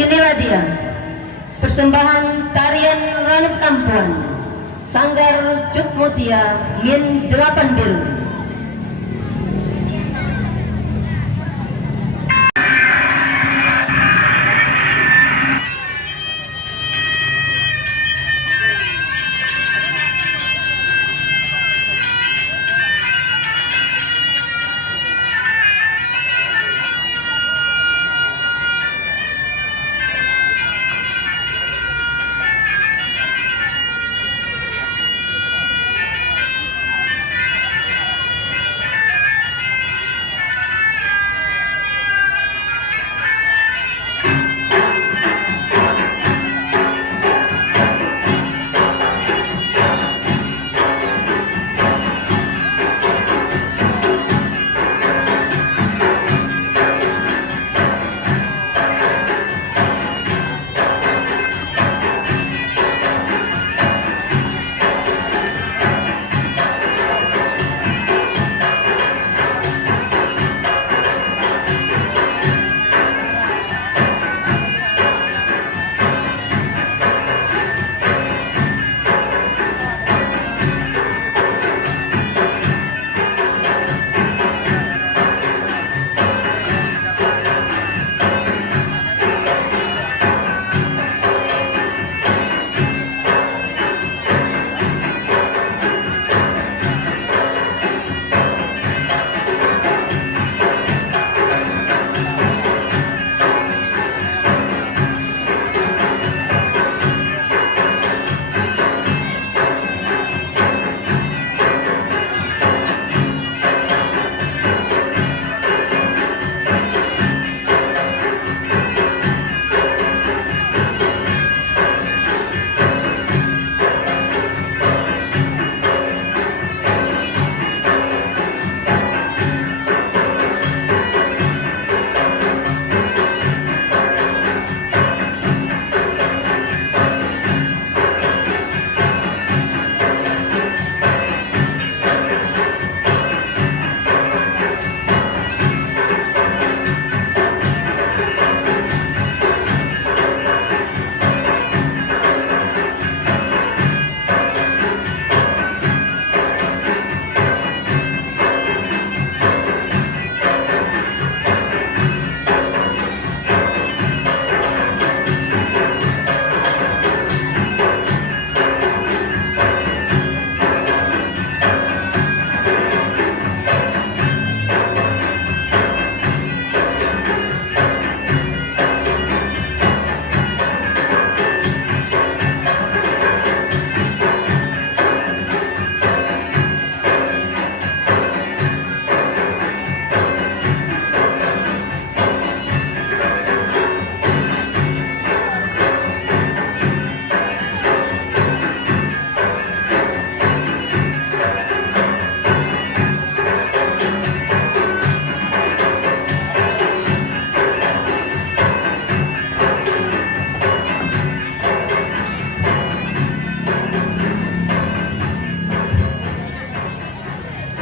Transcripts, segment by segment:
Inilah dia persembahan tarian Ranep Kampuan Sanggar Cut Mutia Min 8 Biru.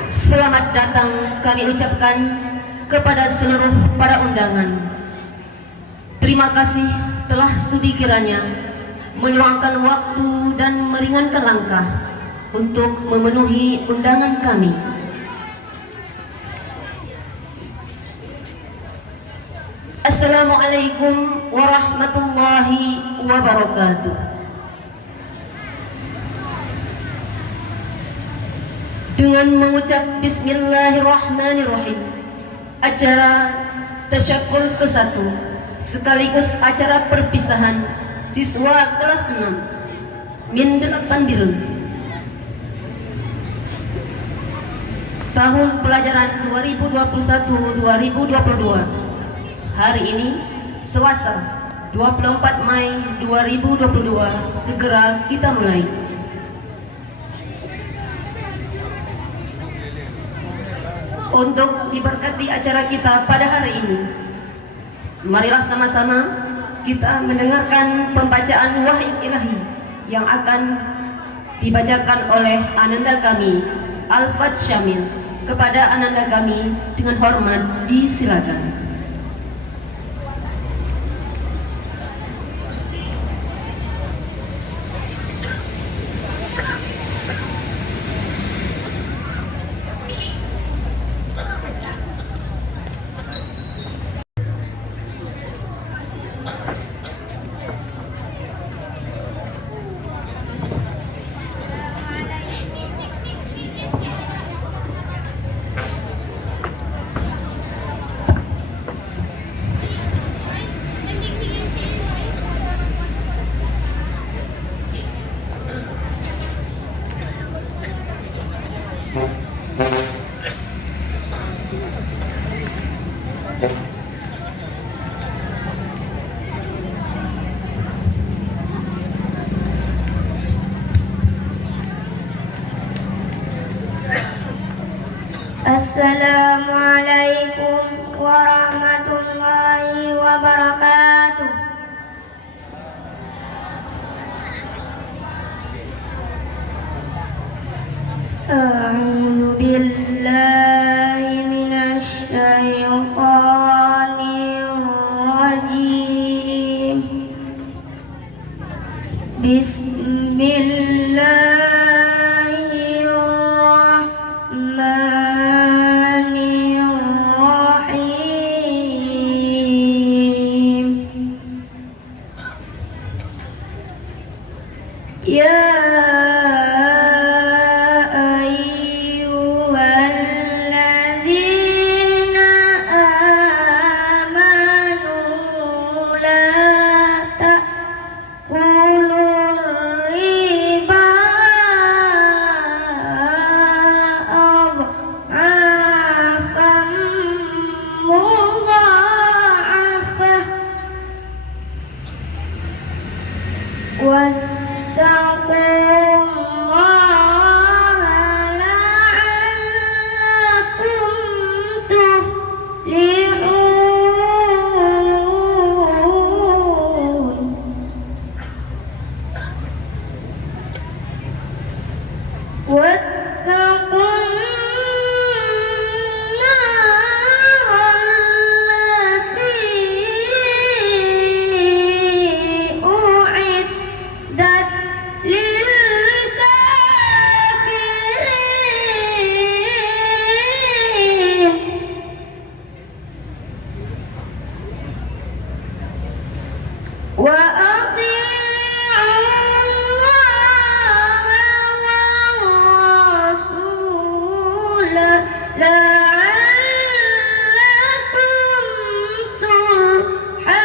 Selamat datang kami ucapkan kepada seluruh para undangan. Terima kasih telah sudi kiranya meluangkan waktu dan meringankan langkah untuk memenuhi undangan kami. Assalamualaikum warahmatullahi wabarakatuh. Dengan mengucap Bismillahirrahmanirrahim, acara tasyakur ke-1 sekaligus acara perpisahan siswa kelas 6 Min 8 Biru tahun pelajaran 2021-2022. Hari ini Selasa 24 Mei 2022 segera kita mulai. Untuk diberkati acara kita pada hari ini, marilah sama-sama kita mendengarkan pembacaan wahyu ilahi yang akan dibacakan oleh Ananda kami Al-Fat Syamil. Kepada Ananda kami dengan hormat disilakan. Assalamualaikum warahmatullahi wabarakatuh. A'udzu billahi minasy syaithanir rajim. Bismillahirrahmanirrahim. Ya ayyuhalladzina amanu la ta'kulur riba adhafan mudha'afah wattaqullaha la'allakum tuflihun. واتقوا النار التي أعدت للكافرين. وأطيعوا الله والرسول لعلكم ترحمون.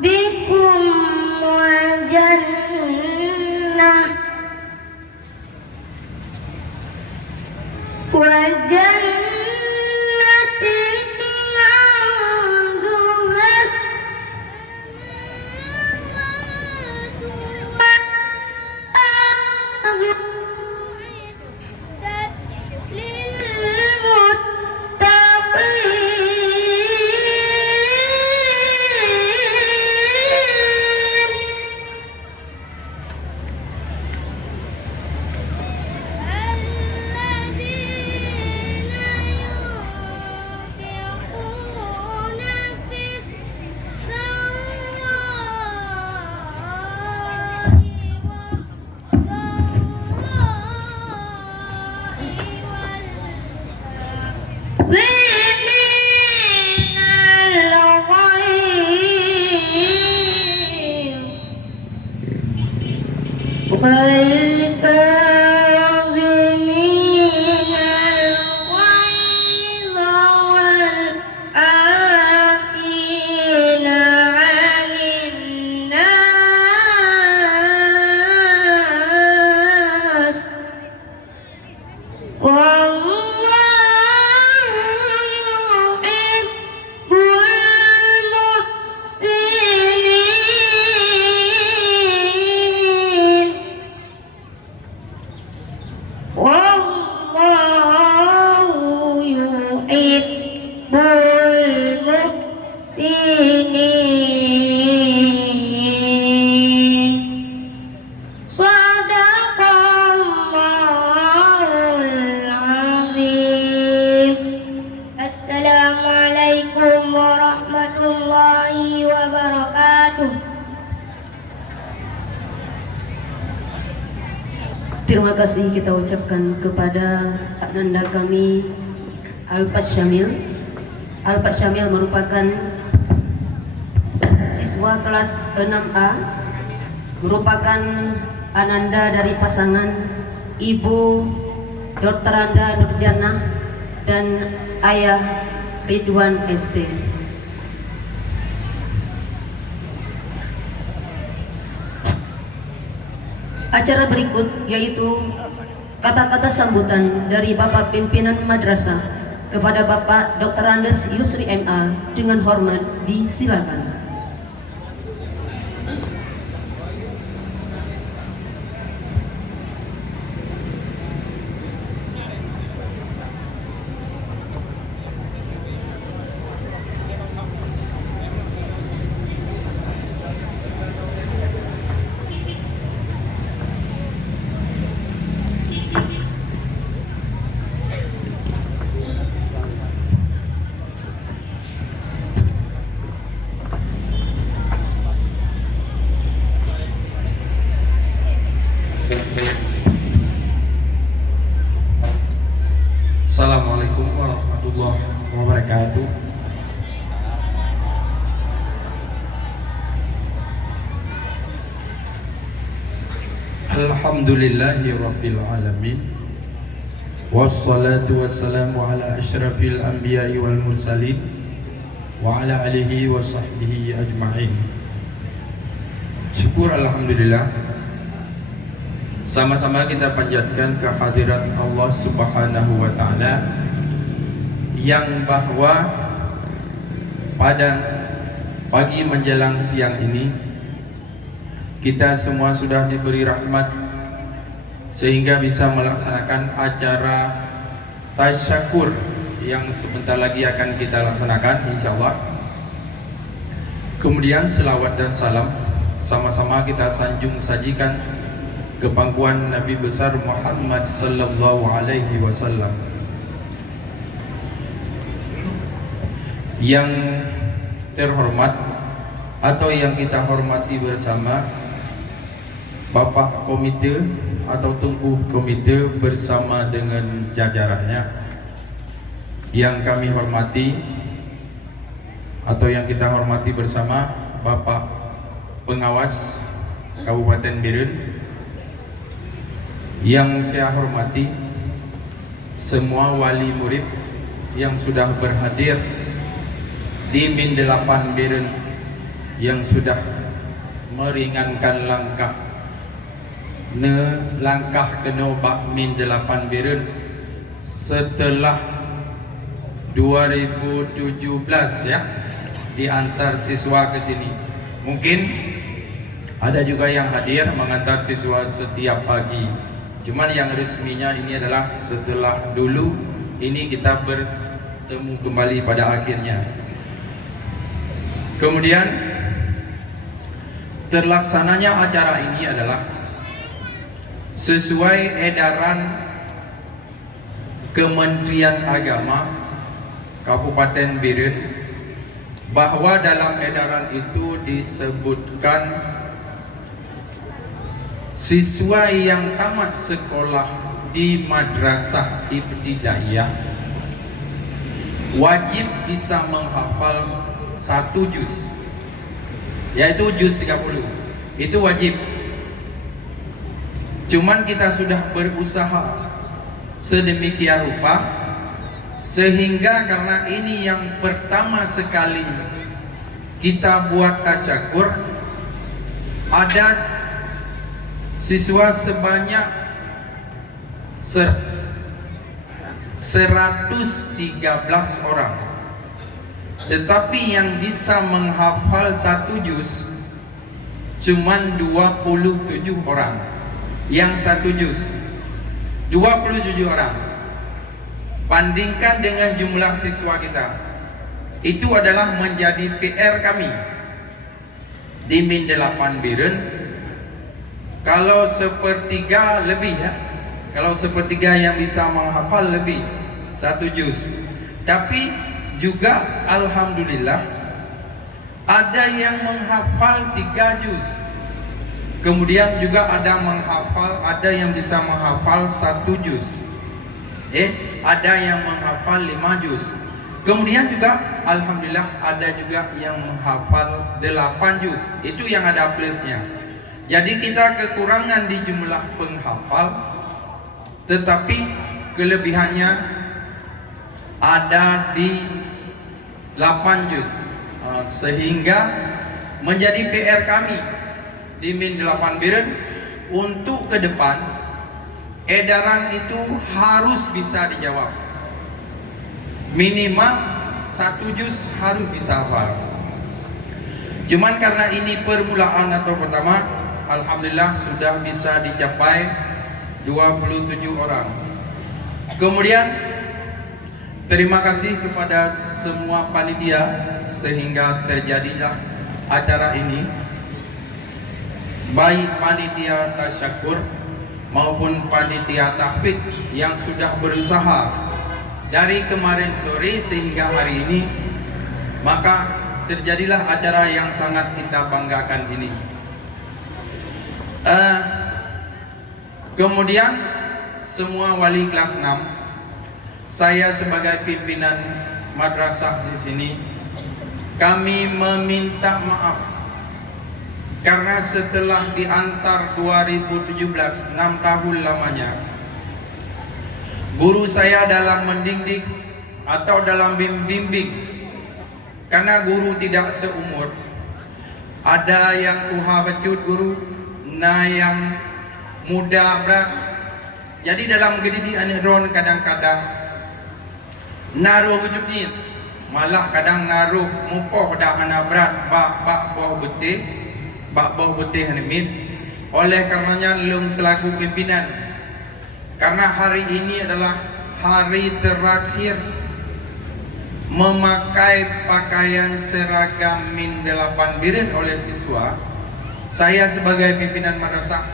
ربكم وجنة عرضها السماوات والأرض أعدت للمتقين. الذين ينفقون في السراء والضراء والكاظمين الغيظ والعافين عن الناس والله يحب المحسنين. والله يحب المحسنين. Sadaqallahul azim. Assalamualaikum warahmatullahi wabarakatuh. Terima kasih kita ucapkan kepada Ananda kami Alfat Syamil. Alfat Syamil merupakan siswa kelas 6A, merupakan ananda dari pasangan Ibu Dr. Anda Nurjannah dan Ayah Ridwan ST. Acara berikut yaitu kata-kata sambutan dari Bapak Pimpinan Madrasah kepada Bapak Dr. Andes Yusri MA dengan hormat disilakan. Assalamualaikum warahmatullahi wabarakatuh. Alhamdulillahi rabbil alamin. Wassalatu wassalamu ala asyrafil anbiya'i wal mursalin wa ala alihi wa sahbihi ajma'in. Syukur alhamdulillah, sama-sama kita panjatkan kehadirat Allah Subhanahu wa taala yang bahwa pada pagi menjelang siang ini kita semua sudah diberi rahmat sehingga bisa melaksanakan acara tasyakur yang sebentar lagi akan kita laksanakan insyaallah. Kemudian selawat dan salam sama-sama kita sanjung sajikan ke pangkuan Nabi besar Muhammad sallallahu alaihi wasallam. Yang terhormat atau yang kita hormati bersama Bapak Komite atau Tungku Komite bersama dengan jajarannya, yang kami hormati atau yang kita hormati bersama Bapak Pengawas Kabupaten Birun, yang saya hormati semua wali murid yang sudah berhadir di Min 8 Birun, yang sudah meringankan langkah kena bak Min 8 Birun setelah 2017 ya, diantar siswa ke sini. Mungkin ada juga yang hadir mengantar siswa setiap pagi, cuman yang resminya ini adalah setelah dulu ini kita bertemu kembali pada akhirnya. Kemudian terlaksananya acara ini adalah sesuai edaran Kementerian Agama Kabupaten Birun, bahwa dalam edaran itu disebutkan siswa yang tamat sekolah di madrasah ibtidaiyah wajib bisa menghafal 1 juz, yaitu juz 30. Itu wajib. Cuman kita sudah berusaha sedemikian rupa sehingga karena ini yang pertama sekali kita buat tasyakur, ada siswa sebanyak 113 orang, tetapi yang bisa menghafal 1 juz cuman 27 orang. Yang 1 juz 27 orang. Bandingkan dengan jumlah siswa kita, itu adalah menjadi PR kami di Min 8 Birun. Kalau sepertiga lebih ya, kalau sepertiga yang bisa menghafal lebih 1 juz. Tapi juga alhamdulillah ada yang menghafal 3 juz. Kemudian juga ada yang bisa menghafal 1 juz. Ada yang menghafal 5 juz. Kemudian juga alhamdulillah ada juga yang menghafal 8 juz. Itu yang ada plusnya. Jadi kita kekurangan di jumlah penghafal, tetapi kelebihannya ada di 8 juz. Sehingga menjadi PR kami di Min 8 Biren untuk ke depan edaran itu harus bisa dijawab. Minimal 1 juz harus bisa hafal. Cuman karena ini permulaan atau pertama, alhamdulillah sudah bisa dicapai 27 orang. Kemudian terima kasih kepada semua panitia sehingga terjadilah acara ini. Baik panitia tasyakur maupun panitia tahfidz yang sudah berusaha dari kemarin sore sehingga hari ini, maka terjadilah acara yang sangat kita banggakan ini. Kemudian semua wali kelas 6, saya sebagai pimpinan madrasah di sini, kami meminta maaf karena setelah diantar 2017, 6 tahun lamanya, guru saya dalam mendidik atau dalam bimbing, karena guru tidak seumur, ada yang tuha becut guru, nah yang muda berat. Jadi dalam gedidik anidron kadang-kadang naruh becut ni, malah kadang naruh mupoh dah hana berat, bak bawah betih hanimit. Oleh karenanya lung selaku pimpinan, karena hari ini adalah hari terakhir memakai pakaian seragam Min 8 Biren oleh siswa, saya sebagai pimpinan madrasah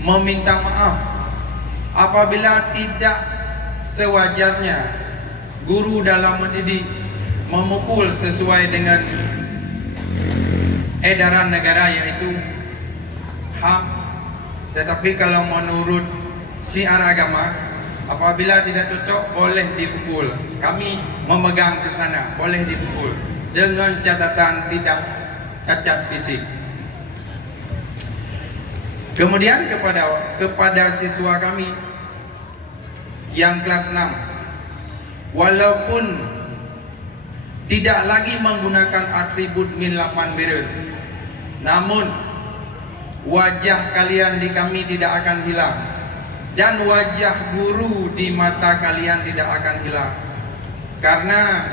meminta maaf apabila tidak sewajarnya guru dalam mendidik memukul sesuai dengan edaran negara yaitu HAM. Tetapi kalau menurut syiar agama, apabila tidak cocok boleh dipukul. Kami memegang ke sana, boleh dipukul dengan catatan tidak cacat fisik. Kemudian kepada siswa kami yang kelas 6, walaupun tidak lagi menggunakan atribut Min 8 Biren, namun wajah kalian di kami tidak akan hilang, dan wajah guru di mata kalian tidak akan hilang. Karena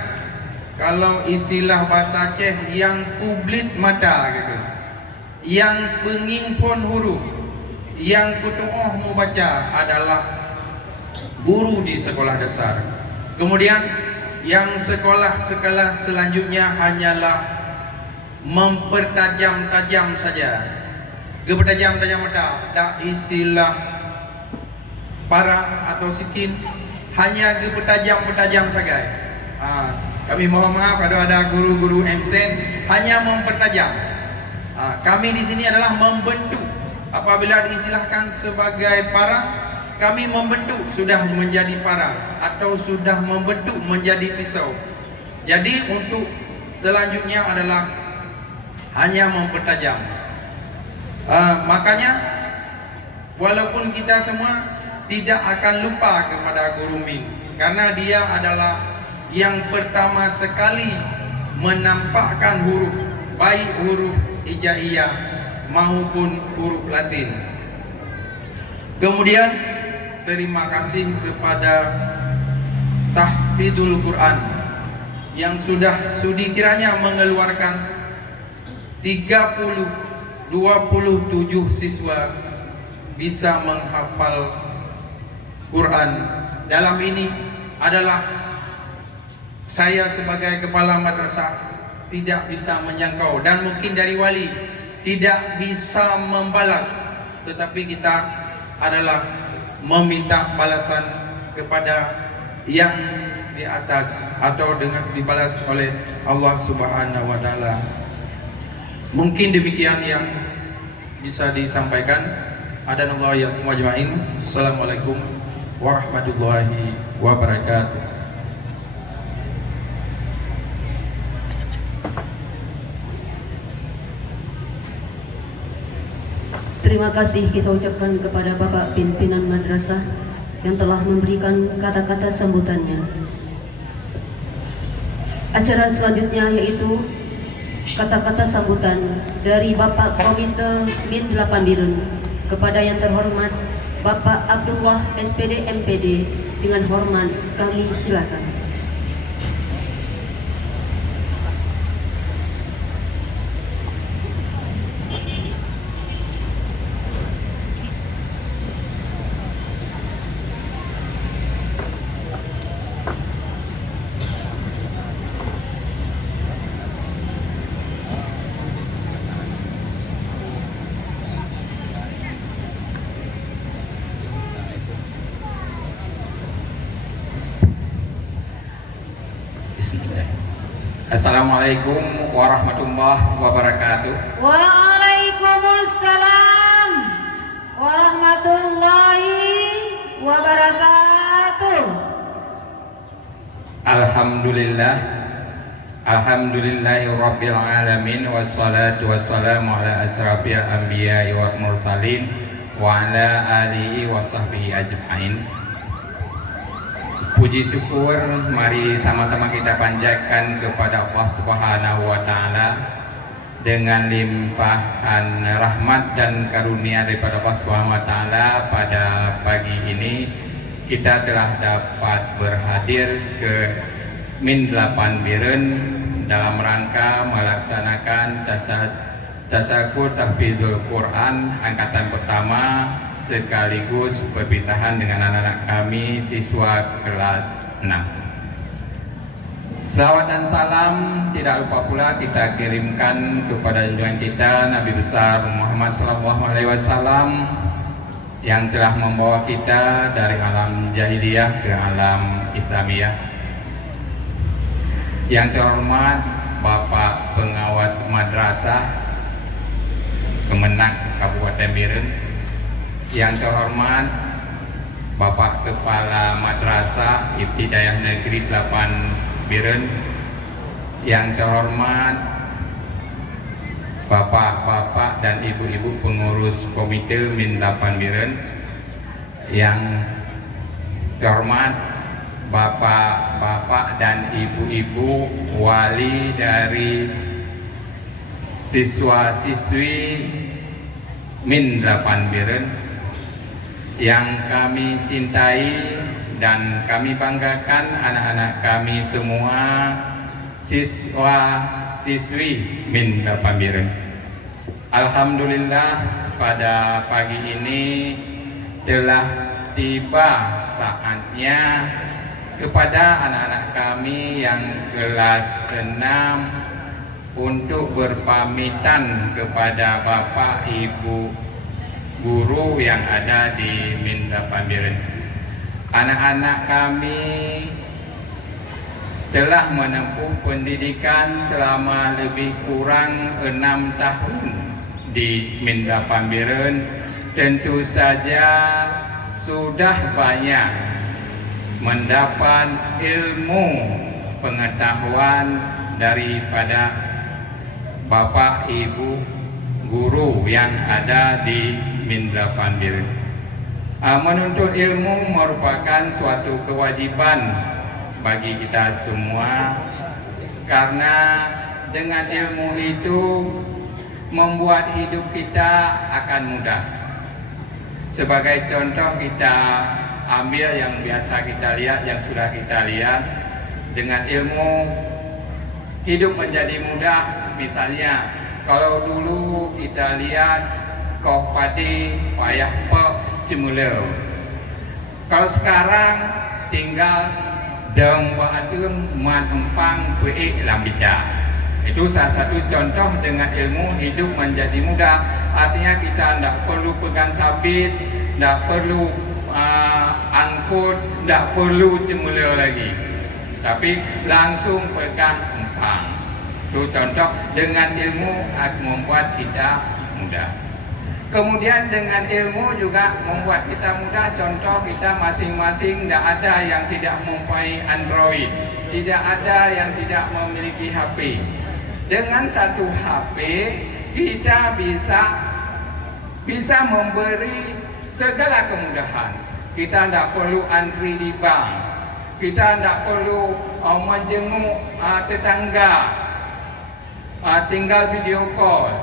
kalau istilah bahasa Aceh, yang publik mata gitu, yang pengimpun huruf, yang kutuoh mau baca adalah guru di sekolah dasar. Kemudian yang sekolah-sekolah selanjutnya hanyalah mempertajam-tajam saja, gebertajam-tajam mata, tak istilah parang atau sikin, hanya bertajam-bertajam saja. Kami mohon maaf kalau ada guru-guru MSN hanya mempertajam. Kami di sini adalah membentuk. Apabila diistilahkan sebagai parang, kami membentuk sudah menjadi parang atau sudah membentuk menjadi pisau. Jadi untuk selanjutnya adalah hanya mempertajam. Makanya walaupun kita semua tidak akan lupa kepada guru Min, karena dia adalah yang pertama sekali menampakkan huruf, baik huruf hijaiyah maupun huruf Latin. Kemudian terima kasih kepada Tahfidzul Quran yang sudah sudi kiranya mengeluarkan 27 siswa bisa menghafal Quran. Dalam ini adalah saya sebagai kepala madrasah tidak bisa menyangkau, dan mungkin dari wali tidak bisa membalas, tetapi kita adalah meminta balasan kepada yang di atas atau dengan dibalas oleh Allah Subhanahu wa taala. Mungkin demikian yang bisa disampaikan. Adanallahu ya majma'in. Assalamualaikum warahmatullahi wabarakatuh. Terima kasih kita ucapkan kepada Bapak Pimpinan Madrasah yang telah memberikan kata-kata sambutannya. Acara selanjutnya yaitu kata-kata sambutan dari Bapak Komite Min 8 Biren kepada yang terhormat Bapak Abdullah SPD MPD. Dengan hormat kami silakan. Assalamualaikum warahmatullahi wabarakatuh. Waalaikumsalam warahmatullahi wabarakatuh. Alhamdulillahi rabbil alamin, wassalatu wassalamu ala asrafil anbiya'i wal mursalin wa ala alihi wa sahbihi ajma'in. Puji syukur mari sama-sama kita panjatkan kepada Allah Subhanahu wa taala dengan limpahan rahmat dan karunia daripada Allah Subhanahu wa taala. Pada pagi ini kita telah dapat berhadir ke Min 8 Biren dalam rangka melaksanakan tasakur tahfizul Quran angkatan pertama, sekaligus perpisahan dengan anak-anak kami siswa kelas 6. Selawat dan salam tidak lupa pula kita kirimkan kepada junjungan kita Nabi besar Muhammad SAW yang telah membawa kita dari alam jahiliyah ke alam Islamiyah. Yang terhormat Bapak Pengawas Madrasah Kemenak Kabupaten Biren, yang terhormat Bapak Kepala Madrasah Ibtidaiyah Negeri 8 Biren, yang terhormat Bapak-bapak dan ibu-ibu pengurus Komite Min 8 Biren, yang terhormat Bapak-bapak dan ibu-ibu wali dari siswa-siswi Min 8 Biren yang kami cintai dan kami banggakan, anak-anak kami semua siswa-siswi Min 8 Biren. Alhamdulillah pada pagi ini telah tiba saatnya kepada anak-anak kami yang kelas 6 untuk berpamitan kepada Bapak Ibu guru yang ada di Min 8 Biren. Anak-anak kami telah menempuh pendidikan selama lebih kurang 6 tahun di Min 8 Biren. Tentu saja sudah banyak mendapat ilmu pengetahuan daripada Bapak Ibu guru yang ada di Min 8 Biren. Menuntut ilmu merupakan suatu kewajiban bagi kita semua, karena dengan ilmu itu membuat hidup kita akan mudah. Sebagai contoh kita ambil yang biasa kita lihat, yang sudah kita lihat, dengan ilmu hidup menjadi mudah. Misalnya kalau dulu kita lihat koh padi payah pe cemuleu, kalau sekarang tinggal deng baadung man empang peik lambica. Itu salah satu contoh dengan ilmu hidup menjadi mudah. Artinya kita tidak perlu pegang sabit, tidak perlu angkut, tidak perlu cemuleu lagi, tapi langsung pegang empang. Itu contoh dengan ilmu membuat kita mudah. Kemudian dengan ilmu juga membuat kita mudah. Contoh kita masing-masing tidak ada yang tidak mempunyai Android, tidak ada yang tidak memiliki HP. Dengan satu HP kita bisa memberi segala kemudahan. Kita tidak perlu antri di bank, Kita tidak perlu menjenguk tetangga, tinggal video call.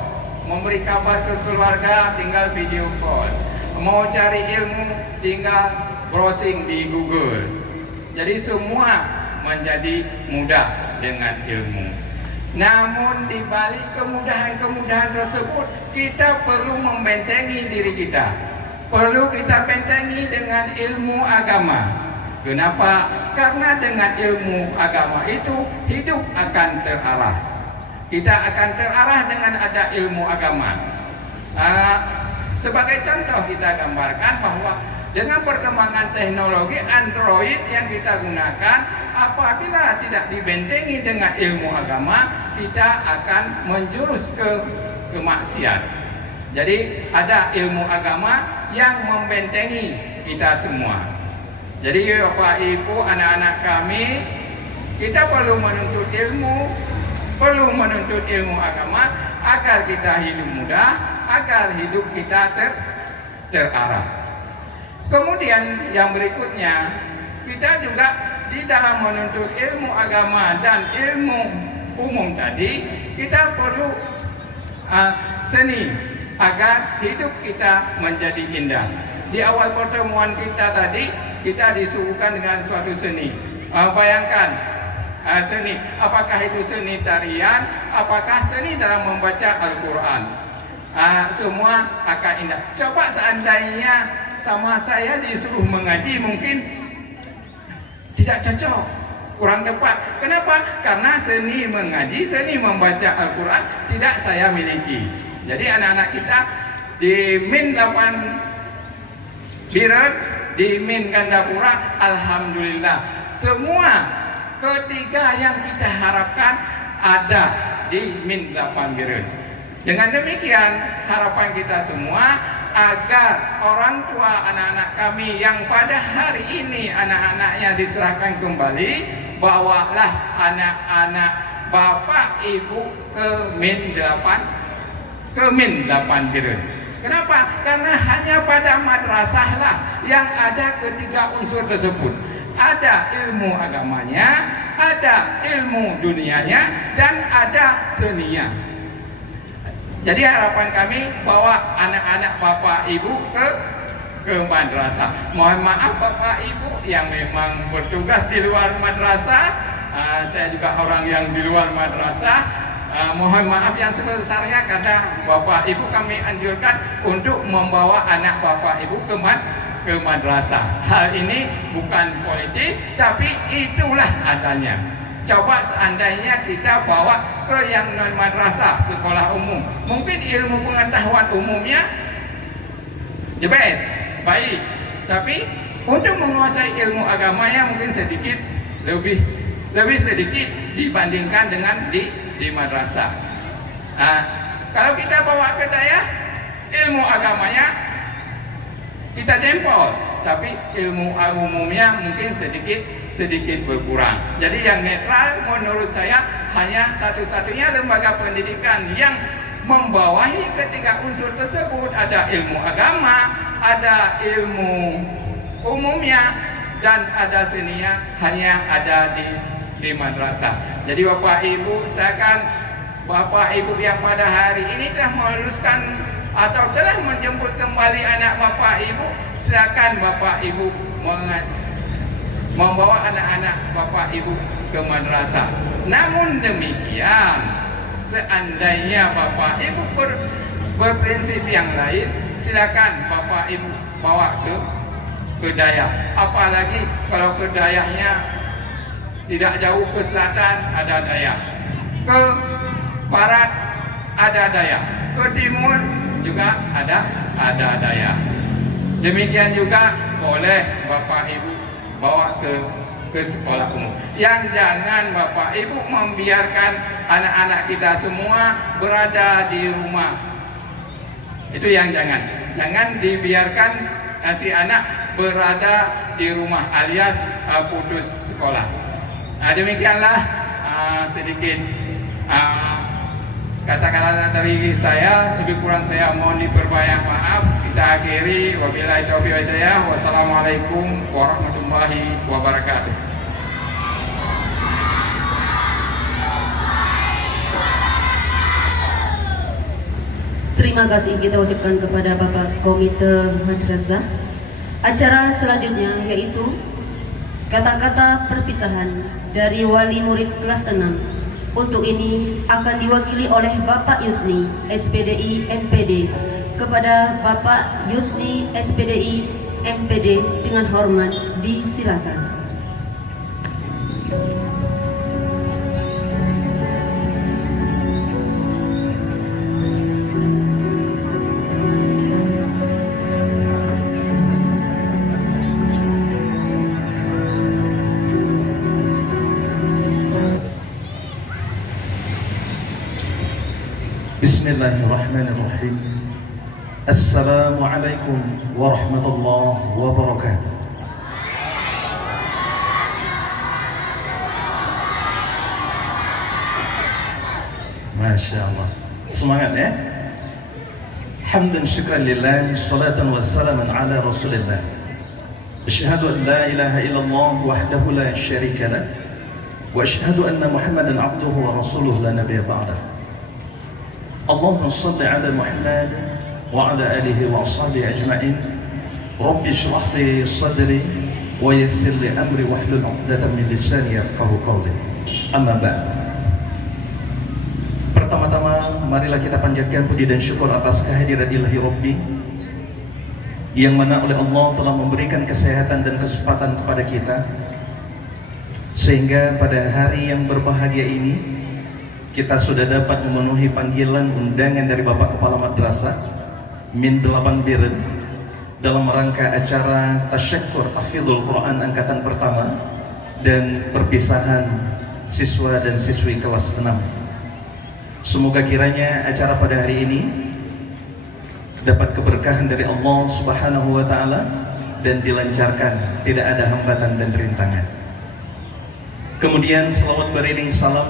Memberi kabar ke keluarga, tinggal video call. Mau cari ilmu, tinggal browsing di Google. Jadi semua menjadi mudah dengan ilmu. Namun di balik kemudahan-kemudahan tersebut, kita perlu membentengi diri kita. Perlu kita bentengi dengan ilmu agama. Kenapa? Karena dengan ilmu agama itu hidup akan terarah. Kita akan terarah dengan ada ilmu agama. Sebagai contoh kita gambarkan bahwa dengan perkembangan teknologi Android yang kita gunakan, apabila tidak dibentengi dengan ilmu agama, kita akan menjurus ke maksiat. Jadi ada ilmu agama yang membentengi kita semua. Jadi Bapak Ibu, anak-anak kami, kita perlu menuntut ilmu agama agar kita hidup mudah, agar hidup kita terarah. Kemudian yang berikutnya, kita juga di dalam menuntut ilmu agama dan ilmu umum tadi, kita perlu seni agar hidup kita menjadi indah. Di awal pertemuan kita tadi, kita disuguhkan dengan suatu seni. Bayangkan seni, apakah itu seni tarian, apakah seni dalam membaca Al-Quran. Semua akan indah. Coba seandainya sama saya disuruh mengaji, mungkin tidak cocok, kurang tepat. Kenapa? Karena seni mengaji, seni membaca Al-Quran tidak saya miliki. Jadi anak-anak kita di Min 8 Biren, di Min Gandapura, alhamdulillah semua ketiga yang kita harapkan ada di Min 8 Biren. Dengan demikian harapan kita semua agar orang tua anak-anak kami yang pada hari ini anak-anaknya diserahkan kembali, bawalah anak-anak bapak ibu ke Min 8 Biren. Kenapa? Karena hanya pada madrasah lah yang ada ketiga unsur tersebut. Ada ilmu agamanya, ada ilmu dunianya, dan ada seninya. Jadi harapan kami bawa anak-anak bapak ibu ke madrasah. Mohon maaf bapak ibu yang memang bertugas di luar madrasah. Saya juga orang yang di luar madrasah. Mohon maaf yang sebesarnya karena bapak ibu kami anjurkan untuk membawa anak bapak ibu ke madrasah. Hal ini bukan politis, tapi itulah adanya. Coba seandainya kita bawa ke yang non madrasah, sekolah umum, mungkin ilmu pengetahuan umumnya the best, baik, tapi untuk menguasai ilmu agamanya mungkin sedikit lebih sedikit dibandingkan dengan di madrasah. Kalau kita bawa ke daya, ilmu agamanya kita jempol, tapi ilmu umumnya mungkin sedikit berkurang. Jadi yang netral menurut saya hanya satu-satunya lembaga pendidikan yang membawahi ketiga unsur tersebut. Ada ilmu agama, ada ilmu umumnya, dan ada seninya, hanya ada di madrasah. Jadi Bapak Ibu, silakan Bapak Ibu yang pada hari ini telah meluluskan atau telah menjemput kembali anak Bapak Ibu, silakan Bapak Ibu membawa anak-anak Bapak Ibu ke madrasah. Namun demikian, seandainya Bapak Ibu berprinsip yang lain, silakan Bapak Ibu bawa ke daya. Apalagi kalau ke dayahnya tidak jauh ke selatan ada daya, ke barat ada daya, ke timur juga ada daya. Demikian juga boleh Bapak Ibu bawa ke sekolah umum. Yang jangan Bapak Ibu membiarkan anak-anak kita semua berada di rumah. Itu yang jangan dibiarkan si anak berada di rumah alias putus sekolah. Demikianlah sedikit kata-kata dari saya. Lebih kurang saya mohon diperbanyak maaf. Kita akhiri, wabillahi taufiq wal hidayah. Wassalamualaikum warahmatullahi wabarakatuh. Terima kasih kita ucapkan kepada Bapak Komite Madrasah. Acara selanjutnya yaitu kata-kata perpisahan dari wali murid kelas 6. Untuk ini akan diwakili oleh Bapak Yusni, SPDI MPD. Kepada Bapak Yusni, SPDI MPD dengan hormat disilakan. Bismillahirrahmanirrahim. Assalamualaikum warahmatullahi wabarakatuh. Masya Allah. Semangat ya. Hamdan syukran lillah, salatan wassalaman ala rasulillah. Asyhadu an la ilaha illallah wahdahu la syarika lah, wa asyhadu anna Muhammadan abduhu wa rasuluhu la nabiyya ba'dah. Allahumma salli ala Muhammad wa ala alihi wa ashabihi ajma'in. Rabbi shrah li sadri wa yassir li amri wahlul 'uqdatam min lisani yafqahu qawli. Amma ba'd. Pertama-tama marilah kita panjatkan puji dan syukur atas kehadiran Ilahi Rabbi yang mana oleh Allah telah memberikan kesehatan dan kesempatan kepada kita, sehingga pada hari yang berbahagia ini kita sudah dapat memenuhi panggilan undangan dari Bapak Kepala Madrasah Min 8 Biren dalam rangka acara Tasyakkur Tahfidzul Quran angkatan pertama dan perpisahan siswa dan siswi kelas 6. Semoga kiranya acara pada hari ini dapat keberkahan dari Allah Subhanahu wa taala dan dilancarkan, tidak ada hambatan dan rintangan. Kemudian selawat beriring salam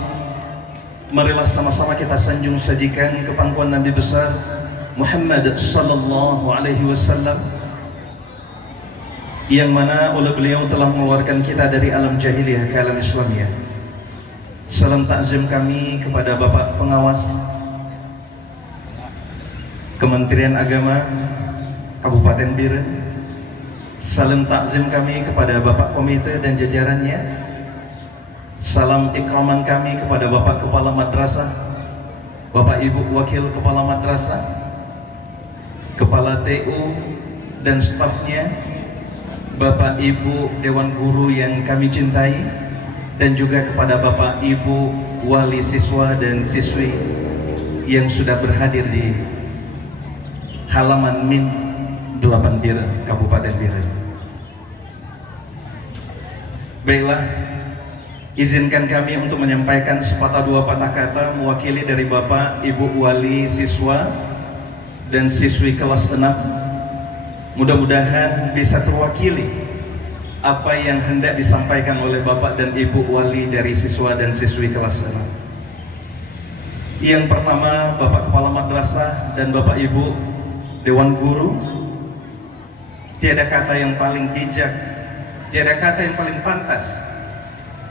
marilah sama-sama kita sanjung sajikan ke pangkuan Nabi besar Muhammad sallallahu alaihi wasallam yang mana oleh beliau telah mengeluarkan kita dari alam jahiliyah ke alam Islamiyah. Salam takzim kami kepada Bapak Pengawas Kementerian Agama Kabupaten Biren. Salam takzim kami kepada Bapak Komite dan jajarannya. Salam ikraman kami kepada Bapak Kepala Madrasah, Bapak Ibu Wakil Kepala Madrasah, Kepala TU dan stafnya, Bapak Ibu Dewan Guru yang kami cintai, dan juga kepada Bapak Ibu Wali siswa dan siswi yang sudah berhadir di halaman Min 8 Biren, Kabupaten Biren. Baiklah, izinkan kami untuk menyampaikan sepatah dua patah kata mewakili dari Bapak Ibu Wali siswa dan siswi kelas 6. Mudah-mudahan bisa terwakili apa yang hendak disampaikan oleh Bapak dan Ibu Wali dari siswa dan siswi kelas 6. Yang pertama, Bapak Kepala Madrasah dan Bapak Ibu Dewan Guru, tiada kata yang paling bijak, tiada kata yang paling pantas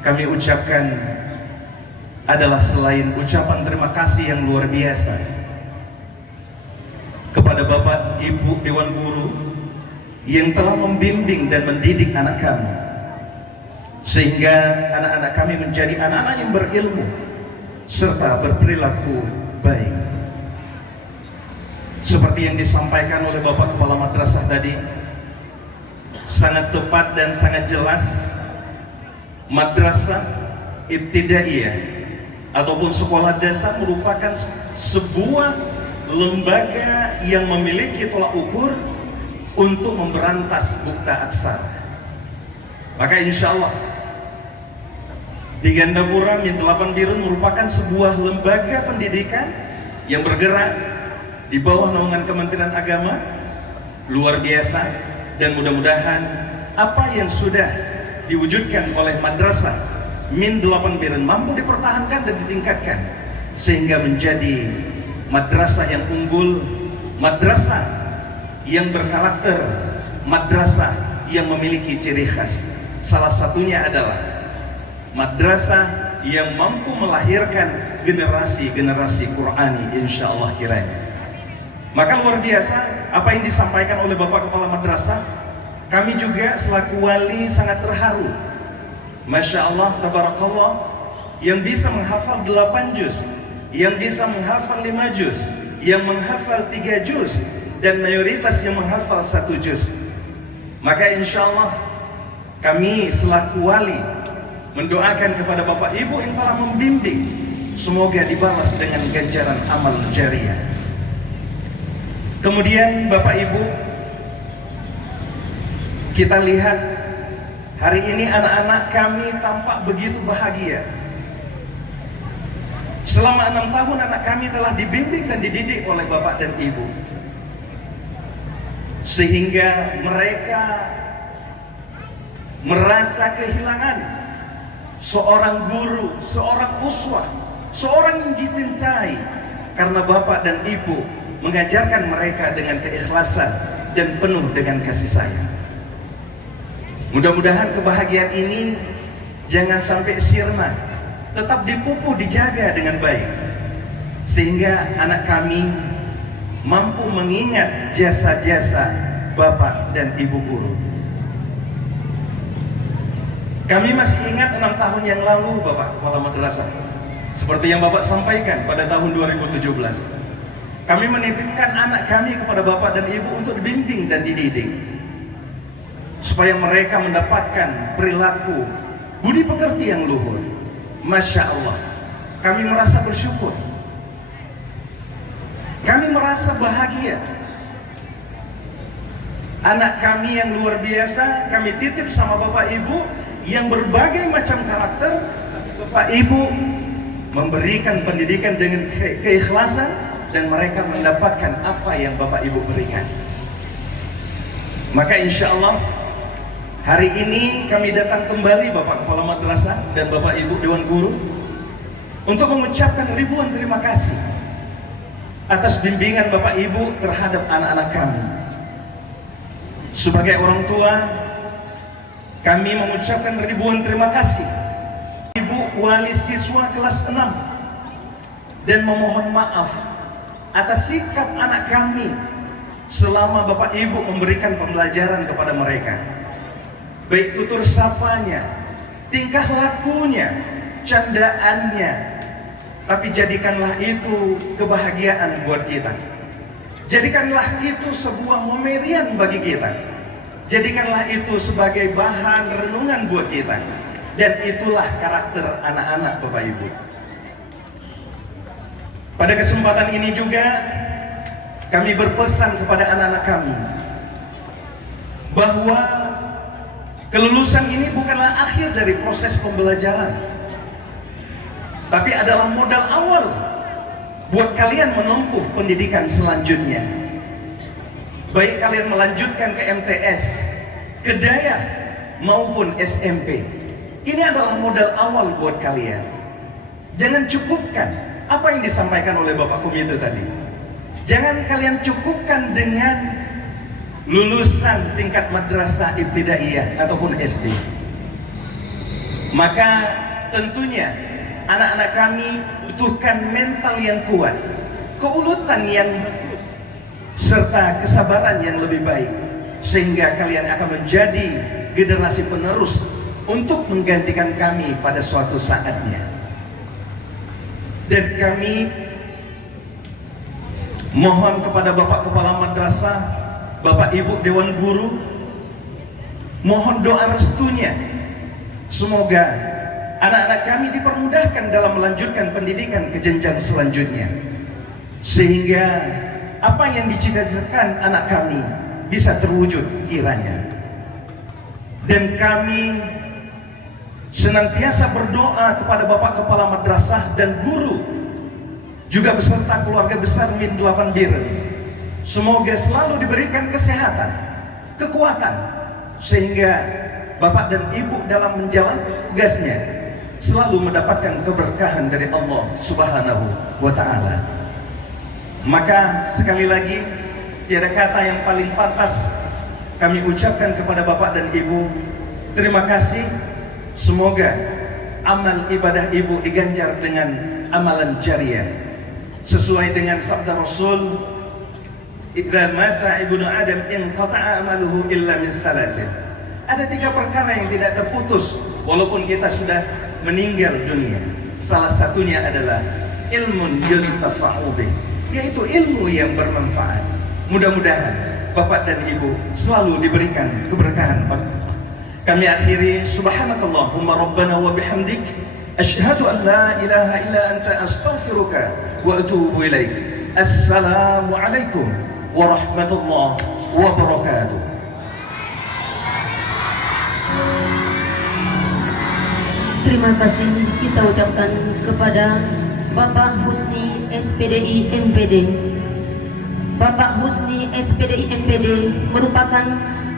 kami ucapkan adalah selain ucapan terima kasih yang luar biasa kepada Bapak Ibu Dewan Guru yang telah membimbing dan mendidik anak kami, sehingga anak-anak kami menjadi anak-anak yang berilmu serta berperilaku baik. Seperti yang disampaikan oleh Bapak Kepala Madrasah tadi, sangat tepat dan sangat jelas. Madrasah ibtidaiyah ataupun sekolah dasar merupakan sebuah lembaga yang memiliki tolak ukur untuk memberantas bukta aksara. Maka insya Allah di Gandapura Min 8 Biren merupakan sebuah lembaga pendidikan yang bergerak di bawah naungan Kementerian Agama, luar biasa. Dan mudah-mudahan apa yang sudah diwujudkan oleh Madrasah Min 8 Biren mampu dipertahankan dan ditingkatkan sehingga menjadi madrasah yang unggul, madrasah yang berkarakter, madrasah yang memiliki ciri khas. Salah satunya adalah madrasah yang mampu melahirkan generasi-generasi Qur'ani, insya Allah kiranya. Maka luar biasa apa yang disampaikan oleh Bapak Kepala Madrasah. Kami juga selaku wali sangat terharu. Masya Allah, tabarakallah, yang bisa menghafal 8 juz, yang bisa menghafal 5 juz, yang menghafal 3 juz, dan mayoritas yang menghafal 1 juz. Maka insya Allah kami selaku wali mendoakan kepada Bapak Ibu yang telah membimbing, semoga dibalas dengan ganjaran amal jariah. Kemudian Bapak Ibu, kita lihat hari ini anak-anak kami tampak begitu bahagia. Selama 6 tahun anak kami telah dibimbing dan dididik oleh Bapak dan Ibu, sehingga mereka merasa kehilangan seorang guru, seorang uswah, seorang yang dicintai, karena Bapak dan Ibu mengajarkan mereka dengan keikhlasan dan penuh dengan kasih sayang. Mudah-mudahan kebahagiaan ini jangan sampai sirna, tetap dipupuk, dijaga dengan baik, sehingga anak kami mampu mengingat jasa-jasa Bapak dan Ibu guru. Kami masih ingat 6 tahun yang lalu Bapak Kepala Madrasah, seperti yang Bapak sampaikan pada tahun 2017. Kami menitipkan anak kami kepada Bapak dan Ibu untuk dibimbing dan dididik, supaya mereka mendapatkan perilaku budi pekerti yang luhur. Masya Allah, kami merasa bersyukur, kami merasa bahagia. Anak kami yang luar biasa kami titip sama Bapak Ibu yang berbagai macam karakter. Bapak Ibu memberikan pendidikan dengan keikhlasan, dan mereka mendapatkan apa yang Bapak Ibu berikan. Maka insya Allah hari ini kami datang kembali Bapak Kepala Madrasah dan Bapak Ibu Dewan Guru untuk mengucapkan ribuan terima kasih atas bimbingan Bapak Ibu terhadap anak-anak kami. Sebagai orang tua, kami mengucapkan ribuan terima kasih Ibu wali siswa kelas 6 dan memohon maaf atas sikap anak kami selama Bapak Ibu memberikan pembelajaran kepada mereka, baik tutur sapanya, tingkah lakunya, candaannya. Tapi jadikanlah itu kebahagiaan buat kita, jadikanlah itu sebuah memorian bagi kita, jadikanlah itu sebagai bahan renungan buat kita. Dan itulah karakter anak-anak Bapak Ibu. Pada kesempatan ini juga kami berpesan kepada anak-anak kami bahwa kelulusan ini bukanlah akhir dari proses pembelajaran, tapi adalah modal awal buat kalian menempuh pendidikan selanjutnya. Baik kalian melanjutkan ke MTS, ke Daya maupun SMP, ini adalah modal awal buat kalian. Jangan cukupkan apa yang disampaikan oleh Bapak Komite tadi. Jangan kalian cukupkan dengan lulusan tingkat madrasah ibtidaiyah ataupun SD. Maka tentunya anak-anak kami butuhkan mental yang kuat, keuletan yang serta kesabaran yang lebih baik, sehingga kalian akan menjadi generasi penerus untuk menggantikan kami pada suatu saatnya. Dan kami mohon kepada Bapak Kepala Madrasah, Bapak Ibu Dewan Guru, mohon doa restunya. Semoga anak-anak kami dipermudahkan dalam melanjutkan pendidikan ke jenjang selanjutnya, sehingga apa yang dicita-citakan anak kami bisa terwujud kiranya. Dan kami senantiasa berdoa kepada Bapak Kepala Madrasah dan guru, juga beserta keluarga besar Min 8 Biren. Semoga selalu diberikan kesehatan, kekuatan, sehingga Bapak dan Ibu dalam menjalankan tugasnya selalu mendapatkan keberkahan dari Allah Subhanahu wa Ta'ala. Maka sekali lagi, tiada kata yang paling pantas kami ucapkan kepada Bapak dan Ibu, terima kasih. Semoga amal ibadah Ibu diganjar dengan amalan jariah, sesuai dengan sabda Rasul, idza mata ibnu adam inqata'a amaluhu illa min salasin. Ada 3 perkara yang tidak terputus walaupun kita sudah meninggal dunia. Salah satunya adalah ilmun yuntafa'u bih, yaitu ilmu yang bermanfaat. Mudah-mudahan Bapak dan Ibu selalu diberikan keberkahan. Kami akhiri, subhanakallahumma rabbana wa bihamdik, asyhadu an la ilaha illa anta astaghfiruka wa atubu ilaik. Assalamualaikum warahmatullahi wabarakatuh. Terima kasih kita ucapkan kepada Bapak Husni SPDI MPD. Bapak Husni SPDI MPD merupakan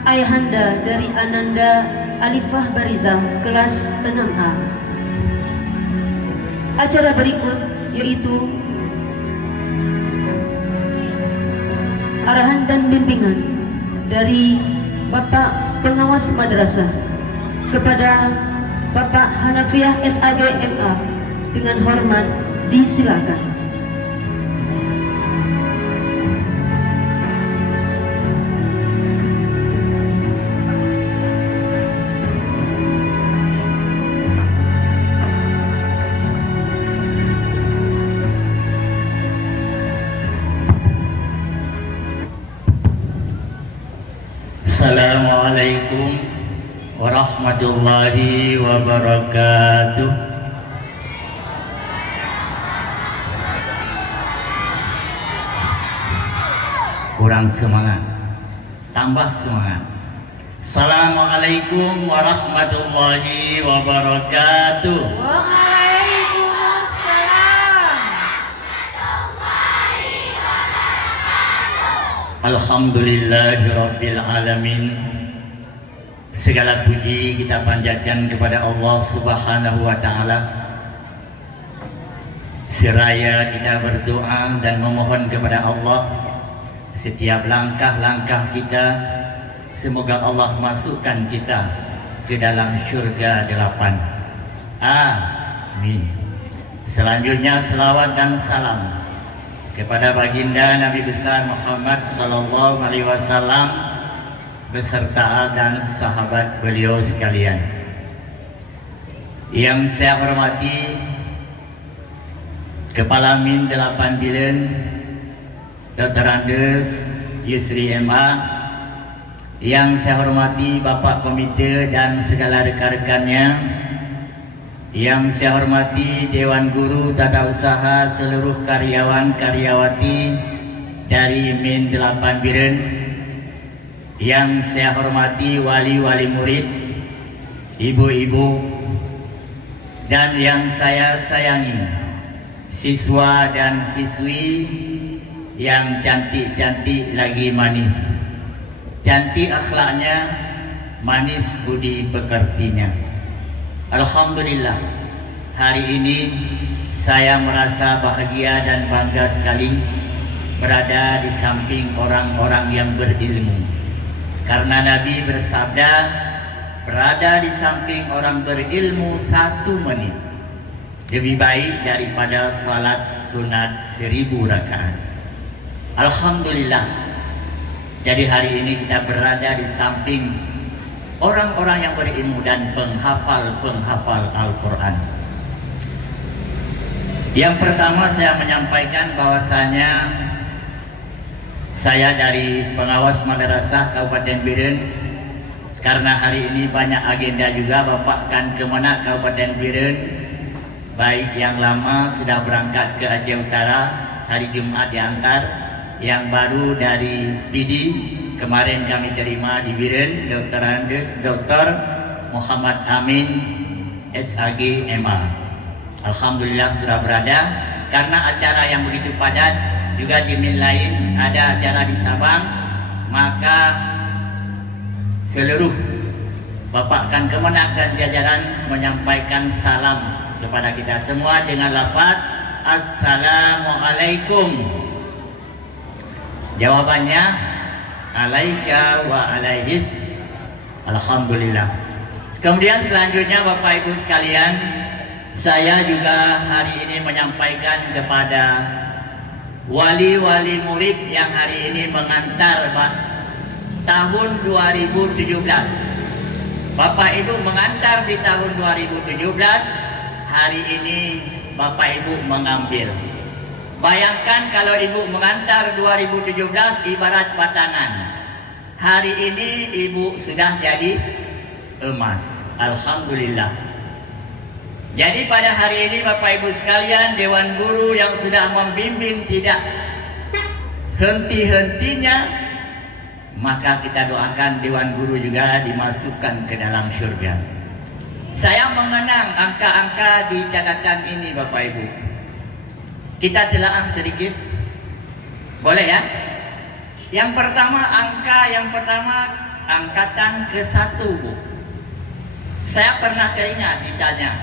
ayahanda dari Ananda Alifah Barizah kelas 6A. Acara berikut yaitu arahan dan bimbingan dari Bapak Pengawas Madrasah kepada Bapak Hanafiah SAG MA. Dengan hormat disilakan. Assalamualaikum warahmatullahi wabarakatuh. Kurang semangat, tambah semangat. Assalamualaikum warahmatullahi wabarakatuh. Alhamdulillahirabbil alamin. Segala puji kita panjatkan kepada Allah Subhanahu wa taala. Seraya kita berdoa dan memohon kepada Allah setiap langkah-langkah kita, semoga Allah masukkan kita ke dalam syurga 8. Amin. Selanjutnya selawat dan salam kepada baginda Nabi besar Muhammad sallallahu alaihi wasallam beserta dan sahabat beliau sekalian. Yang saya hormati Kepala Min 8 Bilen Dr. Andes Yusri MA, yang saya hormati Bapak Komite dan segala rekan-rekannya, yang saya hormati Dewan Guru Tata Usaha seluruh karyawan-karyawati dari Min 8 Biren, yang saya hormati wali-wali murid, ibu-ibu, dan yang saya sayangi siswa dan siswi yang cantik-cantik lagi manis, cantik akhlaknya, manis budi pekertinya. Alhamdulillah, hari ini saya merasa bahagia dan bangga sekali berada di samping orang-orang yang berilmu. Karena Nabi bersabda, berada di samping orang berilmu 1 menit lebih baik daripada salat sunat 1000 rakaat. Alhamdulillah, jadi hari ini kita berada di samping orang-orang yang berilmu dan penghafal Al-Quran. Yang pertama saya menyampaikan bahwasanya saya dari pengawas madrasah Kabupaten Biren. Karena hari ini banyak agenda juga, Bapak kan kemana Kabupaten Biren, baik yang lama sudah berangkat ke Aceh Utara, hari Jumat diantar. Yang baru dari PD kemarin kami terima di Biren, Dr. Andes, Dr. Muhammad Amin SAG MA. Alhamdulillah sudah berada. Karena acara yang begitu padat, juga di Min lain ada acara di Sabang, maka seluruh Bapak kan Kemenak dan jajaran menyampaikan salam kepada kita semua dengan lafaz Assalamualaikum. Jawabannya alaika wa alaihis. Alhamdulillah. Kemudian selanjutnya Bapak Ibu sekalian, saya juga hari ini menyampaikan kepada wali-wali murid yang hari ini mengantar tahun 2017. Bapak Ibu mengantar di tahun 2017, hari ini Bapak Ibu mengambil. Bayangkan kalau Ibu mengantar 2017 ibarat batangan. Hari ini Ibu sudah jadi emas. Alhamdulillah. Jadi pada hari ini Bapak Ibu sekalian, Dewan Guru yang sudah membimbing tidak henti-hentinya, maka kita doakan Dewan Guru juga dimasukkan ke dalam surga. Saya mengenang angka-angka di catatan ini Bapak Ibu. Kita telaah sedikit. Boleh ya? Yang pertama angkatan ke-1, Bu. Saya pernah teringat ditanya,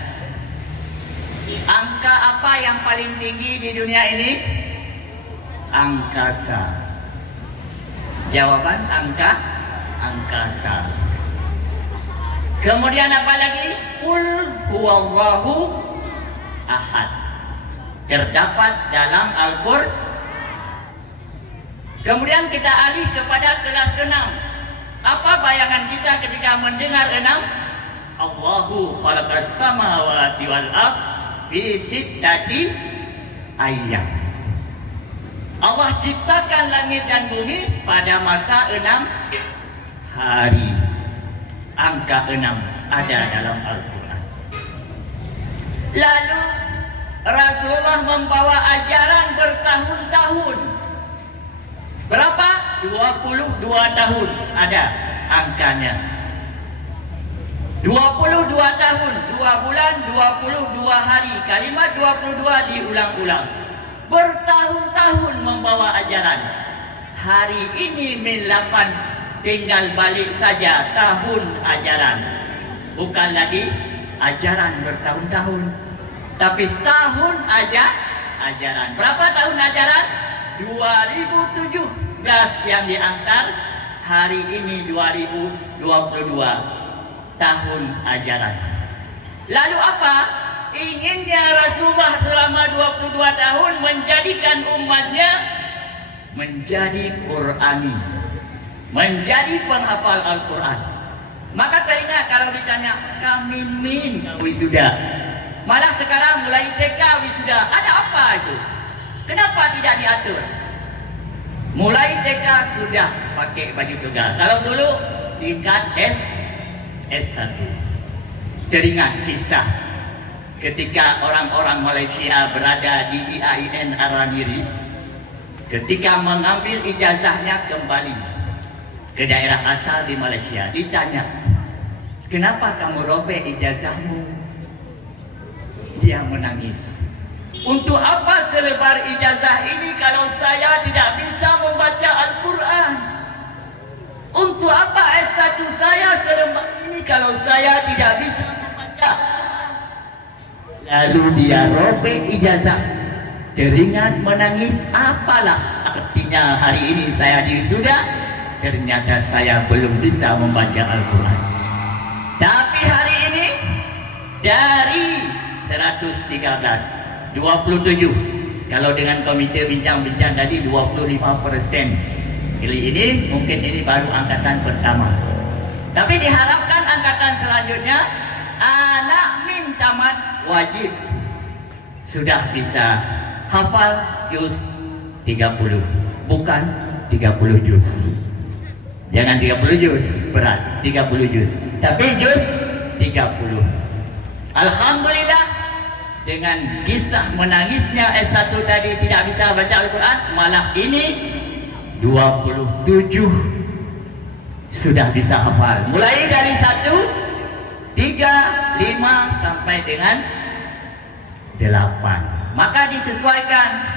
angka apa yang paling tinggi di dunia ini? Angkasa. Jawaban angkasa. Kemudian apa lagi? Qul huwallahu ahad. Terdapat dalam Al-Qur'an. Kemudian kita alih kepada kelas 6. Apa bayangan kita ketika mendengar 6? Allahu khalaqas samawati wal ardh fi sittati ayyam. Allah ciptakan langit dan bumi pada masa 6 hari. Angka 6 ada dalam Al-Quran. Lalu Rasulullah membawa ajaran bertahun-tahun. Berapa? 22 tahun ada angkanya. 22 tahun, 2 bulan, 22 hari. Kalimat 22 diulang-ulang. Bertahun-tahun membawa ajaran. Hari ini min 8 tinggal balik saja tahun ajaran. Bukan lagi ajaran bertahun-tahun, tapi tahun ajaran. Berapa tahun ajaran? 2017 yang diantar. Hari ini 2022 tahun ajaran. Lalu apa? Inginnya Rasulullah selama 22 tahun menjadikan umatnya menjadi Qur'ani, menjadi penghafal Al-Quran. Maka teringat kalau ditanya, kami wisuda. Malah sekarang mulai TK wisuda. Ada apa itu? Kenapa tidak diatur? Mulai TK sudah pakai baju toga. Kalau dulu tingkat S1. Teringat kisah ketika orang-orang Malaysia berada di IAIN Araniri, ketika mengambil ijazahnya kembali ke daerah asal di Malaysia, ditanya, kenapa kamu robek ijazahmu? Dia menangis. Untuk apa selebar ijazah ini kalau saya tidak bisa membaca Al-Quran? Untuk apa S1 saya selebar ini kalau saya tidak bisa membaca? Lalu dia robek ijazah. Teringat menangis, apalah artinya hari ini saya wisuda, ternyata saya belum bisa membaca Al-Quran. Tapi hari ini dari 113, 27. Kalau dengan komite bincang-bincang tadi 25%. Kali ini mungkin ini baru angkatan pertama. Tapi diharapkan angkatan selanjutnya anak min tamat wajib sudah bisa hafal juz 30, bukan 30 juz. Jangan 30 juz, berat, 30 juz. Tapi juz 30. Alhamdulillah, dengan kisah menangisnya S1 tadi tidak bisa baca Al-Quran, malah ini 27 sudah bisa hafal. Mulai dari 1, 3, 5 sampai dengan 8. Maka disesuaikan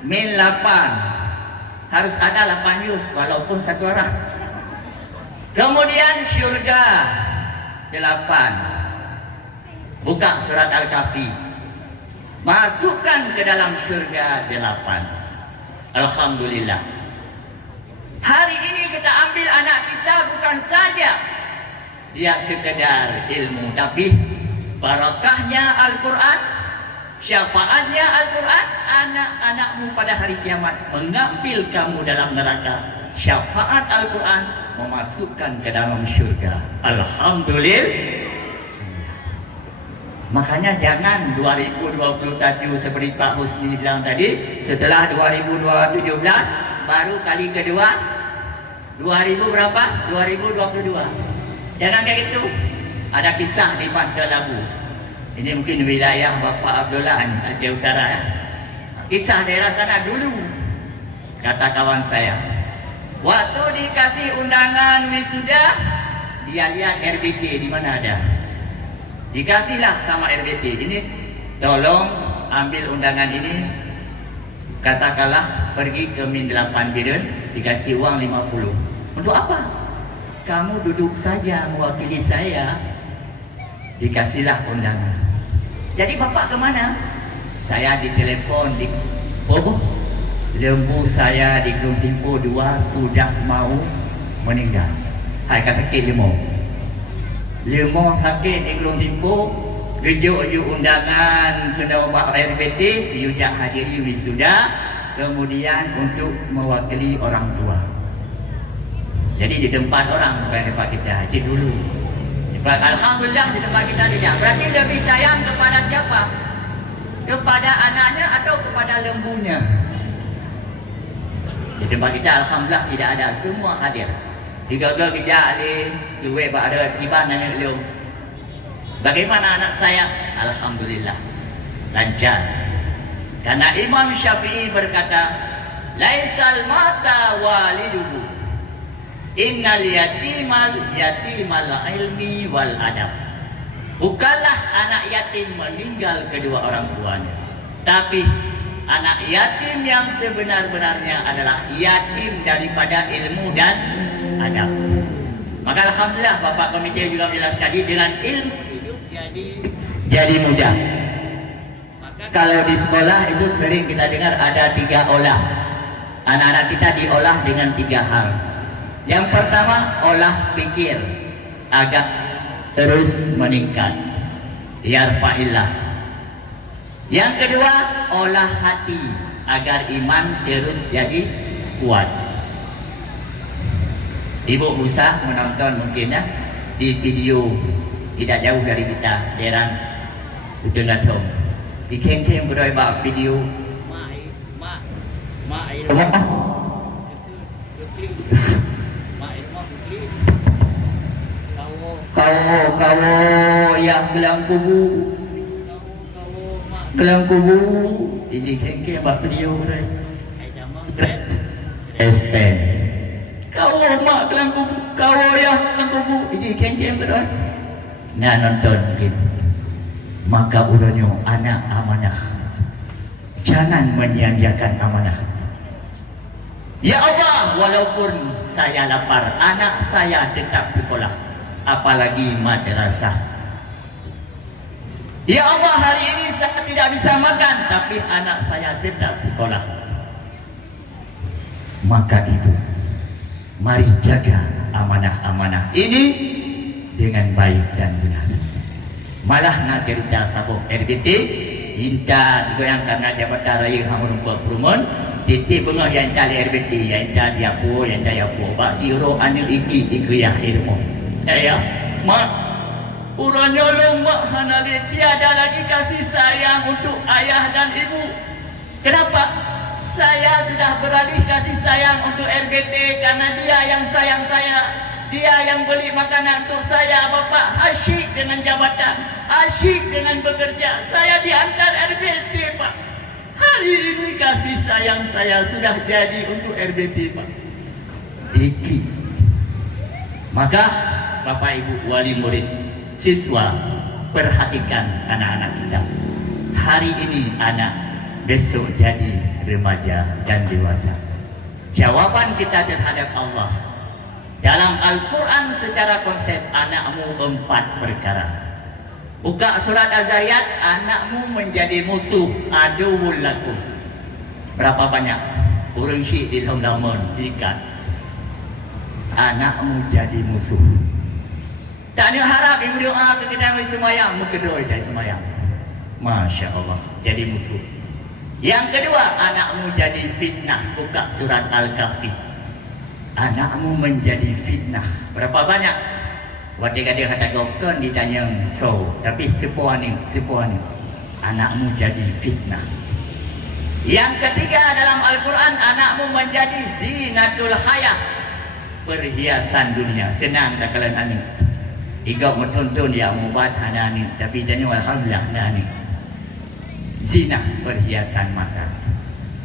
min 8 harus ada 8 juz walaupun satu arah. Kemudian syurga 8. Buka surat Al-Kahfi, masukkan ke dalam syurga 8. Alhamdulillah. Hari ini kita ambil anak kita bukan saja dia sekedar ilmu, tapi barakahnya Al-Quran Syafaatnya Al-Quran, anak-anakmu pada hari kiamat mengambil kamu dalam neraka. Syafaat Al-Quran memasukkan ke dalam syurga. Alhamdulillah. Makanya jangan 2021 seperti Pak Husni bilang tadi, setelah 2017 baru kali kedua 2000 berapa? 2022. Jangan kayak gitu. Ada kisah di Pada Labu. Ini mungkin wilayah Bapak Abdullah ni, Aceh Utara ya. Kisah daerah sana dulu. Kata kawan saya, waktu dikasih undangan wisuda, dia lihat RBT di mana ada. Dikasihlah sama RBT, ini tolong ambil undangan ini, katakanlah pergi ke Min 8 Biren, dikasih uang 50. Untuk apa? Kamu duduk saja mewakili saya. Dikasihlah undangan. Jadi bapak kemana? Saya ditelepon di lembu saya di Gunung Simpo 2 sudah mau meninggal. Hai sakit lembu sakit di Gunung Simpo, gejuk undangan kena buat RPT, yujak hadiri wisuda, kemudian untuk mewakili orang tua. Jadi di tempat orang, bukan di tempat kita. Itu dulu. Alhamdulillah di tempat kita tidak. Berarti lebih sayang kepada siapa? Kepada anaknya atau kepada lembunya? Di tempat kita alhamdulillah tidak ada, semua hadir. Tiga bijak ali, duit ada tiban dan lem. Bagaimana anak saya? Alhamdulillah lancar. Karena Imam Syafi'i berkata, laisal mata waliduhu, innal yatimal ilmi wal adab. Bukanlah anak yatim meninggal kedua orang tuanya, tapi anak yatim yang sebenar-benarnya adalah yatim daripada ilmu dan adab. Maka alhamdulillah Bapak Komite juga menjelaskan dengan ilmu hidup jadi mudah. Kalau di sekolah itu sering kita dengar ada 3 olah. Anak-anak kita diolah dengan 3 hal. Yang pertama, olah pikir agar terus meningkat, yarfa'illah. Yang kedua, olah hati agar iman terus jadi kuat. Ibu Musa menonton mungkin ya di video tidak jauh dari kita, daerah Udeng Gatong. Di keng-keng berdua buat video. Kau ya gelang kubu, Di keng-keng buat video berdua. Esten. Kau mak gelang kubu, kau ya gelang kubu. Di keng-keng berdua. Nah nonton mungkin. Maka uranya anak amanah, jangan menyia-nyiakan amanah. Ya Allah, walaupun saya lapar, anak saya tetap sekolah, apalagi madrasah. Ya Allah, hari ini saya tidak bisa makan, tapi anak saya tetap sekolah. Maka ibu, mari jaga amanah-amanah ini dengan baik dan benar. Malah nak cerita sabuk RBT inta digoyangkan nak jabatan raya hamur perumun titik bengah yang tali RBT yang tali apa yang tali apa bak siro anil iki diguyah ilmu ya mak uranya mak hanali tiada lagi kasih sayang untuk ayah dan ibu. Kenapa? Saya sudah beralih kasih sayang untuk RBT karena dia yang sayang saya. Dia yang beli makanan untuk saya. Bapak asyik dengan jabatan, asyik dengan bekerja. Saya diantar RBT Pak. Hari ini kasih sayang saya sudah jadi untuk RBT Pak. Diki. Maka Bapak Ibu wali murid, siswa, perhatikan anak-anak kita. Hari ini anak, besok jadi remaja dan dewasa. Jawaban kita terhadap Allah dalam Al-Quran secara konsep, anakmu 4 perkara. Buka surat Az-Zariyat, anakmu menjadi musuh, aduwwul lakum. Berapa banyak? Urang syik di dalam lamun diikat. Anakmu jadi musuh. Tak ada harap ibu doa ke kita semayang, muka doa kita semayang. Masya Allah, jadi musuh. Yang kedua, anakmu jadi fitnah. Buka surat Al-Kahfi. Anakmu menjadi fitnah. Berapa banyak? Waktu dia kata gokon ditanya so, tapi sepuan ni. Anakmu jadi fitnah. Yang ketiga dalam Al-Quran, anakmu menjadi zinatul hayah, perhiasan dunia. Senang tak kalian ani? Igau menonton dia mubat hana ni, tapi tanya alhamdulillah hana ni. Zina, perhiasan mata.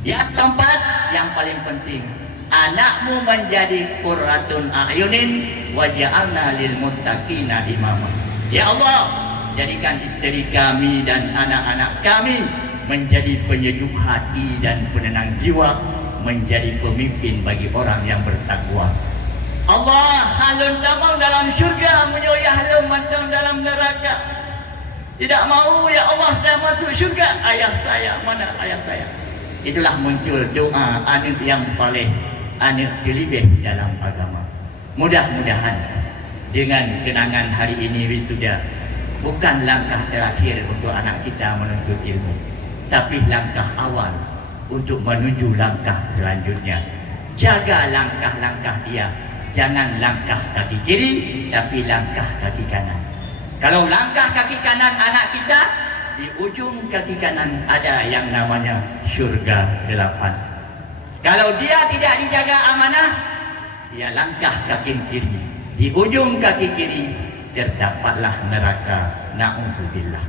Yang keempat, yang paling penting, anakmu menjadi qurratun a'yunin wa ja'alna lil muttaqina imama. Ya Allah, jadikan istri kami dan anak-anak kami menjadi penyejuk hati dan penenang jiwa, menjadi pemimpin bagi orang yang bertakwa. Allah halun tamang dalam syurga, menyoyah lemandang dalam neraka. Tidak mau ya Allah saya masuk syurga. Ayah saya, mana ayah saya? Itulah muncul doa anak yang saleh, anak dilibih dalam agama. Mudah-mudahan dengan kenangan hari ini wisuda bukan langkah terakhir untuk anak kita menuntut ilmu, tapi langkah awal untuk menuju langkah selanjutnya. Jaga langkah-langkah dia, jangan langkah kaki kiri, tapi langkah kaki kanan. Kalau langkah kaki kanan anak kita, di ujung kaki kanan ada yang namanya syurga 8. Kalau dia tidak dijaga amanah, dia langkah kaki kiri, di ujung kaki kiri terdapatlah neraka. Na'udzubillah.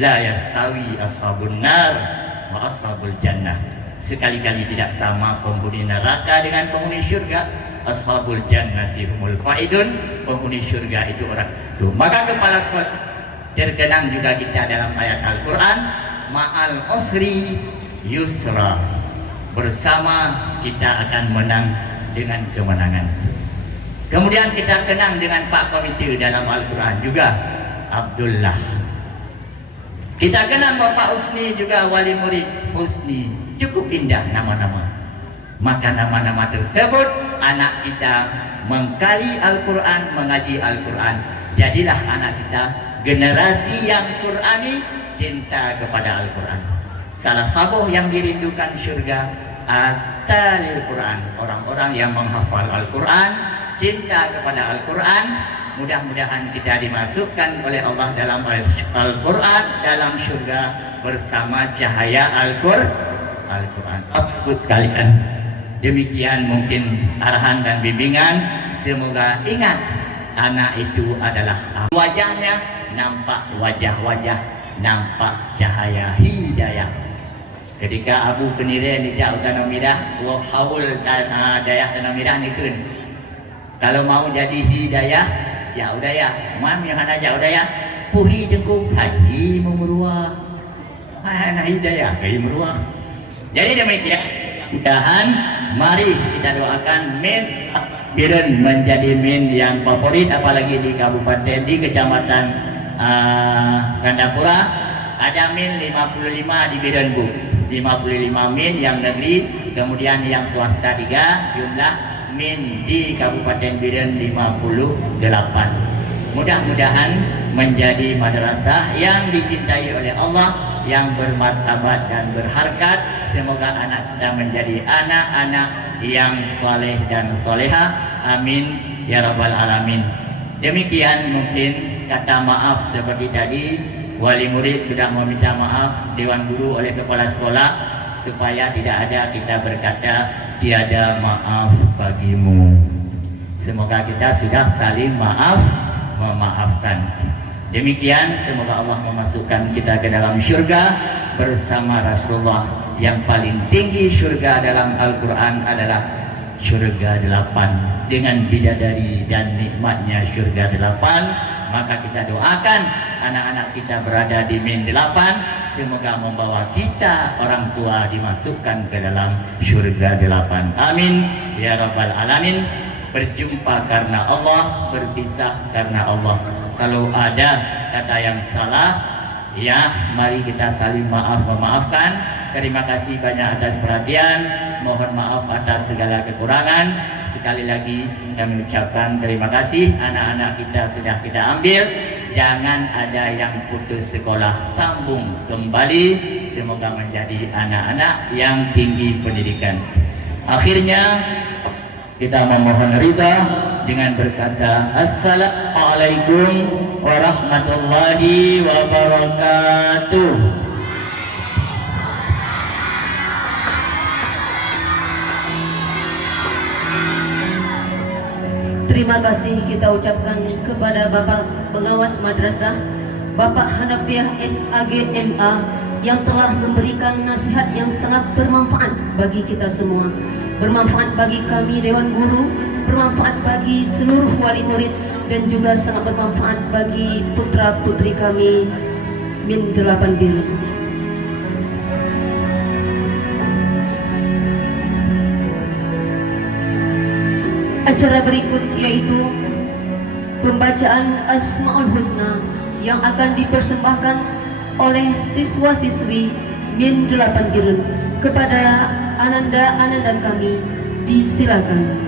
La yastawi ashabun nar wa ashabul jannah. Sekali-kali tidak sama penghuni neraka dengan penghuni syurga. Ashabul jannati humul faidun, penghuni syurga itu orang itu. Maka kepala sekolah terkenang juga kita dalam ayat Al-Quran, ma'al usri yusra, bersama kita akan menang dengan kemenangan. Kemudian kita kenang dengan Pak Komite dalam Al-Quran juga, Abdullah. Kita kenang Bapak Husni juga, wali murid Husni. Cukup indah nama-nama. Maka nama-nama tersebut anak kita mengkali Al-Quran, mengaji Al-Quran. Jadilah anak kita generasi yang Qurani, cinta kepada Al-Quran. Salah satu yang dirindukan syurga atalil Quran, orang-orang yang menghafal Al-Quran, cinta kepada Al-Quran. Mudah-mudahan kita dimasukkan oleh Allah dalam Al-Quran, dalam syurga bersama cahaya Al-Quran. Akut kalian. Demikian mungkin arahan dan bimbingan. Semoga ingat, anak itu adalah wajahnya, nampak wajah-wajah, nampak cahaya hidayah. Ketika Abu Penire dijak Tanah Merah, wa haul dayah Tanah Merah ni kun. Kalau mau jadi hidayah, ya udaya. Man yang hana ja udaya, puhi jengkung haji memerua. Hana hidayah haji memerua. Jadi demikian. Mudah-mudahan mari kita doakan min Biren menjadi min yang favorit, apalagi di kabupaten, di kecamatan Gandapura ada min 55 di Biren Bu, 55 min yang negeri, kemudian yang swasta 3, jumlah min di Kabupaten Biren 58. Mudah-mudahan menjadi madrasah yang dicintai oleh Allah, yang bermartabat dan berharkat. Semoga anak kita menjadi anak-anak yang soleh dan soleha. Amin ya rabbal alamin. Demikian mungkin kata maaf seperti tadi. Wali murid sudah meminta maaf Dewan Guru oleh kepala sekolah, supaya tidak ada kita berkata tiada maaf bagimu. Semoga kita sudah saling memaafkan. Demikian, semoga Allah memasukkan kita ke dalam syurga bersama Rasulullah. Yang paling tinggi syurga dalam Al-Quran adalah syurga 8, dengan bidadari dan nikmatnya syurga 8. Maka kita doakan anak-anak kita berada di min 8, semoga membawa kita orang tua dimasukkan ke dalam syurga 8. Amin ya rabbal alamin. Berjumpa karena Allah, berpisah karena Allah. Kalau ada kata yang salah, ya mari kita saling memaafkan. Terima kasih banyak atas perhatian. Mohon maaf atas segala kekurangan. Sekali lagi kami ucapkan terima kasih. Anak-anak kita sudah kita ambil jangan ada yang putus sekolah, sambung kembali, semoga menjadi anak-anak yang tinggi pendidikan. Akhirnya kita memohon ridha dengan berkata Assalamualaikum warahmatullahi wabarakatuh. Terima kasih kita ucapkan kepada Bapak Pengawas Madrasah, Bapak Hanafiah SAG MA yang telah memberikan nasihat yang sangat bermanfaat bagi kita semua, bermanfaat bagi kami Dewan Guru, bermanfaat bagi seluruh wali murid, dan juga sangat bermanfaat bagi putra-putri kami Min 8 Biru. Acara berikut yaitu pembacaan Asmaul Husna yang akan dipersembahkan oleh siswa-siswi Min 8 Biru kepada ananda-ananda kami. Disilakan.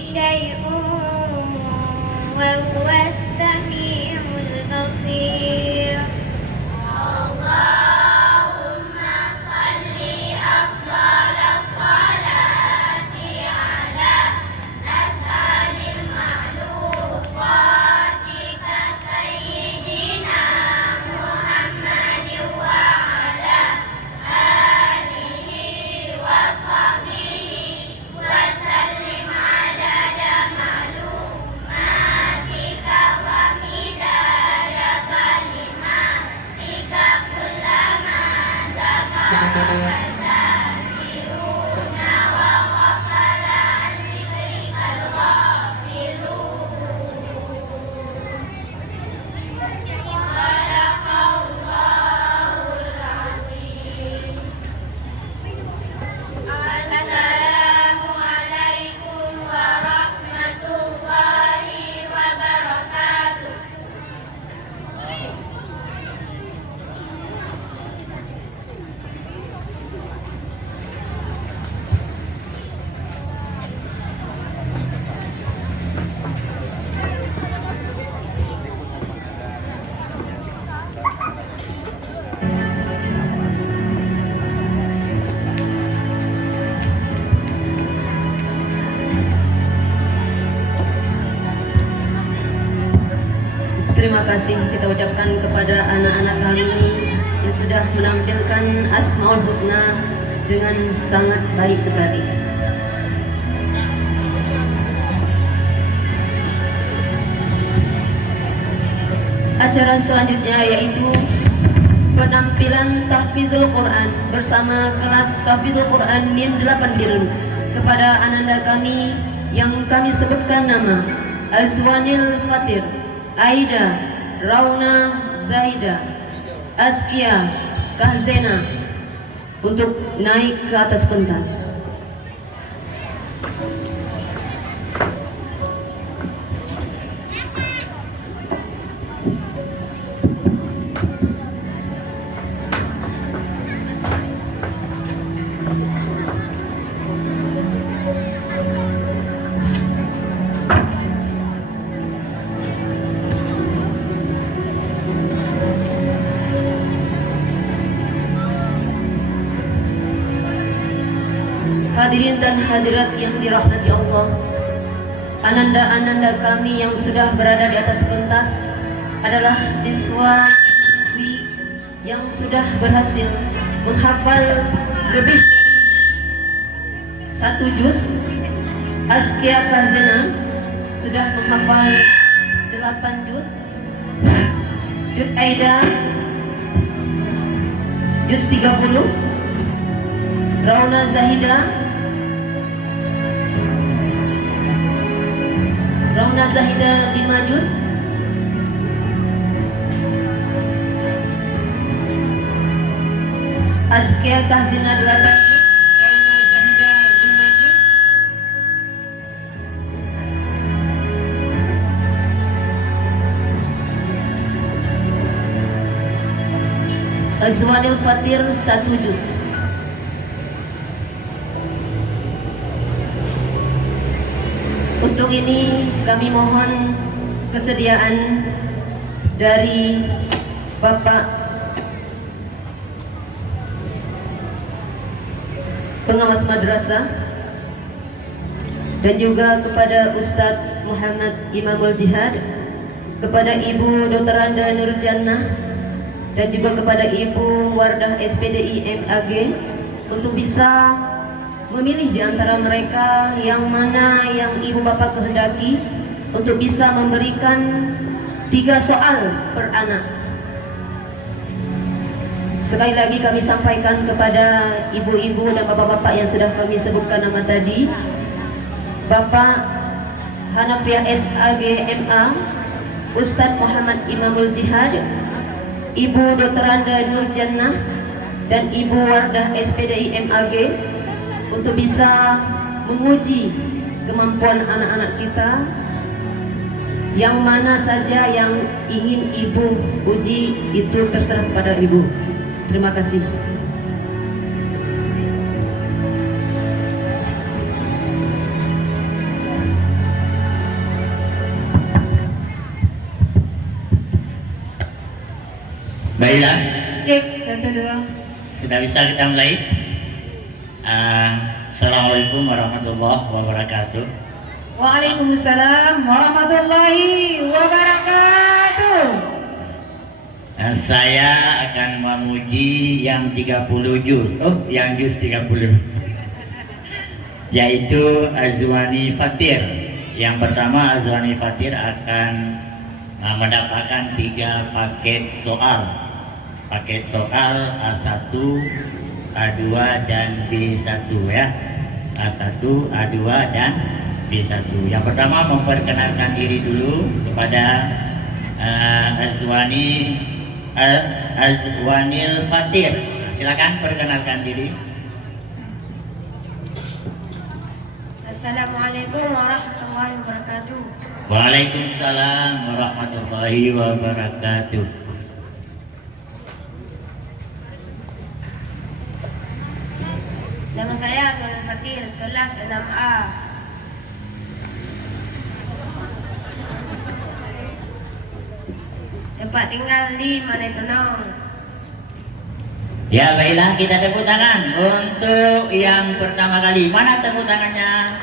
شيء وهو السميع البصير. اللهم صل أفضل الصلاة على أسعد المخلوقات كسيدنا محمد وعلى آله وصحبه وسلم عدد معلوماتك ومداد كلماتك كلما ذكرك الذاكرون وغفل عن ذكرك الغافلون. صدق الله العظيم. السلام عليكم ورحمة الله وبركاته. Terima kasih kita ucapkan kepada anak-anak kami yang sudah menampilkan Asmaul Husna dengan sangat baik sekali. Acara selanjutnya yaitu penampilan tahfizul Quran bersama kelas tahfizul Quran Min 8 Birun kepada ananda kami yang kami sebutkan nama Azwanil Fatir, Aida, Rauna, Zahida, Askia, Kahzena untuk naik ke atas pentas. Hadirin dan hadirat yang dirahmati Allah, ananda-ananda kami yang sudah berada di atas pentas adalah siswa-siswi yang sudah berhasil menghafal lebih dari 1 juz. Askia Kahzena sudah menghafal 8 juz. Jud Aida juz 30. Rauna Zahida 5 juz. Askia Kahzena 8 juz. Rauna Zahida 5 juz. Azwanil Fatir 1 juz. Untuk ini kami mohon kesediaan dari Bapak pengawas madrasah dan juga kepada Ustadz Muhammad Imamul Jihad, kepada Ibu Dr. Anda Nurjannah dan juga kepada Ibu Wardah SPDI MAG untuk bisa memilih di antara mereka yang mana yang ibu bapak kehendaki untuk bisa memberikan 3 soal per anak. Sekali lagi kami sampaikan kepada ibu-ibu dan bapak-bapak yang sudah kami sebutkan nama tadi, Bapak Hanafiah SAG MA, Ustadz Muhammad Imamul Jihad, Ibu Dr. Anda Nurjannah dan Ibu Wardah SPDI MAG untuk bisa menguji kemampuan anak-anak kita. Yang mana saja yang ingin ibu uji itu terserah kepada ibu. Terima kasih. Baiklah, Cek, 1, 2. sudah bisa kita mulai. Assalamualaikum warahmatullahi wabarakatuh. Waalaikumsalam warahmatullahi wabarakatuh. Saya akan memuji yang 30 juz. Yang juz 30. Yaitu Azwani Fatir. Yang pertama, Azwani Fatir akan mendapatkan 3 paket soal. Paket soal A1, A2 dan B1 ya. A1, A2 dan B1. Yang pertama memperkenalkan diri dulu kepada Azwanil Fatir. Silakan perkenalkan diri. Assalamualaikum warahmatullahi wabarakatuh. Waalaikumsalam warahmatullahi wabarakatuh. Nama saya Azwanil Fatir, kelas 6A. Tempat tinggal di Manetunong. Ya baiklah, kita tepuk tangan untuk yang pertama kali. Mana tepuk tangannya?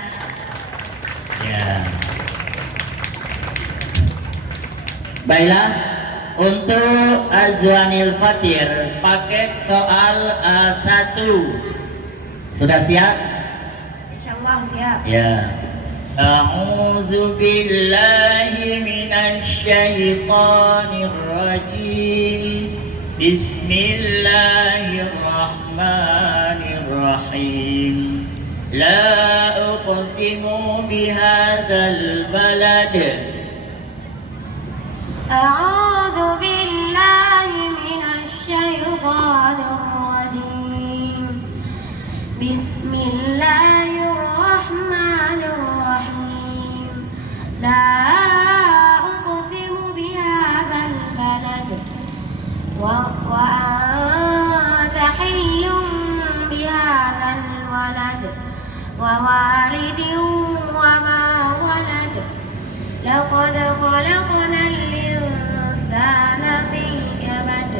Ya. Baiklah, untuk Azwanil Fatir paket soal A1. Sudah siap? Insyaallah siap. Ya. A'udzu billahi minasy syaithanir rajim. Bismillahirrahmanirrahim. La uqsimu bihadzal balad. A'udzu billahi minasy syaithanir rajim. Bismillahirrahmanirrahim. La uqsimu bihadzal balad wa anta hillum bihadzal walad wa walidin wa ma walad. Laqad khalaqnal insana fi kabad.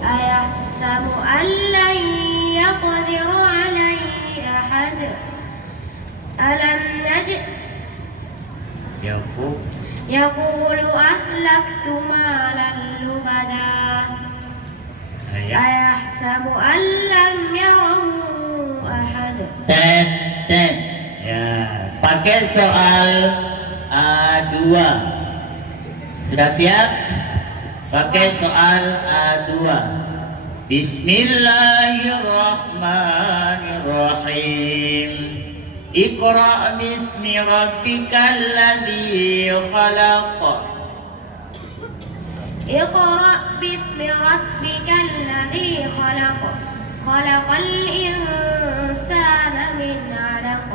Ayahsabu an lan yaqdiru alayhi ahad. Alam yaqulu ahlaktu malan lubada. Ayahsabu an lam yarahu ahad. Ten. Ya, pakai soal A2. Sudah siap? Pakai soal A2. Bismillahirrahmanirrahim. Iqra' bismi rabbikal ladzi khalaq. Iqra' bismi rabbikal ladzi khalaq. Khalaqal insana min 'alaq.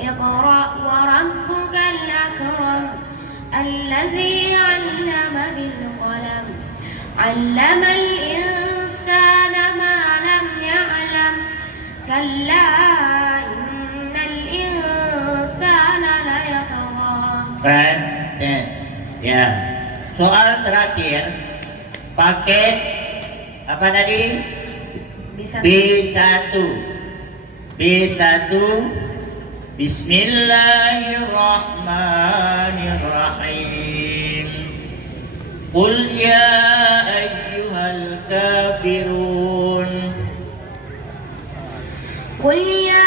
Iqra' wa rabbukal akram. Alladzi 'allama bil qalam. 'Allamal insana ma lam ya'lam. Kalla innal insana la yatagha. Ya. Soal terakhir paket apa tadi? B1. Bismillahirrahmanirrahim. Qul ya ayyuhal kafirun. Qul ya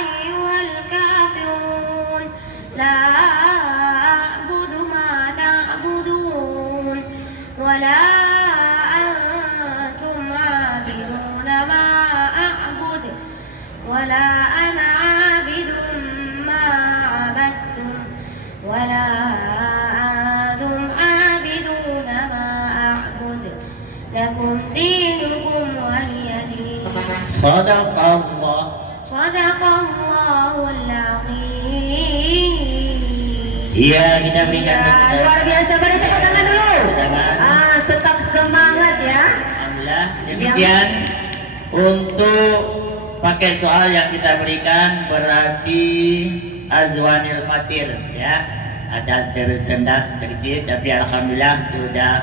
ayyuhal kafirun. La a'budu ma ta'budun. Wa la antum 'abiduna ma a'bud. Wa la ana 'abidun ma 'abadtum. Wa la antum 'abiduna ma a'bud. Lakum dinukum waliyadin. Sadaqallah. Sadaqallahul azim. Iya, kita berikan Ya, tepuk luar biasa, beri tepuk tangan dulu. tangan. Tetap semangat ya. Alhamdulillah. Demikian untuk paket soal yang kita berikan berarti Azwanil Fatir ya. Ada tersendat sedikit tapi alhamdulillah sudah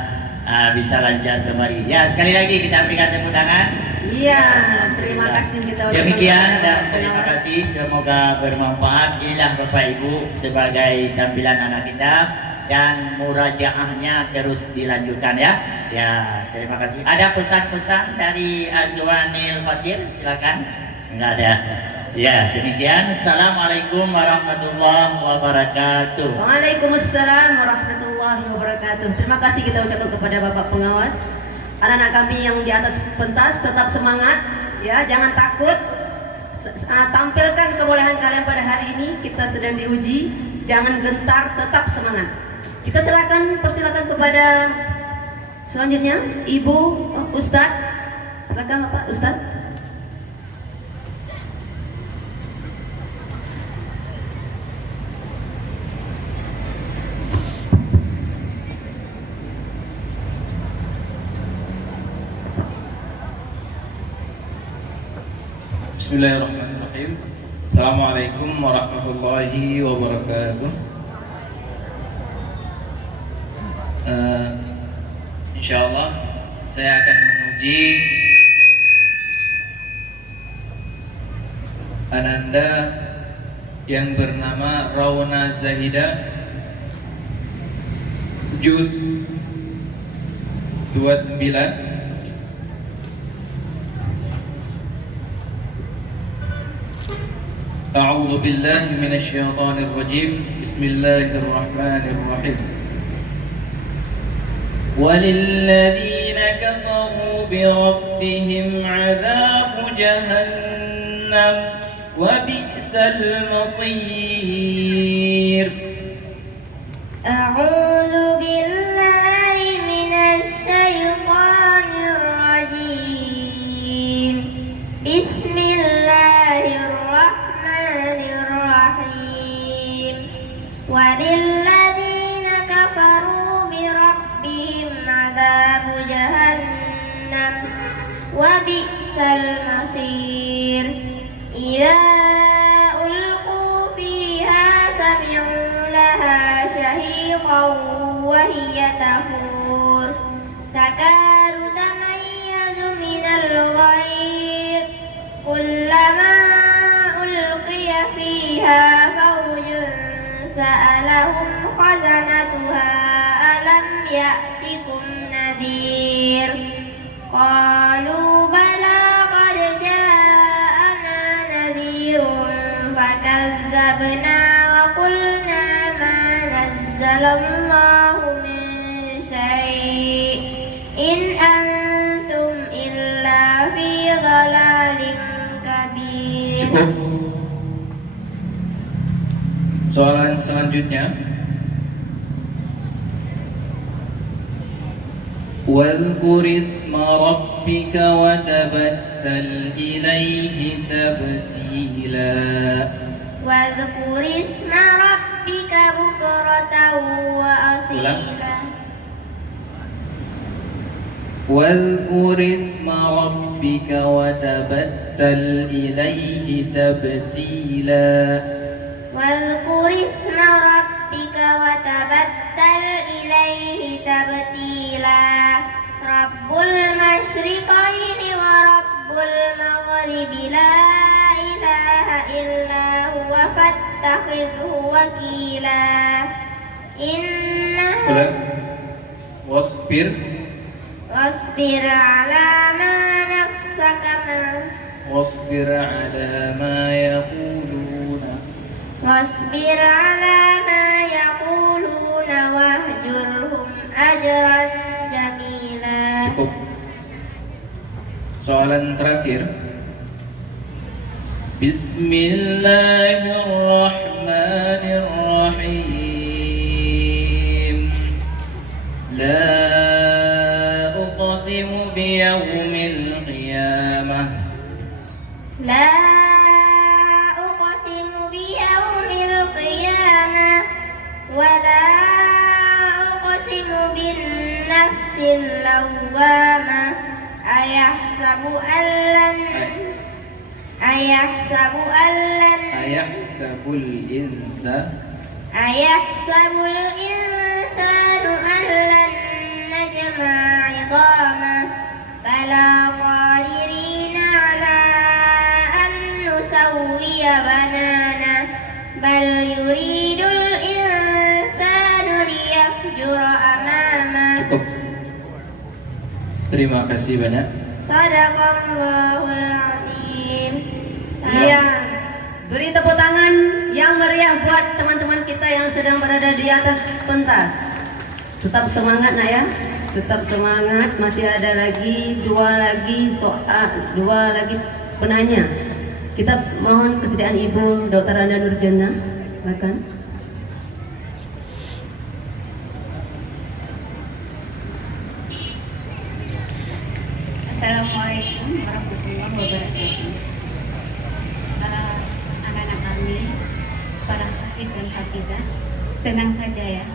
bisa lancar kembali. Ya, sekali lagi kita berikan tepuk tangan. Iya, terima kasih kita ucapkan Demikian kepada dan pengawas. terima kasih, semoga bermanfaat. Inilah Bapak Ibu sebagai tampilan anak kita dan murajaahnya terus dilanjutkan ya. Ya, terima kasih. Ada pesan-pesan dari Azwanil Fatir? Silakan. Enggak ada. Ya, demikian. Assalamualaikum warahmatullahi wabarakatuh. Waalaikumsalam warahmatullahi wabarakatuh. Terima kasih kita ucapkan kepada Bapak pengawas. Anak-anak kami yang di atas pentas tetap semangat ya, jangan takut. Tampilkan kebolehan kalian pada hari ini, kita sedang diuji. Jangan gentar, tetap semangat. Kita persilakan kepada selanjutnya Ibu Ustadz. Silakan Bapak Ustadz. Bismillahirrahmanirrahim. Assalamualaikum warahmatullahi wabarakatuh. Insyaallah saya akan menguji Ananda yang bernama Rauna Zahida, juz 29. أعوذ بالله من الشيطان الرجيم بسم الله الرحمن الرحيم وللذين كفروا بربهم عذاب جهنم وبئس المصير أعوذ بالله من الشيطان الرجيم بسم الله الرحمن الرحيم وللذين كفروا بربهم عذاب جهنم وبئس المصير إذا ألقوا فيها سمعوا لها شهيقا وهي تفور تكاد تميز من الغيظ كلما ألقي فيها فوج سألهم خزنتها ألم يأتكم نذير قالوا بلى قد جاءنا نذير فكذبنا وقلنا ما نزل الله من شيء إن أنتم إلا في ضلال كبير. Cukup. Soalan selanjutnya, واذكر اسم ربك وتبتل إليه تبتيلا واذكر اسم ربك بكرة وأصيلا واذكر اسم ربك وتبتل إليه تبتيلا واذكر اسم ربك وتبتل إليه تبتيلا رب المشرقين ورب المغرب لا إله إلا هو فاتخذه وكيلا ulang. واصبر على ما نفسك واصبر على ما يقولون واصبر على ما يقولون واهجرهم أجرا جميلا. Cukup. Soalan terakhir. Bismillahirrahmanirrahim. La uqsimu biyawmil qiyamah. لا أقسم بيوم القيامة ولا أقسم بالنفس اللوامة أيحسب أيحسب الإنسان أن لن نجمع عظاما بلى قادرين على أن نسوي بنانا بل يريد الإنسان ليفجر أماما. Cukup. Terima kasih banyak. Sadaqallahul Azim. Iya. Beri tepuk tangan yang meriah buat teman-teman kita yang sedang berada di atas pentas. Tetap semangat nak ya. Tetap semangat, masih ada lagi dua lagi penanya. Kita mohon kesediaan Ibu Dr. Anda Nurjana. Silakan. Assalamualaikum warahmatullahi wabarakatuh. Anak-anak kami, para hafid dan hafidah, tenang saja ya,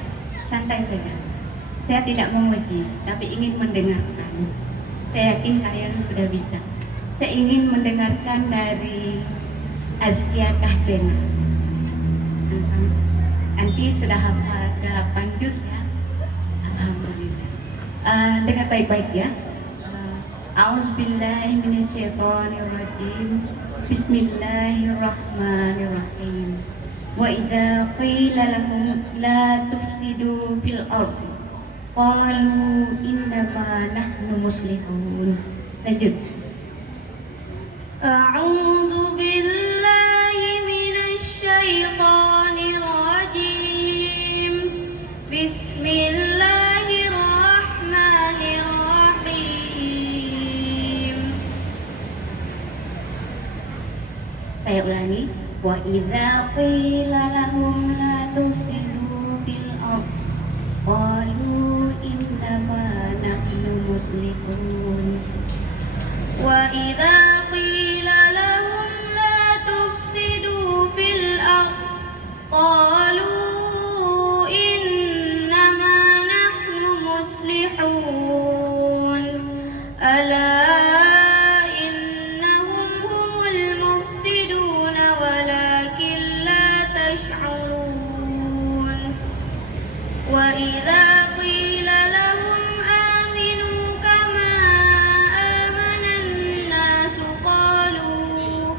santai saja. Saya tidak memuji, tapi ingin mendengarkan. Saya yakin kalian sudah bisa. Saya ingin mendengarkan dari Azkia Kahsena. Nanti sudah hafal 8 juz ya. Alhamdulillah. Dengar baik-baik ya. A'udzubillahi minasyaitonirrajim. Bismillahirrahmanirrahim. Wa idza qila lahum la tufsidu fil ardi qalu innama nahnu muslihun. Lanjut. A'udzu billahi minasy syaithanir rajim. Bismillahirrahmanirrahim. Saya ulangi. Wa idza qila lahum la tufsidu fil ardi qalu innama nahnu muslihun. وإذا قيل لهم لا تفسدوا في الأرض قالوا إنما نحن مصلحون ألا إنهم هم المفسدون ولكن لا تشعرون. وإذا قيل لهم آمنوا كما آمن الناس قالوا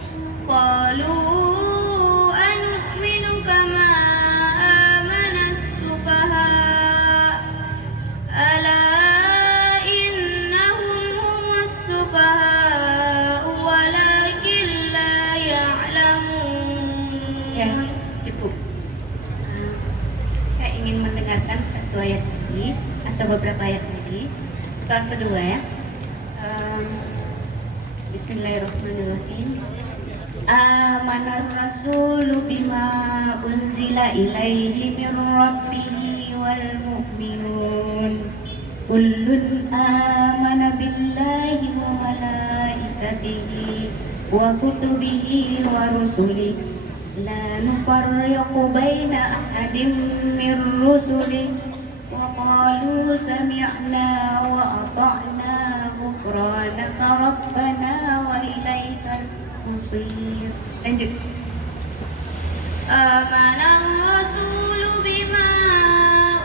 أنؤمن كما آمن السفهاء ألا إنهم هم السفهاء ولكن لا يعلمون. Ya, cukup. Saya ingin mendengarkan satu ayat lagi atau beberapa ayat lagi. Soal kedua ya. Bismillahirrahmanirrahim. Amanar rasulu bima unzila ilaihi min rabbihi wal mu'minun. Kullun amana billahi wa malaikatihi wa kutubihi wa rusulihi la nufarriqu baina ahadin min rusulihi wa qalu sami'na wa ata'na ghufranaka rabbana wa ilaikal masir. Lanjut. Amana ar-rasulu bima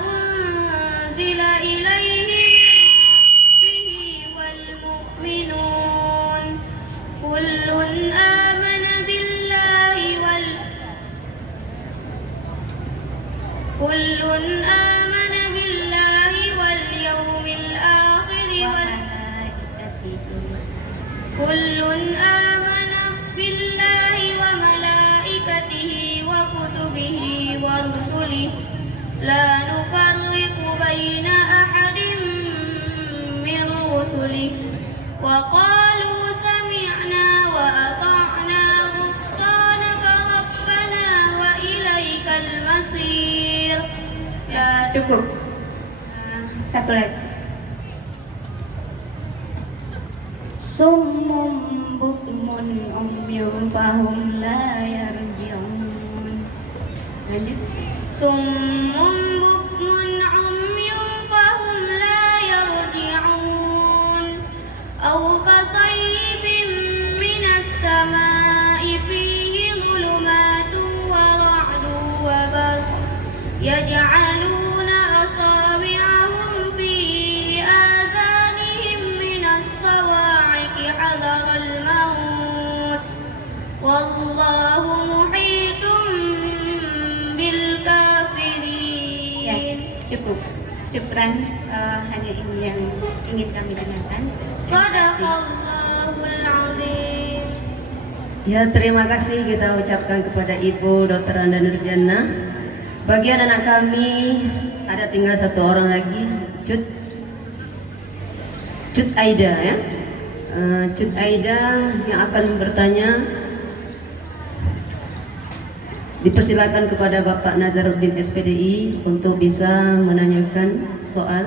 unzila ilaihi min rabbihi wal mu'minun kullun amana billahi wal yawmil akhir kullun amana billahi wa malaikatihi wa kutubihi wa rusulihi la nufarriqu baina ahadin min rusulihi wa qalu sami'na wa ata'na ghufranaka rabbana wa ilaikal masir. Cukup. Satu lagi. Summum bukmun umyun fahum la yarji'un. Lanjut. Summun bukmun umyun fahum la yarji'un aw kasaybin minas samai fihi dhulumatun wa ra'dun wa barq yaj'aluna asabi'ahum fi Syukran, hanya ini yang ingin kami dengarkan. Sadaqallahul azim. Ya, terima kasih kita ucapkan kepada Ibu Dr. Anda Nurjana. Bagi anak kami, ada tinggal satu orang lagi, Cut Aida ya. Cut Aida yang akan bertanya. Dipersilakan kepada Bapak Nazaruddin SPDI untuk bisa menanyakan soal.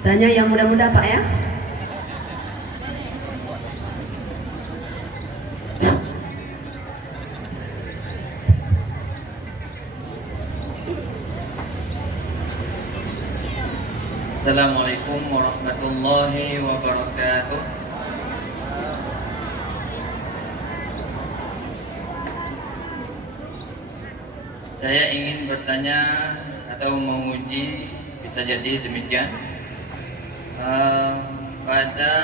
Tanya yang mudah-mudah Pak ya. Assalamualaikum warahmatullahi wabarakatuh. Saya ingin bertanya atau menguji, bisa jadi demikian, pada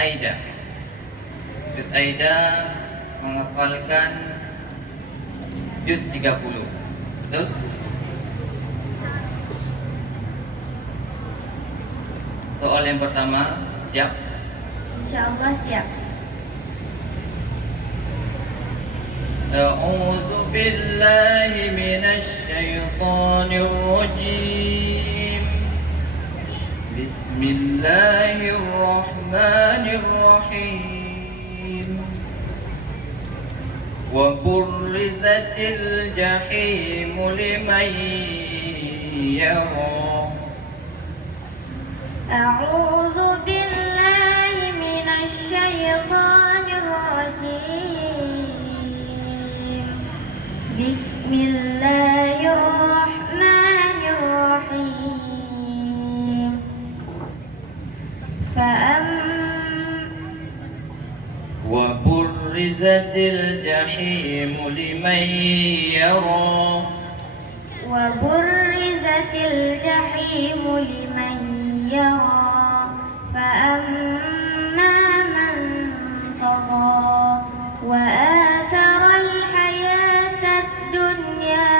Aida. Aida menghafalkan juz 30, betul? Soal yang pertama, siap? Insyaallah siap. أعوذ بالله من الشيطان الرجيم بسم الله الرحمن الرحيم وبرزت الجحيم لمن يرى أعوذ بالله من الشيطان الرجيم بسم الله الرحمن الرحيم وبرزت الجحيم لمن يرى وبرزت الجحيم لمن يرى فأما من طغى وآثر الحياة الدنيا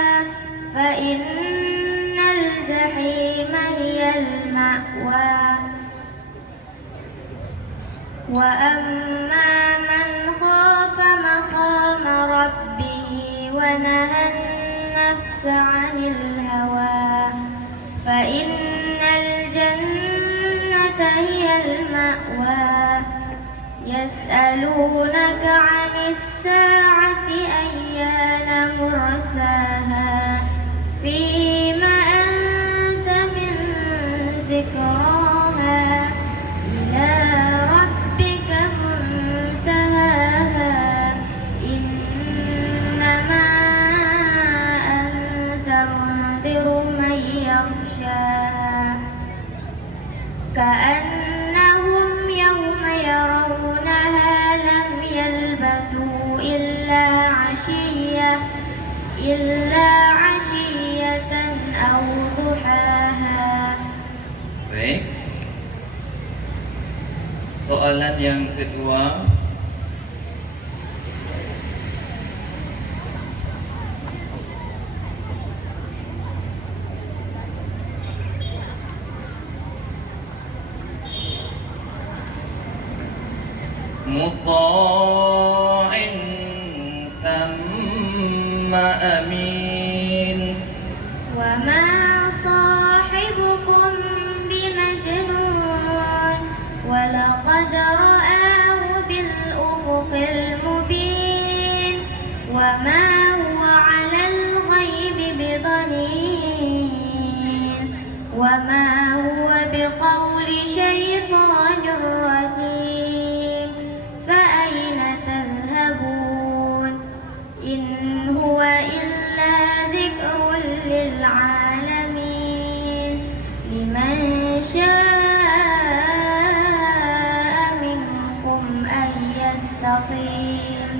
فإن الجحيم هي المأوى وأما من خاف مقام ربه ونهى النفس عن الهوى فإن الجنة هي المأوى يسألونك عن الساعة أيان مرساها فيما أنت من ذكراها إلى ربك منتهاها إنما أنت منذر من يخشاها كأنهم يوم يرونها لم يلبثوا إلا عشية أو ضحاها. Baik. Soalan yang kedua, mutta'in thumma amin. وما صاحبكم بمجنون ولقد رآه بالأفق المبين وما هو على الغيب بضنين وما هو بقول شيطان رجيم فأين تذهبون إن هو إلا ذكر للعالمين لمن شاء منكم أن يستقيم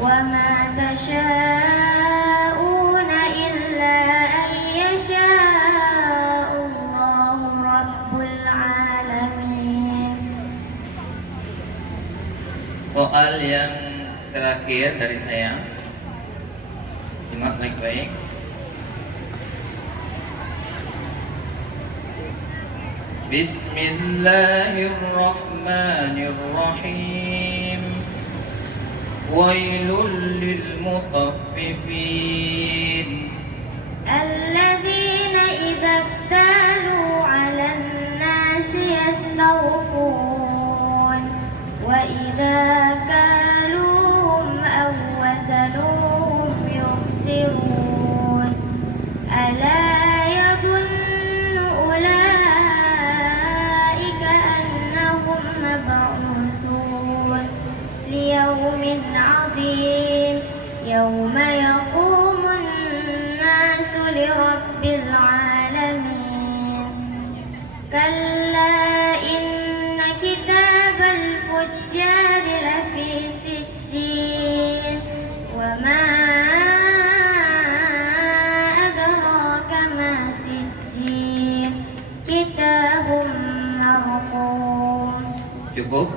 وما تشاءون إلا أن يشاء الله رب العالمين. Soal yang terakhir dari saya, simak baik-baik. Bismillahirrahmanirrahim. Wailul lil mutaffifin. الذين إذا اكتالوا على الناس يستوفون وإذا كالوهم أو وزنوهم يخسرون ألا يظن أولئك أنهم مبعوثون ليوم عظيم يوم يقوم الناس لرب العالمين كلا إن كتاب الفجار لفي سجين وما أدراك ما سجين كتاب مرقوم. Cukup.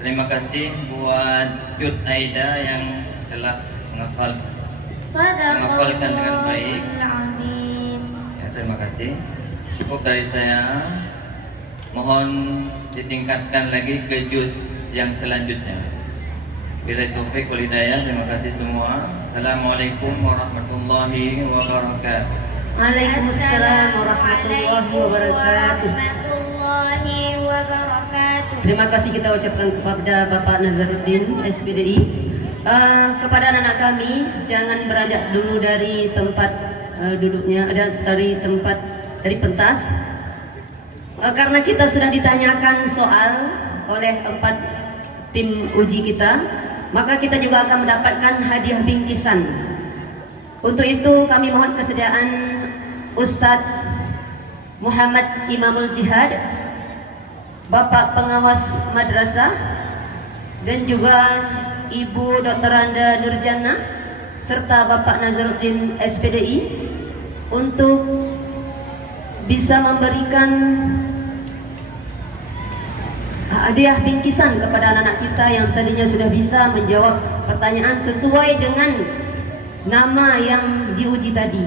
Terima kasih buat Cut Aida yang telah menghafalkan dengan baik. Ya, terima kasih. Cukup dari saya. Mohon ditingkatkan lagi ke juz yang selanjutnya. Bila taufik wal hidayah. Terima kasih semua. Assalamualaikum warahmatullahi wabarakatuh. Waalaikumsalam warahmatullahi wabarakatuh. Terima kasih kita ucapkan kepada Bapak Nazaruddin SPDI. Kepada anak-anak kami, jangan beranjak dulu dari tempat duduknya, dari pentas, karena kita sudah ditanyakan soal oleh 4 tim uji kita, maka kita juga akan mendapatkan hadiah bingkisan. Untuk itu kami mohon kesediaan Ustadz Muhammad Imamul Jihad, Bapak Pengawas Madrasah, dan juga Ibu Dr. Anda Nurjana serta Bapak Nazaruddin SPDI untuk bisa memberikan hadiah bingkisan kepada anak-anak kita yang tadinya sudah bisa menjawab pertanyaan sesuai dengan nama yang diuji tadi,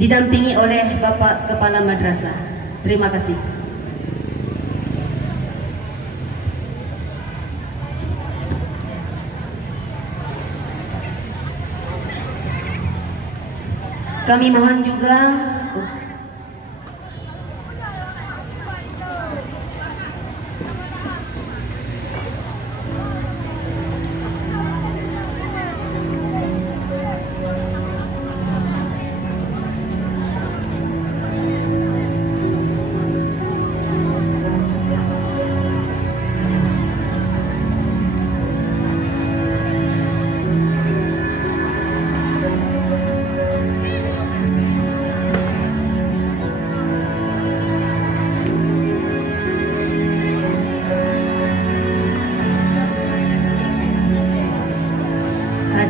didampingi oleh Bapak Kepala Madrasah. Terima kasih. Kami mohon juga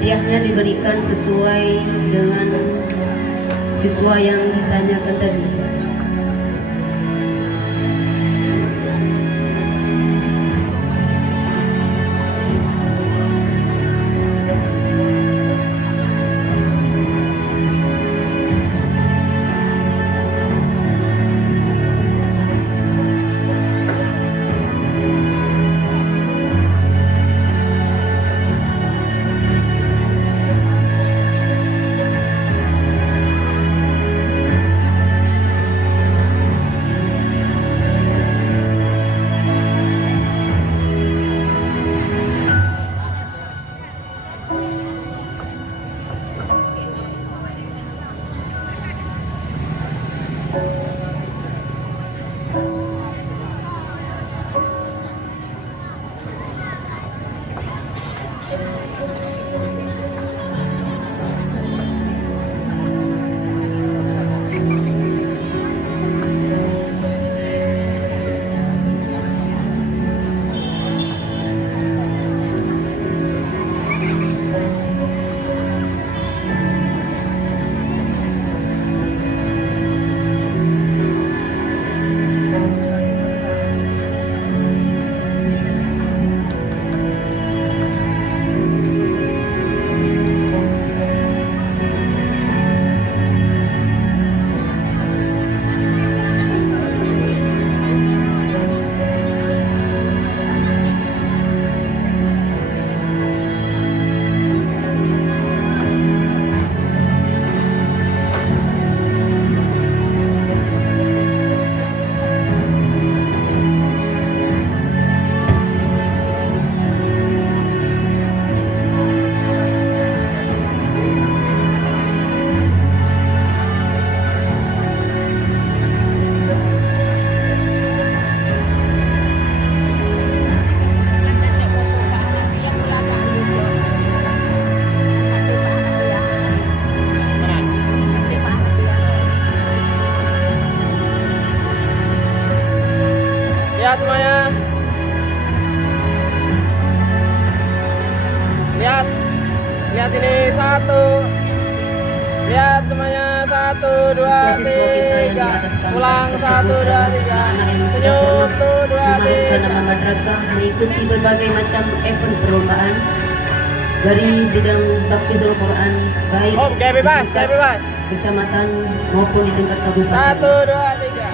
hadiahnya diberikan sesuai dengan siswa yang ditanyakan tadi. Lihat semuanya, 1, 2, Siswa-siswa kita yang di 3. atas kantor Pulang, 1, tersebut 2, adalah 3. anak-anak yang sudah Senyum, pernah 1, 2, mengharumkan 3. nama madrasah, mengikuti berbagai macam event perlombaan dari bidang tahfizul Quran, baik Om, kayak bebas, di kayak tingkat bebas. kecamatan maupun di tingkat kabupaten. 1, 2, 3.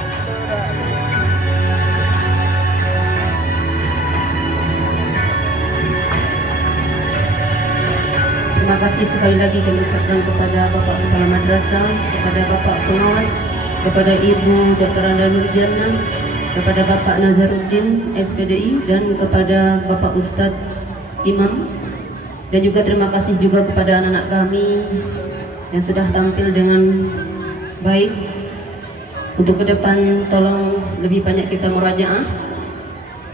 Terima kasih sekali lagi kami ucapkan kepada Bapak Kepala Madrasah, kepada Bapak Pengawas, kepada Ibu Dr. Anda Nurjana, kepada Bapak Nazaruddin SPDI, dan kepada Bapak Ustadz Imam. Dan juga terima kasih juga kepada anak-anak kami yang sudah tampil dengan baik. Untuk ke depan tolong lebih banyak kita murajaah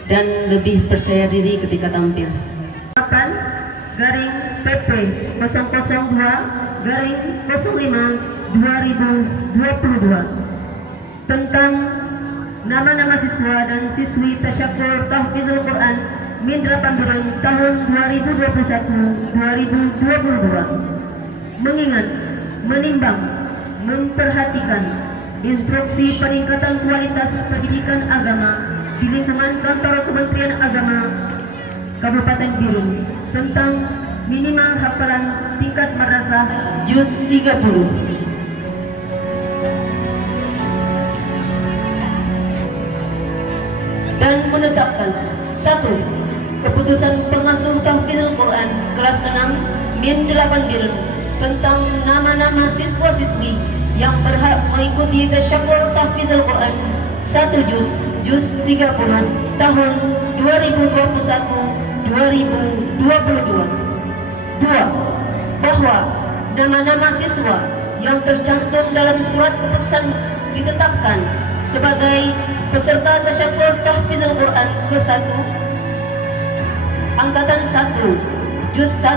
dan lebih percaya diri ketika tampil. Garing PP 002/05/2022 tentang nama-nama siswa dan siswi tasyakur tahfizul Quran Min 8 Bulan tahun 2021-2022. Mengingat, menimbang, memperhatikan instruksi peningkatan kualitas pendidikan agama di lingkungan kantor Kementerian Agama Kabupaten Biren tentang minimal hafalan tingkat madrasah juz 30 dan menetapkan 1. Keputusan pengasuh tahfizul Quran kelas 6 Min 8 Biren tentang nama-nama siswa-siswi yang berhak mengikuti tasyakur tahfizul Quran 1 juz 30 tahun 2021-2022. 2. Bahwa nama-nama siswa yang tercantum dalam surat keputusan ditetapkan sebagai peserta tasyakur tahfizul Quran ke-1 angkatan 1 juz 30.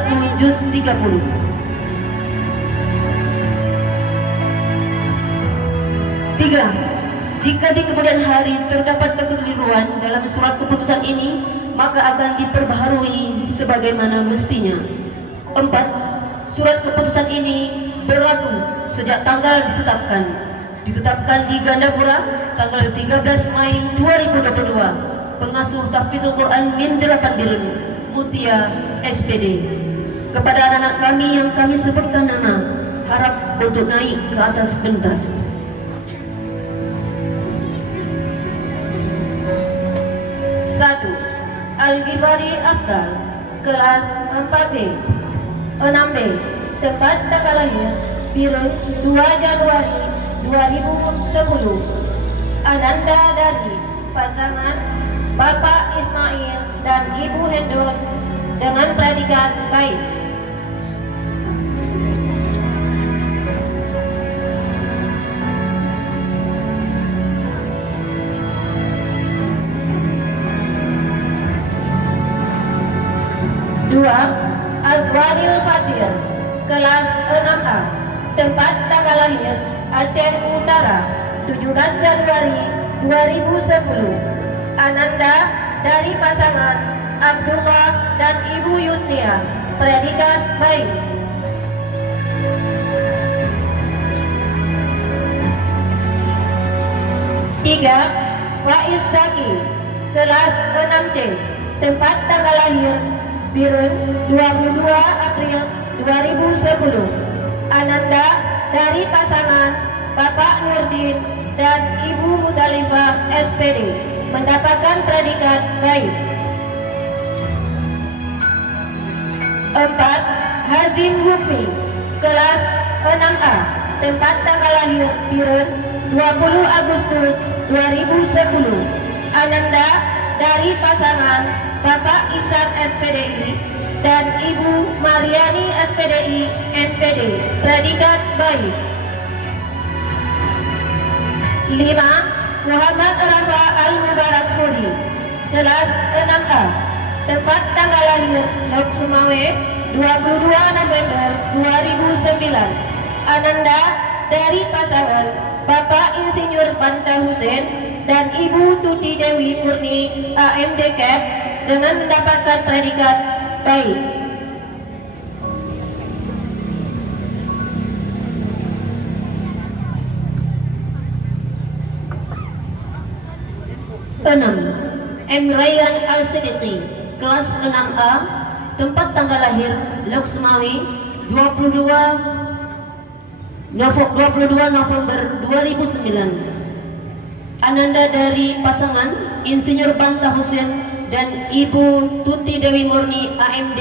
3. Jika di kemudian hari terdapat kekeliruan dalam surat keputusan ini, maka akan diperbaharui sebagaimana mestinya. 4. Surat keputusan ini berlaku sejak tanggal ditetapkan di Gandapura tanggal 13 Mei 2022. Pengasuh tahfizul Quran Min 8 Biren Mutia SPD. Kepada anak-anak kami yang kami sebutkan nama, harap untuk naik ke atas pentas. 1. Al-Ghifari Afdal kelas 4B 6B tempat tanggal lahir Biren 2 Januari 2010. Ananda dari pasangan Bapak Ismail dan Ibu Hendon dengan predikat baik. Dua, Azwaril Fatir kelas 6A tempat tanggal lahir Aceh Utara 17 Januari 2010. Ananda dari pasangan Abdullah dan Ibu Yusnia predikat baik. Tiga, Faiz Daki kelas 6C tempat tanggal lahir Biren 22 April 2010. Ananda dari pasangan Bapak Nurdin dan Ibu Mutalifah SPD mendapatkan predikat baik. 4. Hazim Hukmi kelas 6A tempat tanggal lahir Biren 20 Agustus 2010. Ananda dari pasangan Bapak Ihsan SPDI dan Ibu Mariani SPDI MPD predikat baik. 5. Muhammad Rafa Al-Mubarak Puri kelas 6A tempat tanggal lahir Lok Sumawe 22 November 2009. Ananda dari pasangan Bapak Insinyur Banta Husen dan Ibu Tuti Dewi Murni AMD Cap dengan mendapatkan predikat baik. 6. M. Rayyan Al-Siddiqi, kelas 6A, tempat tanggal lahir Loksmawi 22 November 2009. Ananda dari pasangan Insinyur Banta Husin dan Ibu Tuti Dewi Murni AMD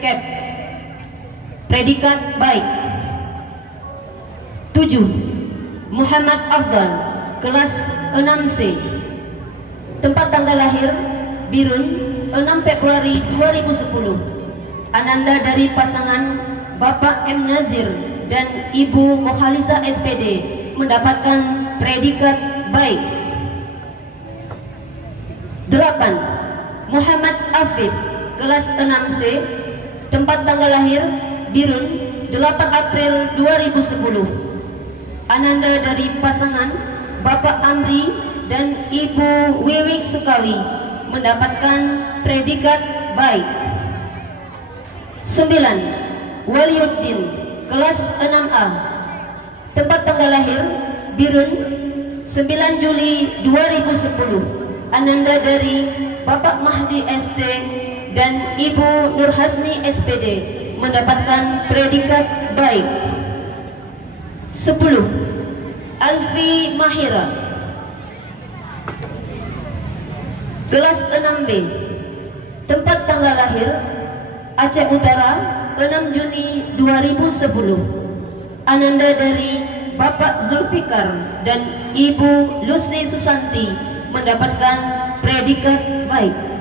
Cap. Predikat baik. 7. Muhammad Afdal, kelas 6C, tempat tanggal lahir Birun 6 Februari 2010. Ananda dari pasangan Bapak M. Nazir dan Ibu Mokhalisa SPD mendapatkan predikat baik. 8. Muhammad Afif, kelas 6C, tempat tanggal lahir Birun 8 April 2010. Ananda dari pasangan Bapak Amri dan Ibu Wiwik Sukawi mendapatkan predikat baik. 9. Waliuddin, kelas 6A, tempat tanggal lahir Birun 9 Juli 2010. Ananda dari Bapak Mahdi ST dan Ibu Nurhasni SPD mendapatkan predikat baik. 10. Alfi Mahira, kelas 6B, tempat tanggal lahir Aceh Utara 6 Juni 2010. Ananda dari Bapak Zulfikar dan Ibu Lucy Susanti mendapatkan predikat baik.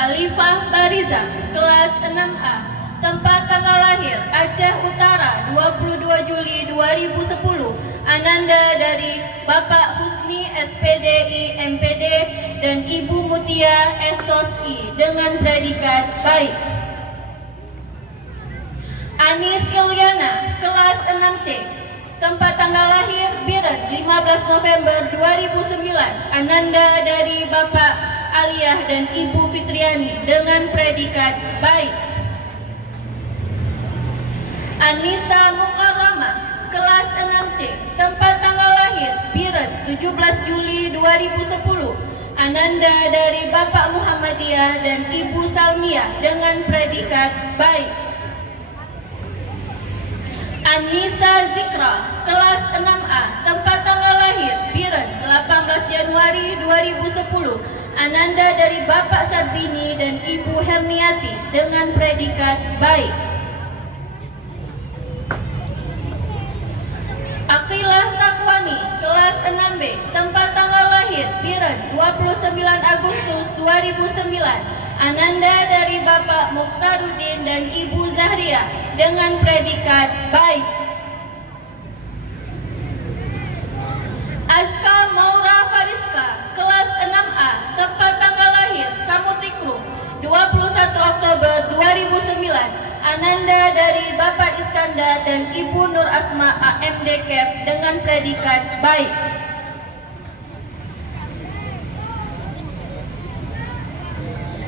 Alifah Bariza, kelas 6A, tempat tanggal lahir Aceh Utara 22 Juli 2010. Ananda dari Bapak Husni SPDI MPD dan Ibu Mutia SOSI dengan predikat baik. Anis Ilyana, kelas 6C, tempat tanggal lahir Biren 15 November 2009. Ananda dari Bapak Aliyah dan Ibu Fitriani dengan predikat baik. Anissa Mukarramah, kelas 6C, tempat tanggal lahir Biren 17 Juli 2010. Ananda dari Bapak Muhammadiyah dan Ibu Salmiah dengan predikat baik. Anissa Zikra, kelas 6A, tempat tanggal lahir Biren 18 Januari 2010. Ananda dari Bapak Sarbini dan Ibu Herniati dengan predikat baik. Aqilah Takwani, kelas 6B, tempat tanggal lahir Biren 29 Agustus 2009. Ananda dari Bapak Mukhtaruddin dan Ibu Zahria dengan predikat baik. Aska Maura Fariska, kelas 6A, tempat tanggal lahir Samutikrum 21 Oktober 2009. Ananda dari Bapak Iskandar dan Ibu Nur Asma AMD Cap dengan predikat baik.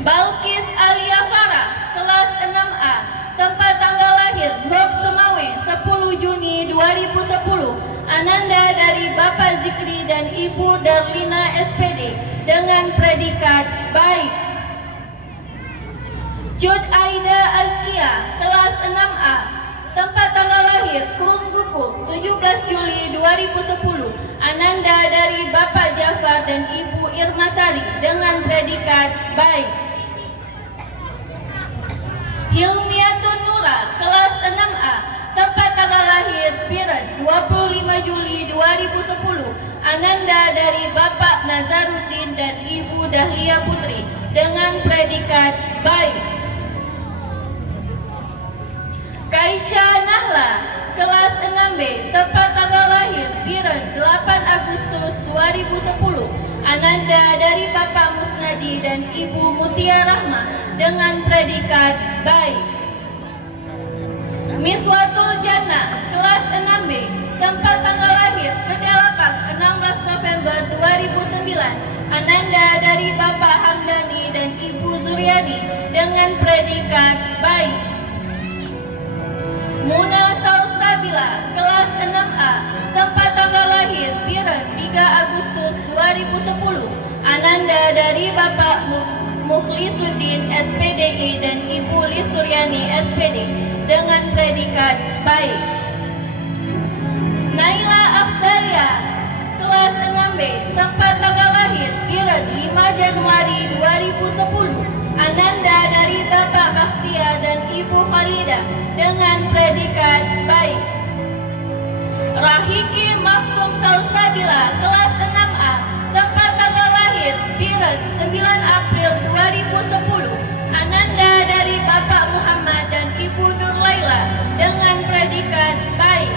Balkis Alia Farah, kelas 6A, tempat tanggal lahir Lok Semawe 10 Juni 2010. Ananda dari Bapak Zikri dan Ibu Darlina SPD dengan predikat baik. Jud Aida Azkia, kelas 6A, tempat tanggal lahir Krungguku 17 Juli 2010. Ananda dari Bapak Jafar dan Ibu Irmasari dengan predikat baik. Hilmiatun Nura, kelas 6A, tempat tanggal lahir Biren 25 Juli 2010. Ananda dari Bapak Nazaruddin dan Ibu Dahlia Putri dengan predikat baik. Kaisha Nahla, kelas 6B, tempat tanggal lahir Biren 8 Agustus 2010. Ananda dari Bapak Musnadi dan Ibu Mutia Rahma dengan predikat baik. Miswatul Jannah, kelas 6B, tempat tanggal lahir Kedalapan 16 November 2009. Ananda dari Bapak Hamdani dan Ibu Zuri Suryani dengan predikat baik. Muna Salsabila, kelas 6A, tempat tanggal lahir Biren 3 Agustus 2010. Ananda dari Bapak Mukhlisuddin SPDI dan Ibu Lis Suryani SPD dengan predikat baik. Naila Afdalia, kelas 6B, tempat tanggal lahir Biren 5 Januari 2010. Ananda dari Bapak Bakhtia dan Ibu Khalida dengan predikat baik. Rahiki Mahkum Salsabila, kelas 6A, tempat tanggal lahir Biren 9 April 2010. Ananda dari Bapak Muhammad dan Ibu Nur Laila dengan predikat baik.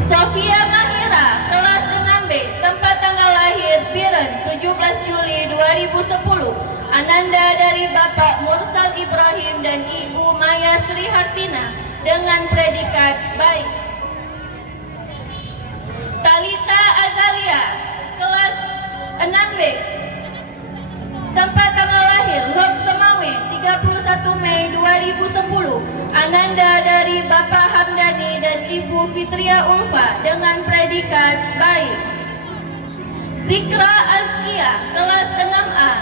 Sofia Mahira, kelas 6B, tempat tanggal lahir Biren 17 Juli 2010. Ananda dari Bapak Mursal Ibrahim dan Ibu Maya Sri Hartina dengan predikat baik. Talita Azalia, kelas 6B, tempat tanggal lahir Lok Semawe 31 Mei 2010. Ananda dari Bapak Hamdani dan Ibu Fitria Ulfa dengan predikat baik. Zikra Azkia, kelas 6A,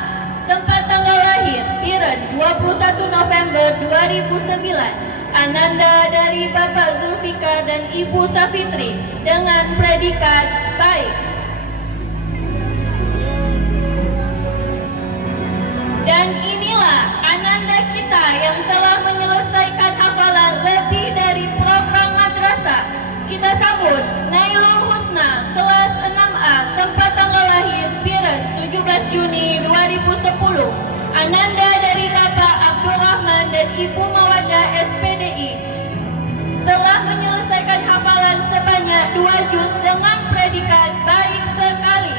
tempat tanggal lahir Biren 21 November 2009. Ananda dari Bapak Zulfikar dan Ibu Safitri dengan predikat baik. Dan inilah Ananda kita yang telah menyelesaikan hafalan lebih dari program madrasah. Kita sambut Nailul Husna, kelas 6A, tempat tanggal lahir Biren 17 Juni 2010. Ananda dari Bapak Abdurrahman dan Ibu Mawadah SPDI telah menyelesaikan hafalan sebanyak 2 juz dengan predikat baik sekali.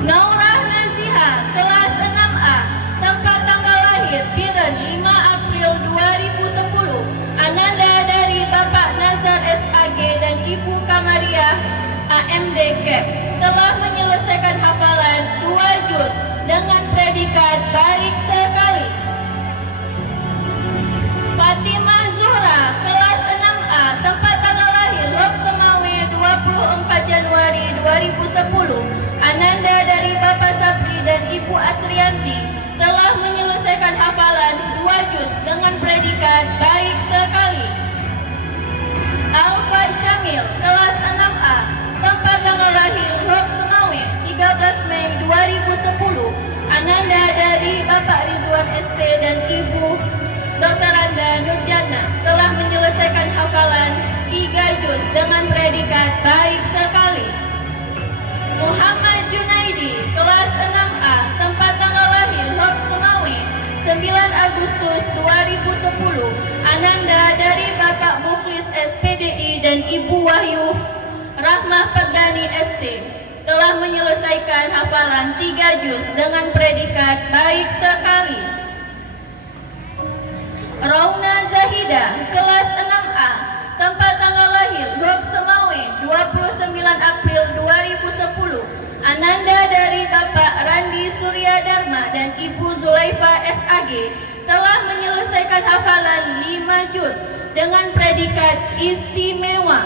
Naurah Naziha, kelas 6A, tempat tanggal lahir Biren 5 April 2010. Ananda dari Bapak Nazar SAG dan Ibu Kamariah AMD Cap telah menyelesaikan hafalan 2 juz dengan predikat baik sekali. Fatimah Zuhra, kelas 6A, tempat tanggal lahir Lok Semawe 24 Januari 2010. Ananda dari Bapak Sabri dan Ibu Asrianti telah menyelesaikan hafalan 2 juz dengan predikat baik sekali. Alfa Syamil, kelas 6A, tempat tanggal lahir Lok Semawe 13 Mei 2010. Ananda dari Bapak Rizwan ST dan Ibu Dr. Anda Nurjana telah menyelesaikan hafalan 3 juz dengan predikat baik sekali. Muhammad Junaidi, kelas 6A, tempat tanggal lahir Lok Semawe 9 Agustus 2010. Ananda dari Bapak Mukhlis SPDI dan Ibu Wahyu Rahmah Perdani ST telah menyelesaikan hafalan 3 juz dengan predikat baik sekali. Rauna Zahida, kelas 6A, tempat tanggal lahir Lok Semawe 29 April 2010. Ananda dari Bapak Randi Surya Dharma dan Ibu Zulaifa SAG telah menyelesaikan hafalan 5 juz dengan predikat istimewa.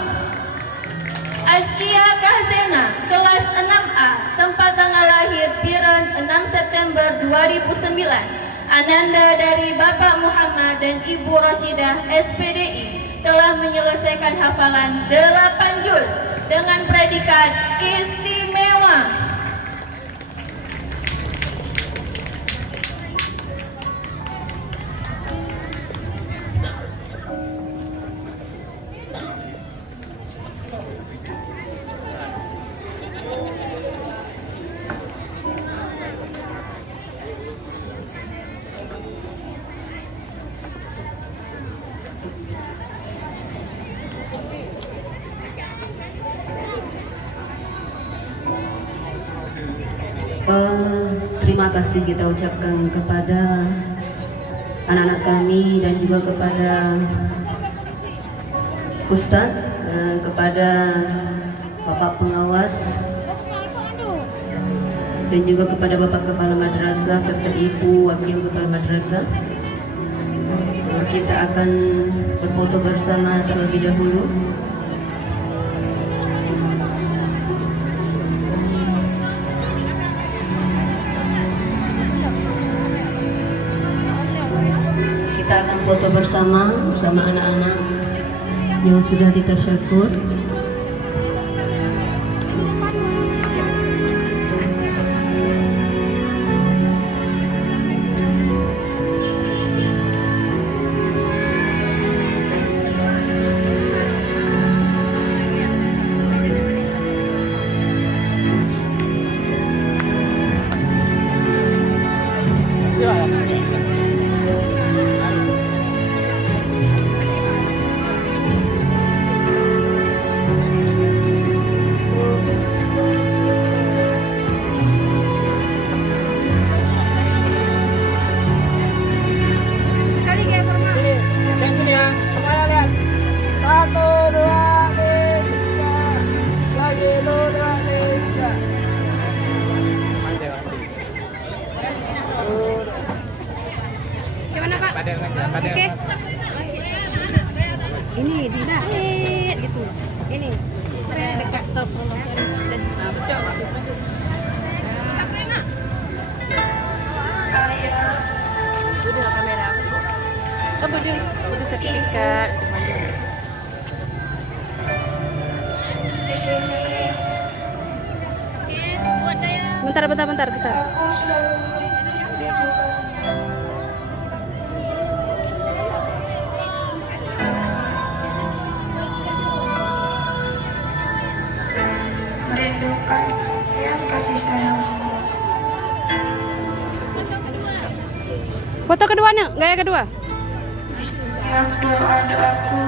Askia Kahzena, kelas 6A, tempat tanggal lahir Biren 6 September 2009. Ananda dari Bapak Muhammad dan Ibu Rashidah SPDI telah menyelesaikan hafalan 8 juz dengan predikat istimewa. Terima kasih kita ucapkan kepada anak-anak kami dan juga kepada Ustadz, kepada Bapak Pengawas dan juga kepada Bapak Kepala Madrasah serta Ibu Wakil Kepala Madrasah. Kita akan berfoto bersama terlebih dahulu. Kita akan foto bersama anak-anak yang sudah ditasyakur. Oke. Ini di set gitu. Ini. Saya ada astagfirullahaladzim dan udah kamera. Kemudian udah sertifikat. Di sini. Bentar. Aku selalu merindukanmu. Merindukan yang kasih sayangmu. Foto keduanya, gaya kedua. Setiap doa-doaku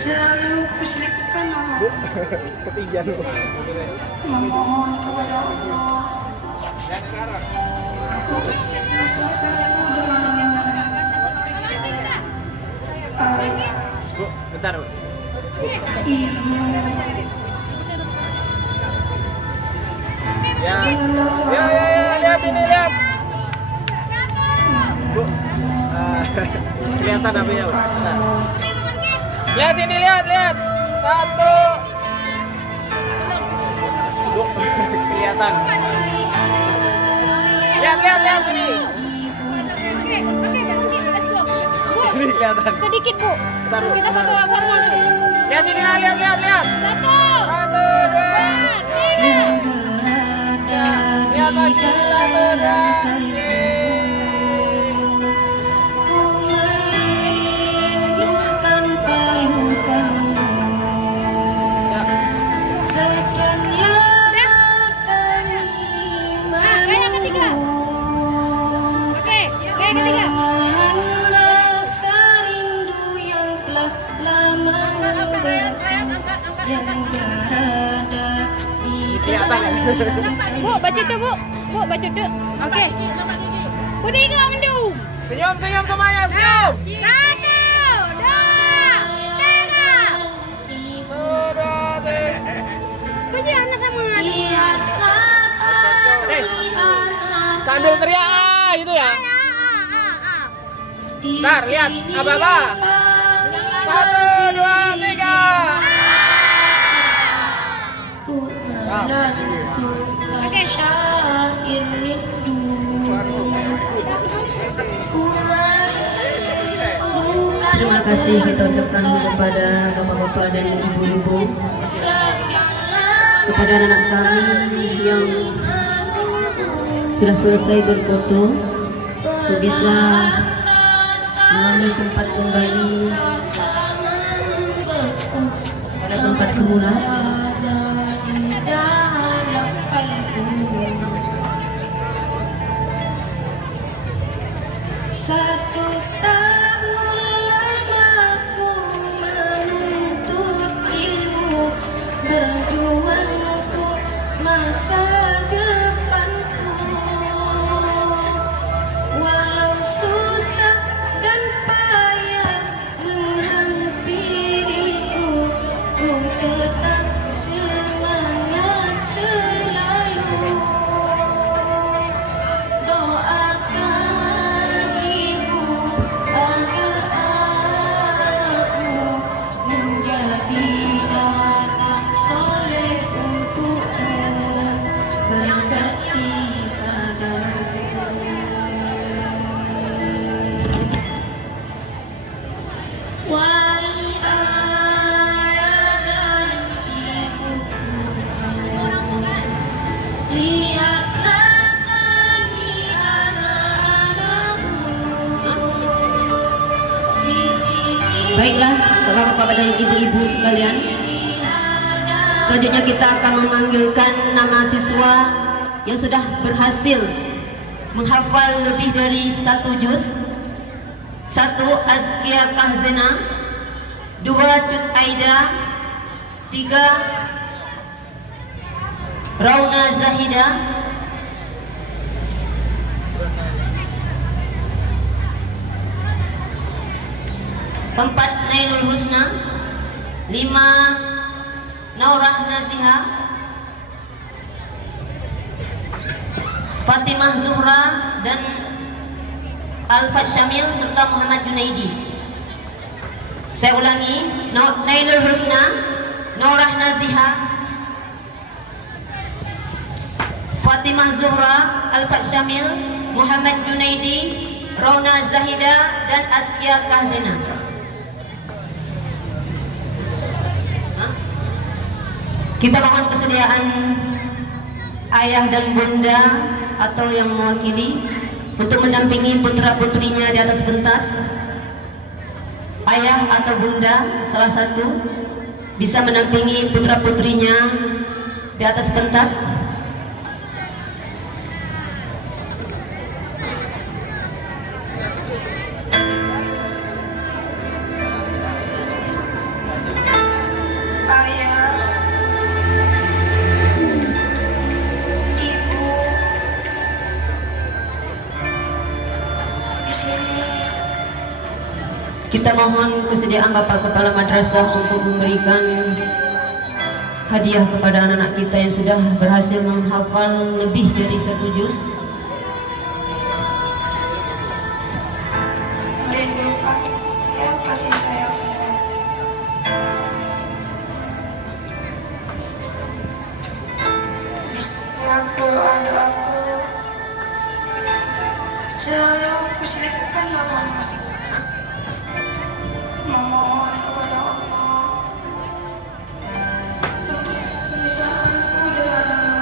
selalu kuselipkan mamamu. Memohon kepada Allah untuk bersatukanmu dengan ibu. Lihat ini, lihat. Kelihatan apa ya? Lihat ini, lihat. Satu. Kelihatan. Lihat sini. Oke, let's go. Bu, Ini kelihatan. sedikit Bu. Kita foto formal dulu. Lihat sini, lihat. Satu, dua. Yang berada Lihat lagi. Satu, dua. ku merindukan pelukanmu. Sekian lama kami gaya ketiga. menunggu, Oke, gaya ketiga. menahan rasa rindu yang telah lama membeku, yang berada di dalam. Bu, baca tuh Bu. Bu, baca tuh. Oke. Budi nggak mendung. Senyum semuanya, senyum. Satu, dua, tiga. Puji anak sama adik. Biarlah kami anak Sambil teriak gitu ya. di Ntar, lihat, sini apa-apa. Satu, dua, tiga. ku menantikan syair rindu. Ku merindukan Terima kasih kita ucapkan kepada bapak-bapak dan ibu-ibu, sekian kepada anak kami yang sudah selesai berfoto, untuk bisa mengambil tempat kembali pada tempat semula. di dalam kalbu. Satu tahun lama ku menuntut ilmu, berjuang untuk masa depanku. Walau susah dan payah menghampiriku, ku tetap kepada ibu-ibu sekalian. Selanjutnya kita akan memanggilkan nama siswa yang sudah berhasil menghafal lebih dari 1 juz. 1. Azkia Kahzena, 2. Cut Aida, 3. Rauna Zahida, 4. Nailul Husna, 5. Naurah Naziha, Fatimah Zuhra dan Alfat Syamil serta Muhammad Junaidi. Saya ulangi, Nailul Husna, Naurah Naziha, Fatimah Zuhra, Alfat Syamil, Muhammad Junaidi, Rauna Zahida dan Azkia Kahzena. Kita mohon kesediaan ayah dan bunda atau yang mewakili untuk mendampingi putra-putrinya di atas pentas. Ayah atau bunda salah satu bisa mendampingi putra-putrinya di atas pentas. Kita mohon kesediaan Bapak Kepala Madrasah untuk memberikan hadiah kepada anak-anak kita yang sudah berhasil menghafal lebih dari 1 juz. Merindukan yang kasih sayangmu. Setiap doa-doaku selalu kuselipkan namamu. Memohon kepada Allah untuk pemisahanku denganmu.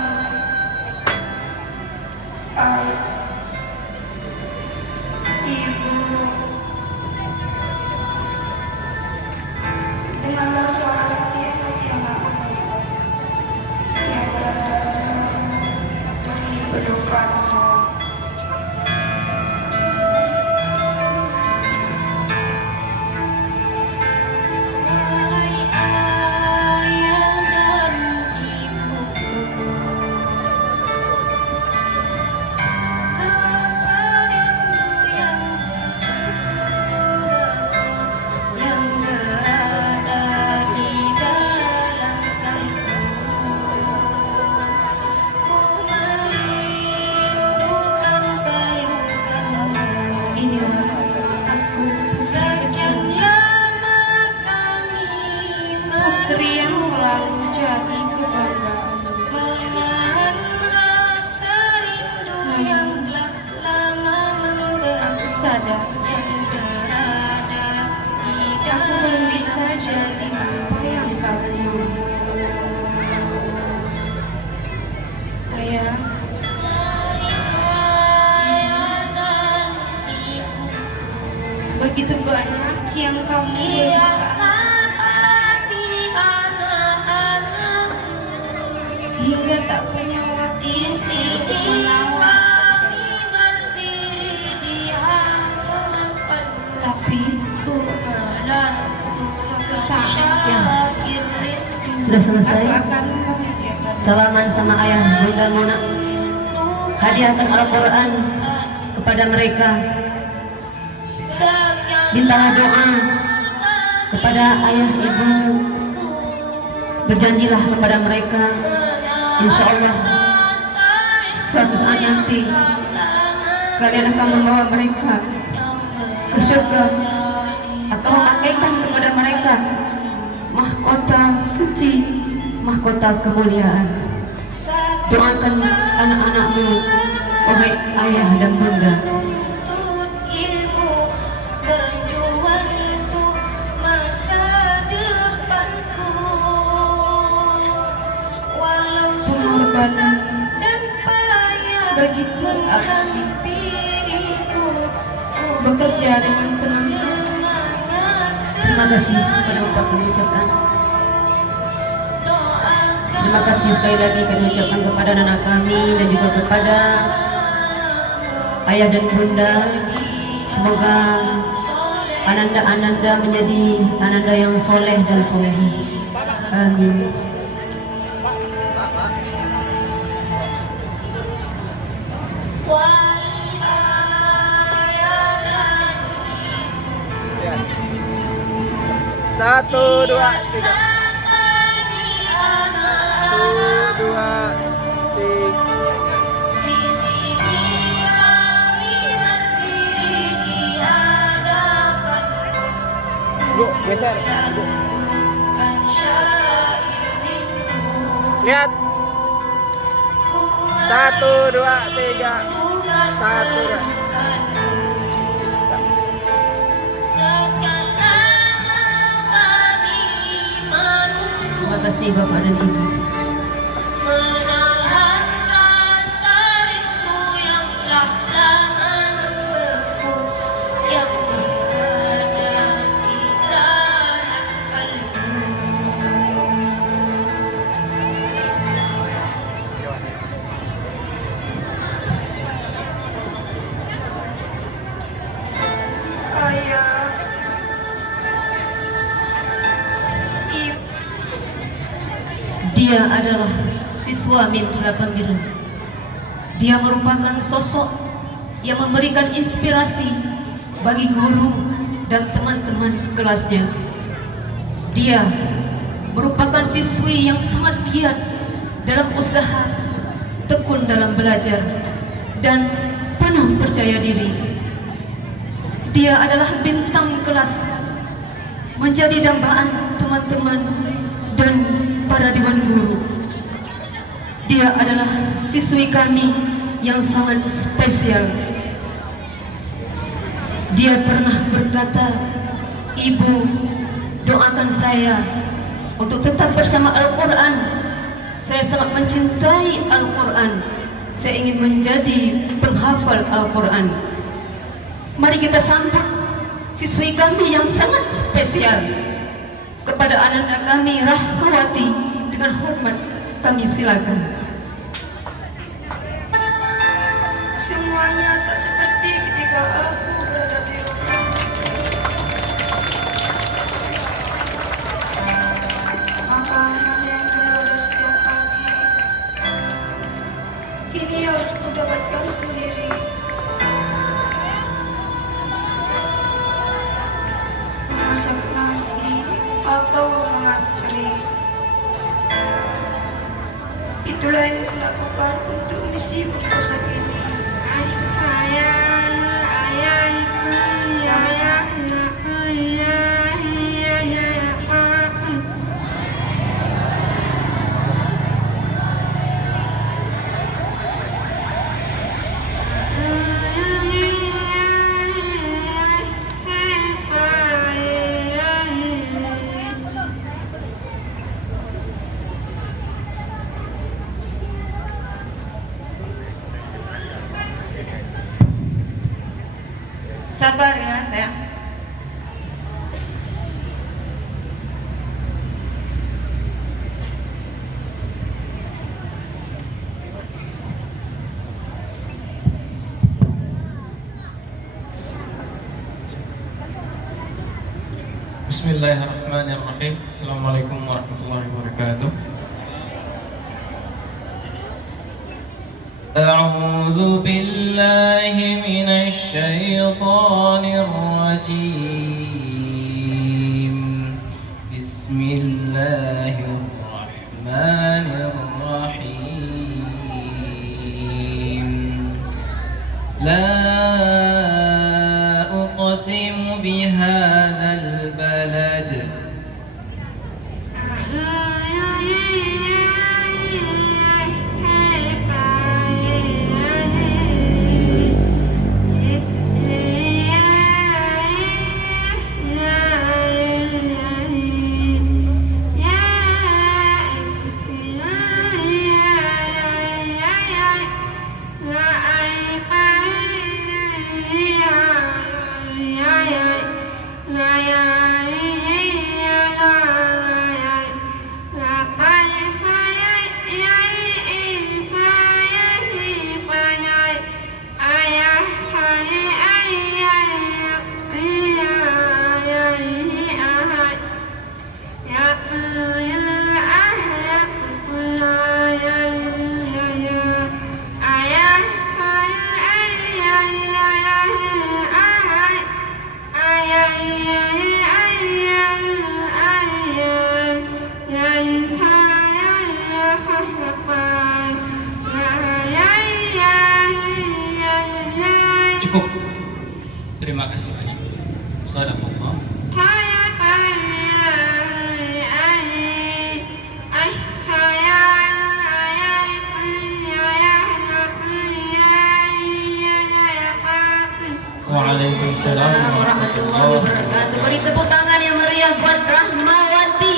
Ayah, ibu, denganlah suara tiang anak-anakmu yang berada demi pelukanmu. Sekian lama kami putri yang selalu jadi kebanggaan, menahan rasa rindu yang telah lama membakar, sadar yang berada di dalam aku belum bisa jadi apa yang kau mau. Ayah, begitu banyak yang kamu berikan hingga tak punya waktu di sini kami berdiri di hadapan, tapi ku melangkah suatu saat Sudah selesai. aku akan membahagiakan. Salaman sama ayah bunda Mona. Hadiahkan Al-Quran kepada mereka. Mintalah doa kepada ayah ibu. Berjanjilah kepada mereka, insya Allah suatu saat nanti kalian akan membawa mereka ke surga atau memakaikan kepada mereka mahkota suci, mahkota kemuliaan. Doakan anak-anakmu, wahai ayah dan bunda. Begitu aku bekerja dengan senang Terima kasih kepada Bapak kami ucapkan. Terima kasih sekali lagi kami ucapkan kepada anak kami dan juga kepada ayah dan bunda. Semoga ananda-ananda menjadi ananda yang soleh dan soleha. Amin. Satu, dua, tiga. Satu, dua, tiga. Di sini kami berdiri di hadapanmu. Bu, geser. Bu. Melantunkan syair rindu. Lihat. Satu, dua, tiga. Satu, dua. Terima kasih Bapak dan Ibu. Menahan rasa rindu yang telah lama membeku, yang berada di dalam kalbu. Ayah, ibu. Dia adalah siswa Mintu 8 Biren. Dia merupakan sosok yang memberikan inspirasi bagi guru dan teman-teman kelasnya. Dia merupakan siswi yang sangat giat dalam usaha, tekun dalam belajar, dan penuh percaya diri. Dia adalah bintang kelas, menjadi dambaan teman-teman dan para dewan guru. Dia adalah siswi kami yang sangat spesial. Dia pernah berkata, "Ibu, doakan saya untuk tetap bersama Al-Quran. Saya sangat mencintai Al-Quran. Saya ingin menjadi penghafal Al-Quran." Mari kita sambut siswi kami yang sangat spesial. Kepada ananda kami Rahmawati, dengan hormat kami silakan. Semuanya tak seperti ketika aku berada di rumah. Makanan yang dulu ada setiap pagi, kini harus kudapatkan sendiri. Memasak nasi atau mengantri, itulah yang kulakukan untuk misi berpuasa ini. Sabar ya, sayang. Bismillahirrahmanirrahim. Assalamualaikum warahmatullahi wabarakatuh. أعوذ بالله من الشيطان الرجيم. بسم الله الرحمن الرحيم. لا أقسم بهذا البلد. Waalaikumsalam warahmatullahi wabarakatuh. Beri tepuk tangan yang meriah buat Rahmawati,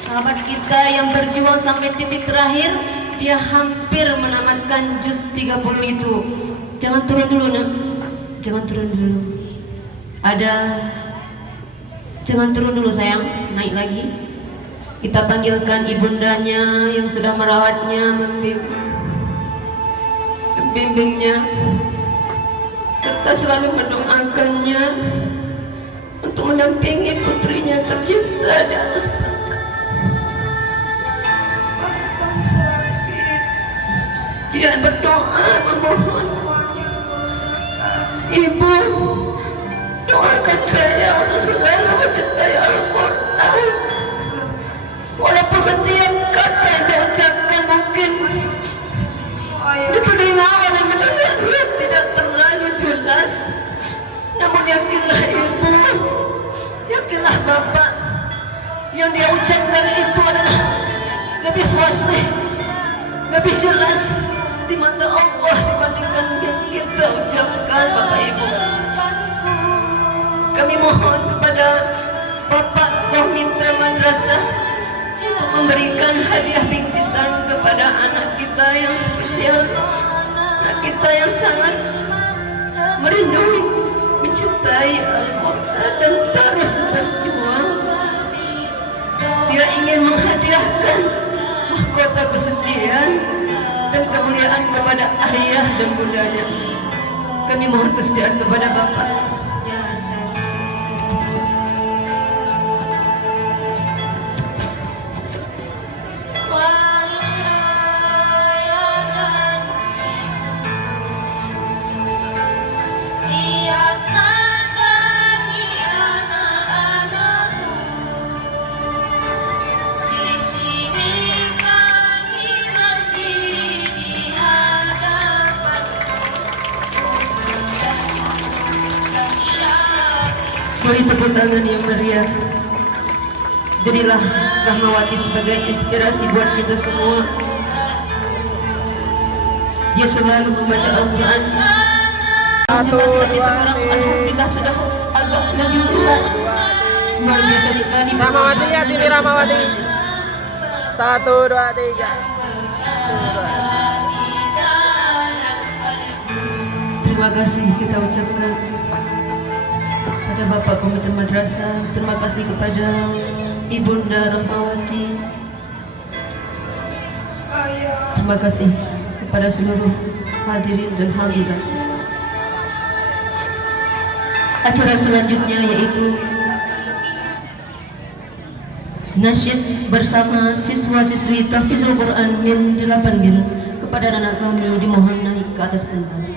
sahabat kita yang berjuang sampai titik terakhir. Dia hampir menamatkan juz 30 itu. Jangan turun dulu nak, jangan turun dulu. Jangan turun dulu sayang, naik lagi. Kita panggilkan ibundanya yang sudah merawatnya, membimbingnya, serta selalu mendoakannya untuk mendampingi putrinya tercinta di atas batas. Bahkan sakit, Dia berdoa memohon, semuanya merasakan. Ibu, doakan saya untuk selalu mencintai Al-Quran. Walaupun setiap kata yang saya ucapkan mungkin di telinga orang mendengar tidak terlalu jelas, namun yakinlah ibu, yakinlah bapak, yang dia ucapkan itu adalah lebih fasih, lebih jelas di mata Allah dibandingkan yang kita ucapkan bapak ibu. Kami mohon kepada Bapak Komite Madrasah untuk memberikan hadiah bingkisan kepada anak kita yang spesial, anak kita yang sangat merindui, mencintai Al-Quran dan terus berjuang. Dia ingin menghadiahkan mahkota kesucian dan kemuliaan kepada ayah dan bundanya. Kami mohon kesediaan kepada Bapak. Beri tepuk tangan yang meriah. Jadilah Rahmawati sebagai inspirasi buat kita semua. Dia selalu membaca Al-Quran. Jelas tapi sekarang alhamdulillah sudah agak lebih jelas. Luar biasa sekali. Rahmawati ya, sini Rahmawati. 1, 2, 3. Terima kasih kita ucapkan kepada Bapak Komite Madrasah. Terima kasih kepada Ibunda Rahmawati. Terima kasih kepada seluruh hadirin dan hadirat. Acara selanjutnya yaitu nasyid bersama siswa-siswi Tahfizul Quran Min 8 Biren. Kepada anak kami dimohon naik ke atas pentas.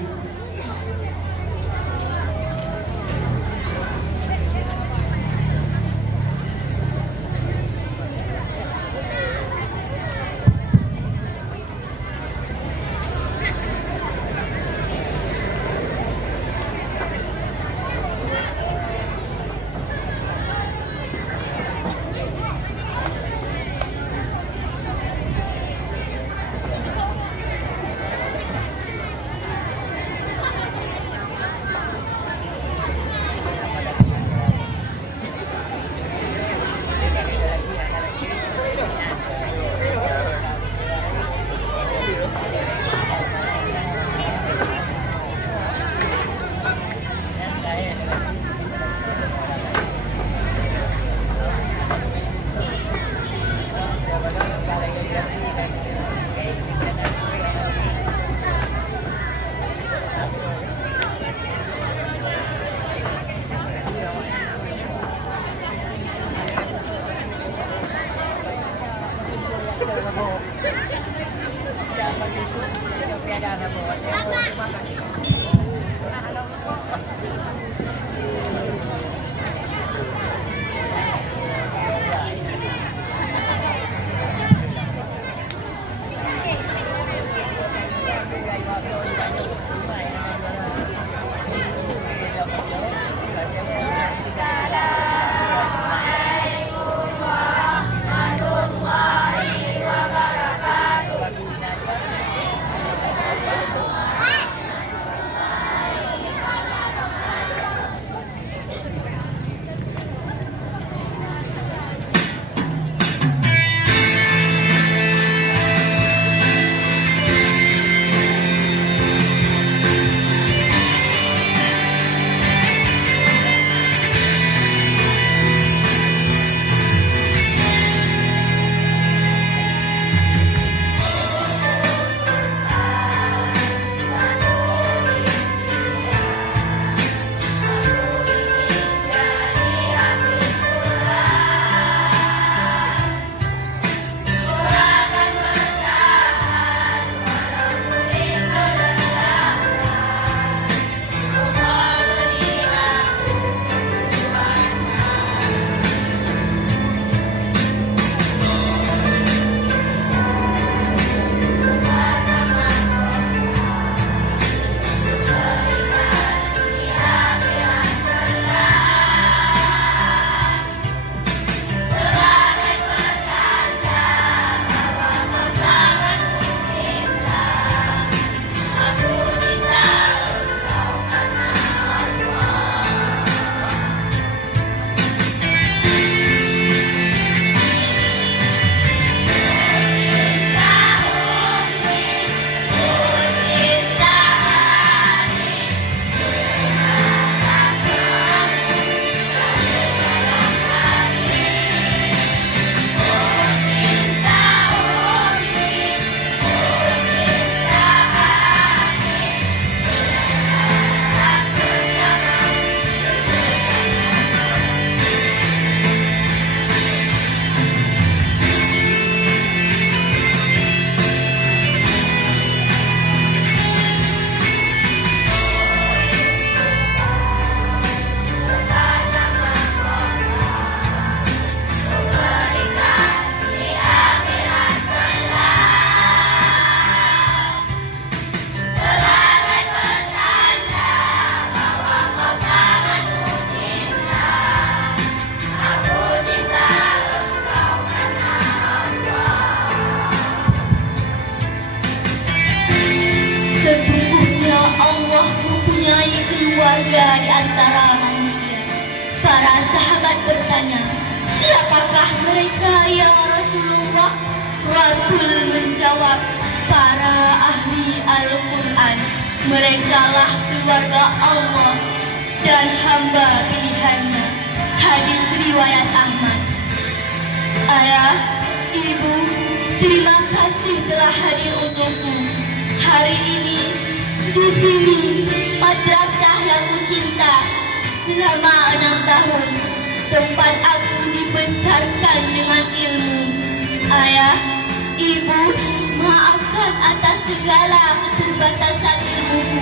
keluarga di antara manusia. Para sahabat bertanya, siapakah mereka ya Rasulullah? Rasul menjawab, para ahli Al-Quran. Merekalah keluarga Allah dan hamba pilihannya. Hadis riwayat Ahmad. Ayah, ibu, terima kasih telah hadir untukku hari ini di sini, madrasah yang kucinta selama 6 tahun, tempat aku dibesarkan dengan ilmu. Ayah, ibu, maafkan atas segala keterbatasan ilmuku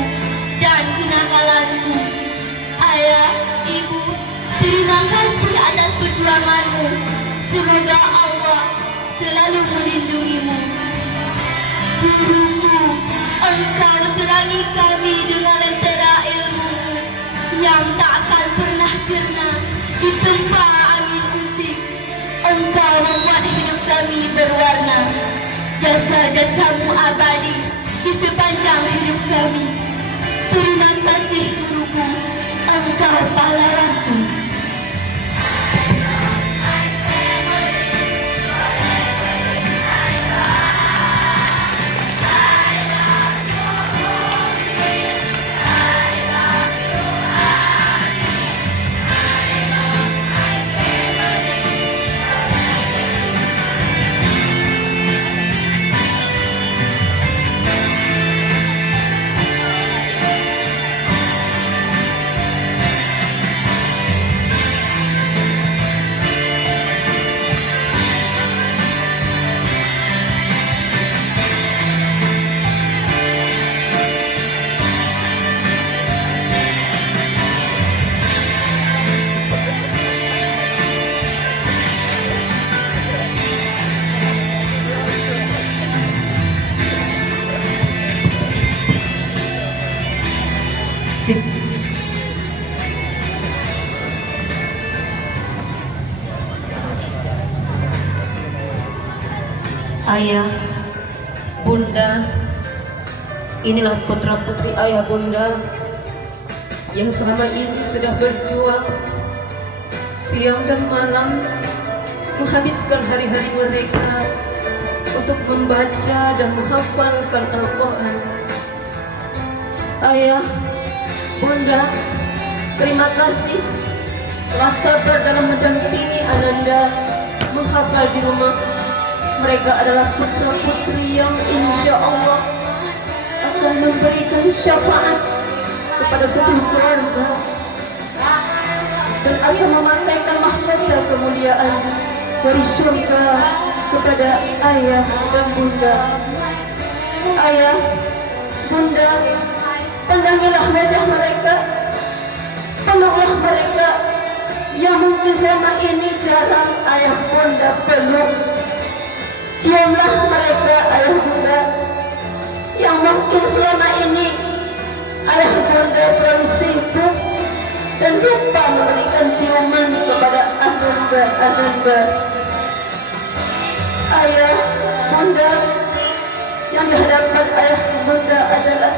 dan kenakalanku. Ayah, ibu, terima kasih atas perjuanganmu. Semoga Allah selalu melindungimu. Guruku, engkau terangi kami dengan lentera ilmumu yang tak akan pernah sirna ditempa angin musik. Engkau membuat hidup kami berwarna. Jasa-jasamu abadi di sepanjang hidup kami. Terima kasih guruku, engkau pahlawanku. Ayah, bunda, inilah putra-putri ayah bunda yang selama ini sudah berjuang siang dan malam menghabiskan hari-hari mereka untuk membaca dan menghafalkan Al-Quran. Ayah, bunda, terima kasih telah sabar dalam mendampingi Ananda menghafal di rumah. Mereka adalah putra-putri yang insya Allah akan memberikan syafaat kepada seluruh keluarga dan akan mematahkan mahkota kemuliaan dari surga kepada ayah dan bunda. Ayah, bunda, pandangilah wajah mereka, peluklah mereka yang mungkin selama ini jarang ayah bunda peluk. Ciumlah mereka, ayah bunda, yang mungkin selama ini ayah bunda terlalu sibuk dan lupa memberikan ciuman kepada Ananda. Ayah bunda, yang di hadapan ayah bunda adalah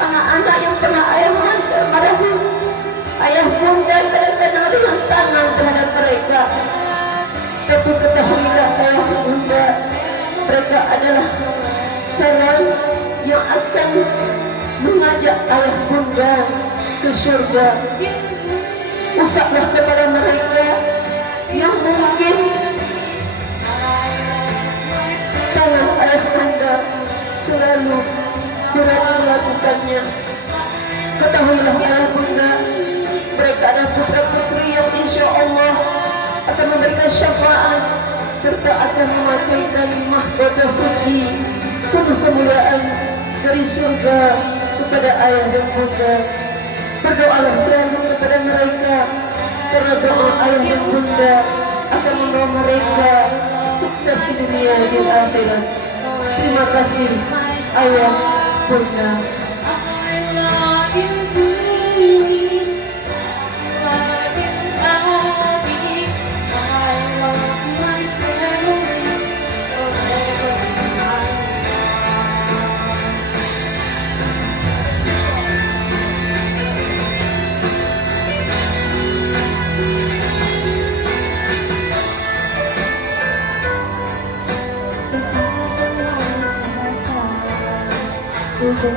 anak-anak yang pernah ayah bunda marahi. Ayah bunda kadang-kadang dengan tangan terhadap mereka. Tapi ketahuilah ayah bunda, mereka adalah calon yang akan mengajak ayah bunda ke surga. Usaplah kepada mereka yang mungkin tangan ayah anda selalu berat melakukannya. Ketahuilah ayah bunda, mereka adalah putra-putri yang insya Allah akan memberikan syafaat serta akan memakaikan mahkota suci penuh kemuliaan dari surga kepada ayah dan bunda. Berdoalah selalu kepada mereka, karena doa ayah dan bunda akan membawa mereka sukses di dunia dan akhirat. Terima kasih ayah bunda. Begitu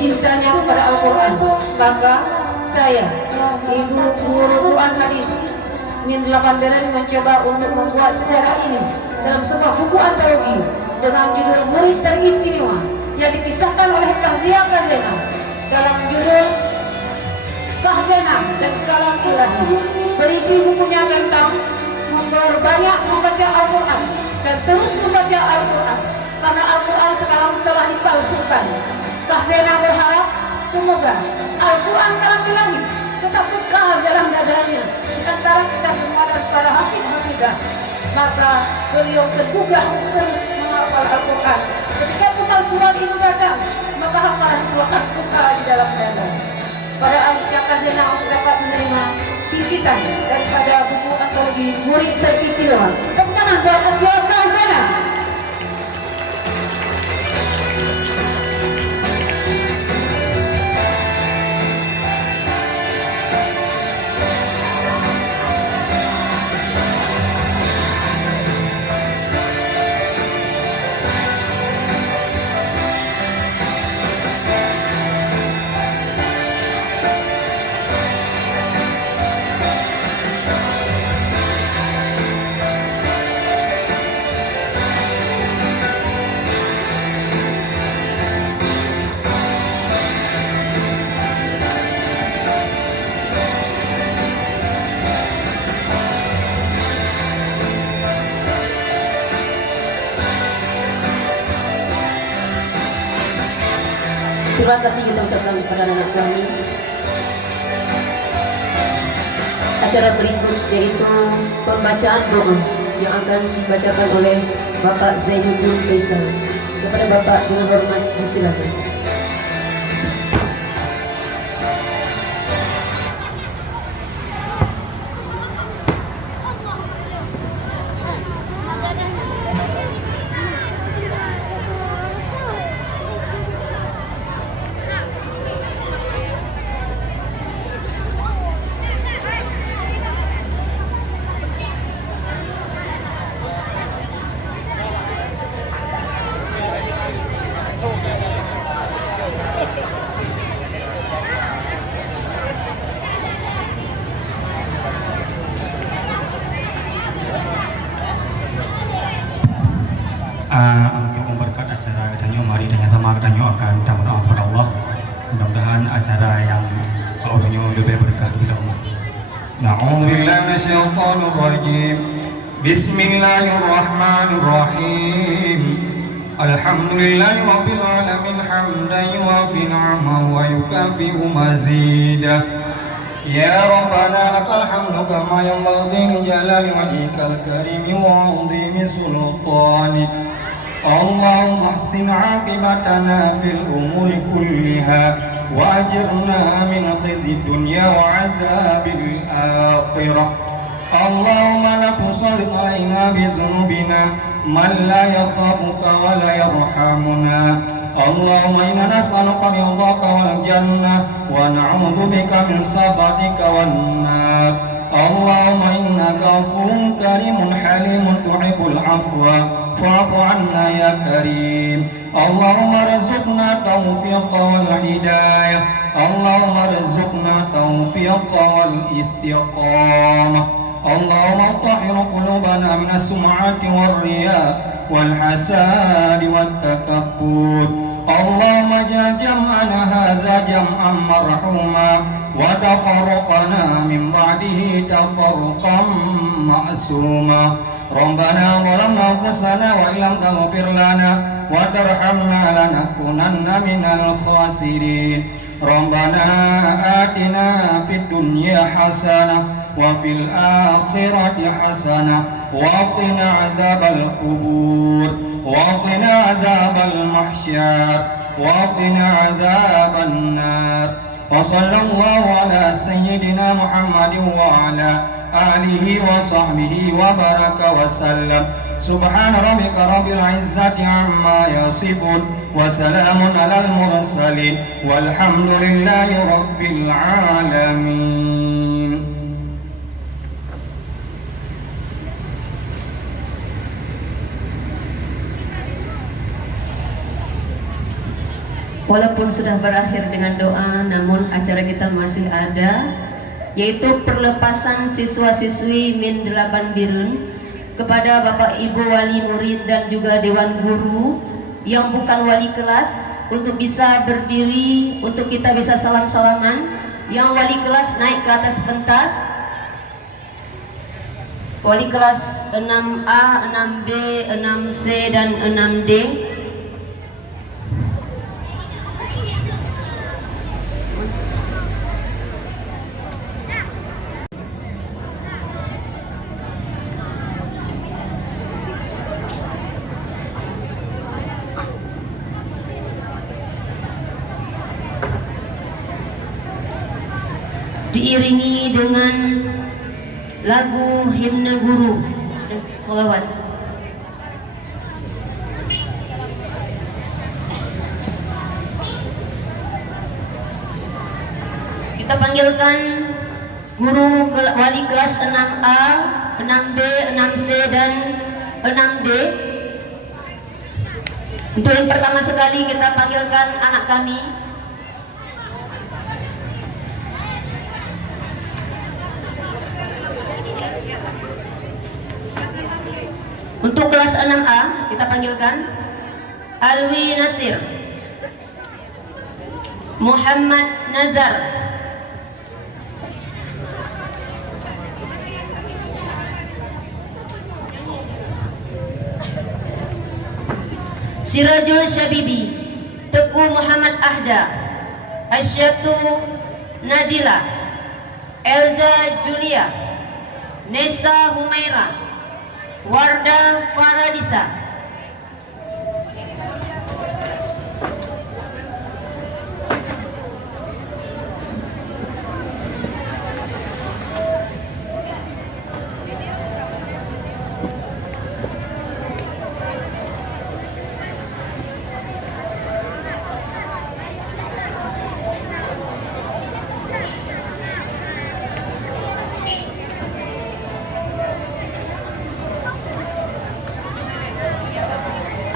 cintanya kepada Al-Quran, maka saya, Ibu Guru Quran Hadis Min 8 Beren mencoba untuk membuat sejarah ini dalam sebuah buku antologi dengan judul Murid Teristimewa yang dipisahkan oleh Kahzia Kahzena dalam judul Kahzena dan Kalam Ilahi. Berisi bukunya tentang memperbanyak membaca Al-Quran dan terus membaca Al-Quran karena Al-Quran sekarang telah dipalsukan. Kahzena berharap semoga Al-Quran Kalam Ilahi tetap kekal dalam dadanya di antara kita semua dan para hafid-hafidah. Maka beliau tergugah untuk terus menghafal Al-Quran. Ketika pemalsuan itu datang, maka hafalan itu akan kekal di dalam dada. Pada Asia Kahzena untuk dapat menerima bingkisan daripada buku antologi Murid Teristimewa. Tepuk tangan buat Asia Kahzena. Terima kasih kita ucapkan kepada anak kami. Acara berikut yaitu pembacaan doa yang akan dibacakan oleh Bapak Zainuddin Faisal. Kepada Bapak dengan hormat disilakan. Untuk memberkat acara kedanyo, mari dan sama kedanyo akan kita berdoa kepada Allah. Mudah-mudahan acara yang audionya lebih berkah kepada Allah. Na'udzubillahi minasyaitonir rajim. Bismillahirrahmanirrahim. Alhamdulillahi rabbil alamin hamdan yuwafi ni'amahu wa yukafi'u mazidah. Ya Rabbana lakal hamdu kama yanbaghi li jalali wajhikal karimi wa 'azimi sultanik. Allahumma ahsin 'aqibatana fil umuri kulliha wa ajirna min khizyi dunya wa 'azabil akhirah. Allahumma la tusallit 'alaina bi dhunubina man la yakhafuka wa la yarhamuna. Allahumma inna nas'aluka ridhaka wal jannah wa na'udzu bika min sakhatika wan nar. Allahumma innaka 'afuwwun karimun halimun tuhibbul 'afwa fa'fu 'anna ya karim. Allahumma arzuqna tawfiqa wal hidayah. Allahumma arzuqna tawfiqa wal istiqamah. Allahumma tahhir qulubana min as-sum'ati war riya wal hasad wat takabbur. Allahumma ja'al jam'ana hadza jam'an marhuma wa tafarraqana min ba'dihi tafarruqan ma'suma. Rabbana zalamna anfusana wa illam taghfir lana wa tarhamna lanakunanna minal khasirin. Rabbana atina fid dunya hasanah wa fil akhirati hasanah wa qina azabal kubur wa qina azabal mahsyar wa qina azaban nar. Wa sallallahu ala sayyidina Muhammadin wa ala alihi wa sahbihi wa baraka wa sallam. Subhana rabbika rabbil izzati amma yasifun wa salamun alal mursalin walhamdulillahi rabbil alamin. Walaupun sudah berakhir dengan doa, namun acara kita masih ada, yaitu perlepasan siswa-siswi Min 8 Birun kepada Bapak Ibu wali murid dan juga dewan guru yang bukan wali kelas untuk bisa berdiri, untuk kita bisa salam-salaman. Yang wali kelas naik ke atas pentas. Wali kelas 6A, 6B, 6C dan 6D. Diiringi dengan lagu himne guru dan sholawat. Kita panggilkan guru wali kelas 6A, 6B, 6C dan 6D. Untuk yang pertama sekali kita panggilkan anak kami. Untuk kelas 6A kita panggilkan Alwi Nasir, Muhammad Nazar, Sirajul Syabibi, Teguh Muhammad Ahda, Asyatu Nadila, Elza Julia, Nesa Humaira, Warda Faradisa.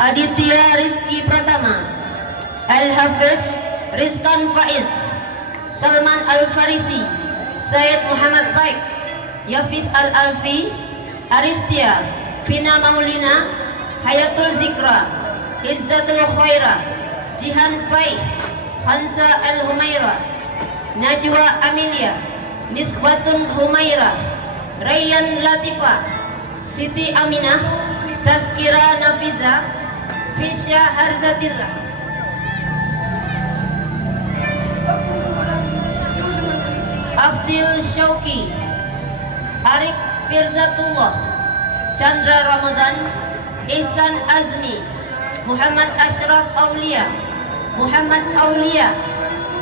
Aditya Rizky Pratama, Al-Hafiz Rizkan Faiz, Salman Al-Farisi, Syed Muhammad Baik, Yafiz Al-Alfi, Aristia, Fina Maulina, Hayatul Zikra, Izzatul Khaira, Jihan Fai, Hansa Al-Humaira, Najwa Amelia, Nisbatun Humaira, Rayyan Latifa, Siti Aminah, Tazkira Nafiza, Fisya Harzatillah. Abdil Syauki, Arif Firzatullah, Chandra Ramadan, Ihsan Azmi, Muhammad Ashraf Aulia, Muhammad Aulia,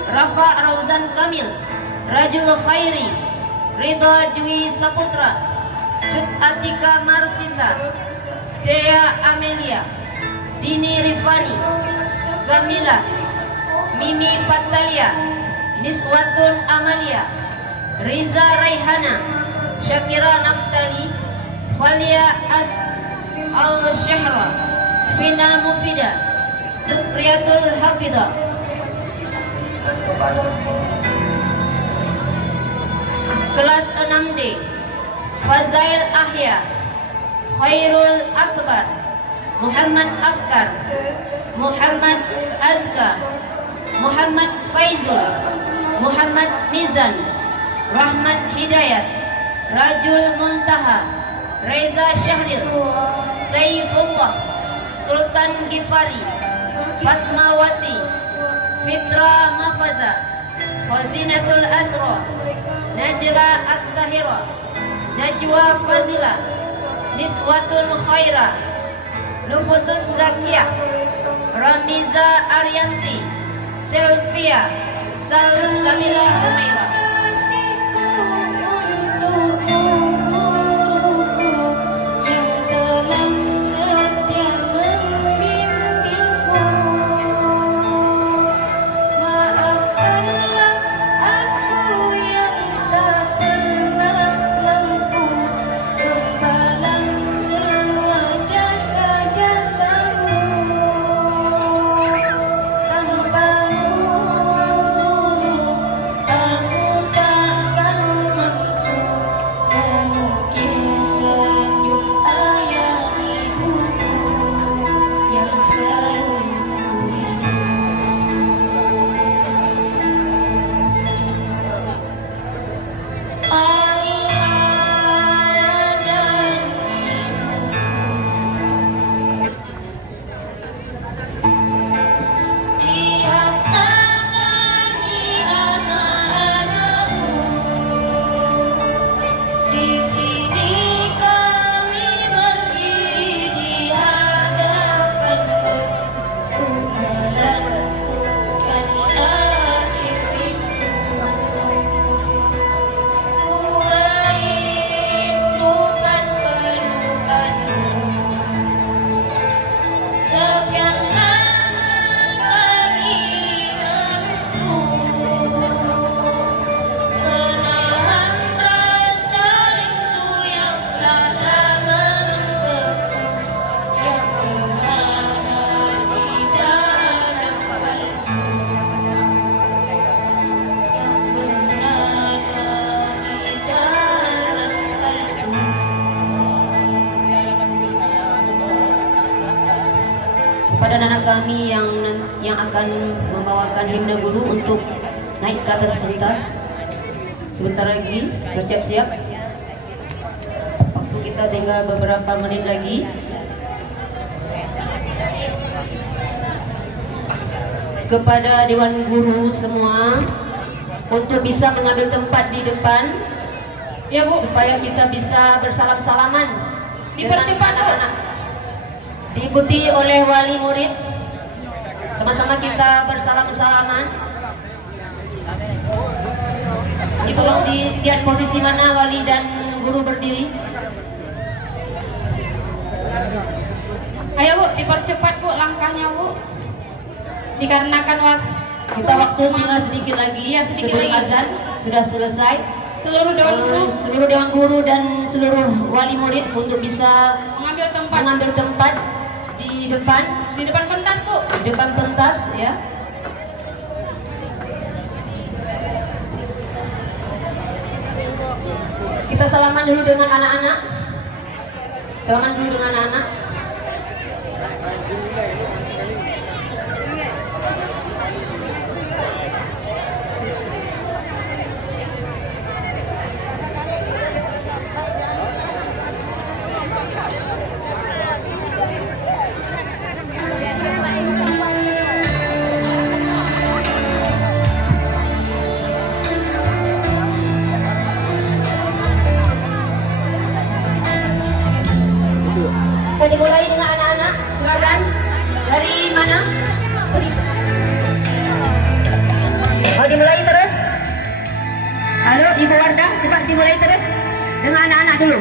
Rafa Rauzan Kamil, Rajul Khairi, Ridha Dwi Saputra, Cut Atika Marsita, Dea Amelia, Dini Rifani, Gamila, Mimi Fatalia, Niswatun Amalia, Riza Raihana, Syakira Naftali, Falia As Al-Syahra, Fina Mufida, Zukriyatul Hafidah. Kelas 6D, Fazail Ahya, Khairul Akbar, Muhammad Afkar, Muhammad Azka, Muhammad Faizul, Muhammad Mizan, Rahmat Hidayat, Rajul Muntaha, Reza Syahril, Saifullah, Sultan Gifari, Fatmawati, Fitra Mafaza, Fazinatul Asra, Najla At-Tahira, Najwa Fazila, Niswatul Khaira, Nufusus Zakiyah, Ramiza Arianti, Sylvia, Salsamila Humaira. Tanpa anak-anak kami yang akan membawakan himne guru untuk naik ke atas pentas. Sebentar lagi bersiap-siap. Waktu kita tinggal beberapa menit lagi. Kepada Dewan Guru semua untuk bisa mengambil tempat di depan, Ya Bu, supaya kita bisa bersalam-salaman. dipercepat Bu. anak-anak. Diikuti oleh wali murid. Sama-sama kita bersalam-salaman. Tolong dilihat posisi mana wali dan guru berdiri. Ayo Bu, dipercepat Bu langkahnya Bu. Dikarenakan Kita waktu tinggal sedikit lagi. Iya, sedikit sebelum lagi. azan sudah selesai. seluruh dewan guru Seluruh dewan guru dan seluruh wali murid untuk bisa mengambil tempat di depan pentas Bu. di depan pentas ya. Kita salaman dulu dengan anak-anak. Salaman dulu dengan anak-anak. Dimulai dengan anak-anak. Silakan. Dari mana? Oh, dimulai terus. Halo, Ibu Wardah, cepat dimulai terus dengan anak-anak dulu.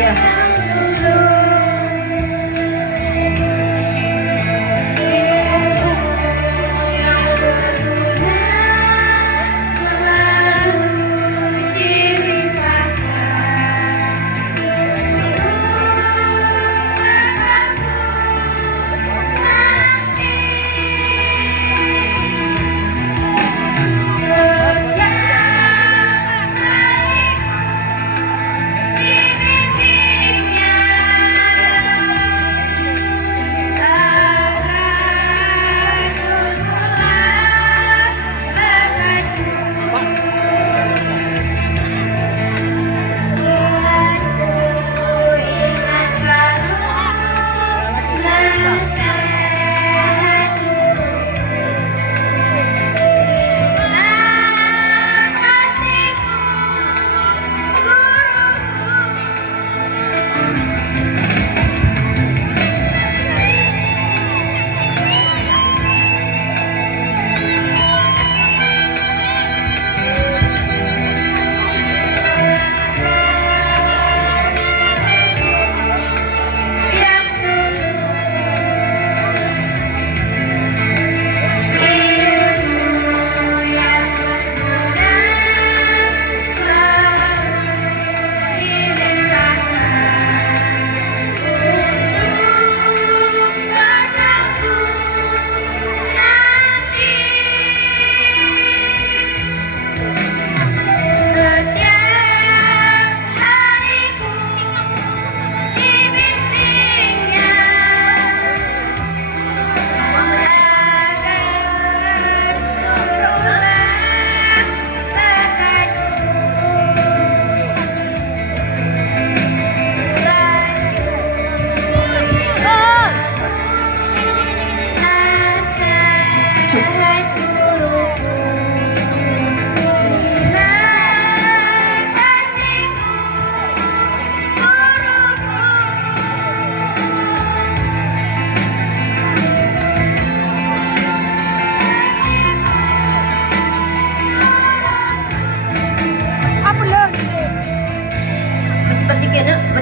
Iya.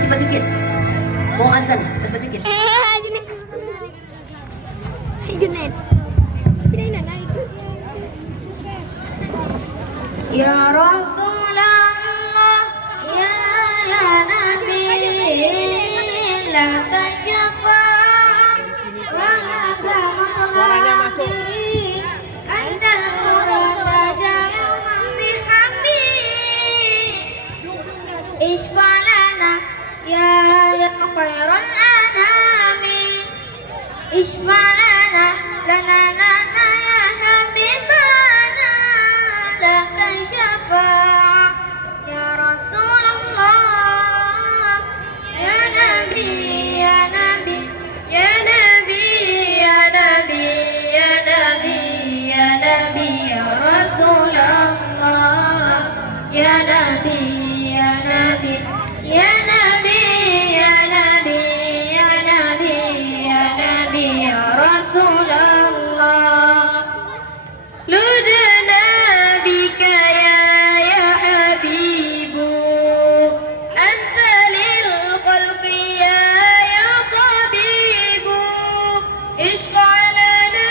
Cepat sikit. Mau azan, cepat sikit. Junaid. Pindah nak itu. Ya Rasulullah, ya Nabi, la tasyafa wa Suaranya masuk. Antal qurata jauh bihamdi اشفع لنا لنا يا حبيبنا لك الشفاعة يا رسول الله يا نبي يا نبي يا نبي يا نبي يا نبي يا نبي يا رسول الله يا نبي يا نبي يا نبي يا نبي يا نبي يا نبي يا رسول الله لدنا بك يا حبيب أنت للخلق يا طبيب اشفع لنا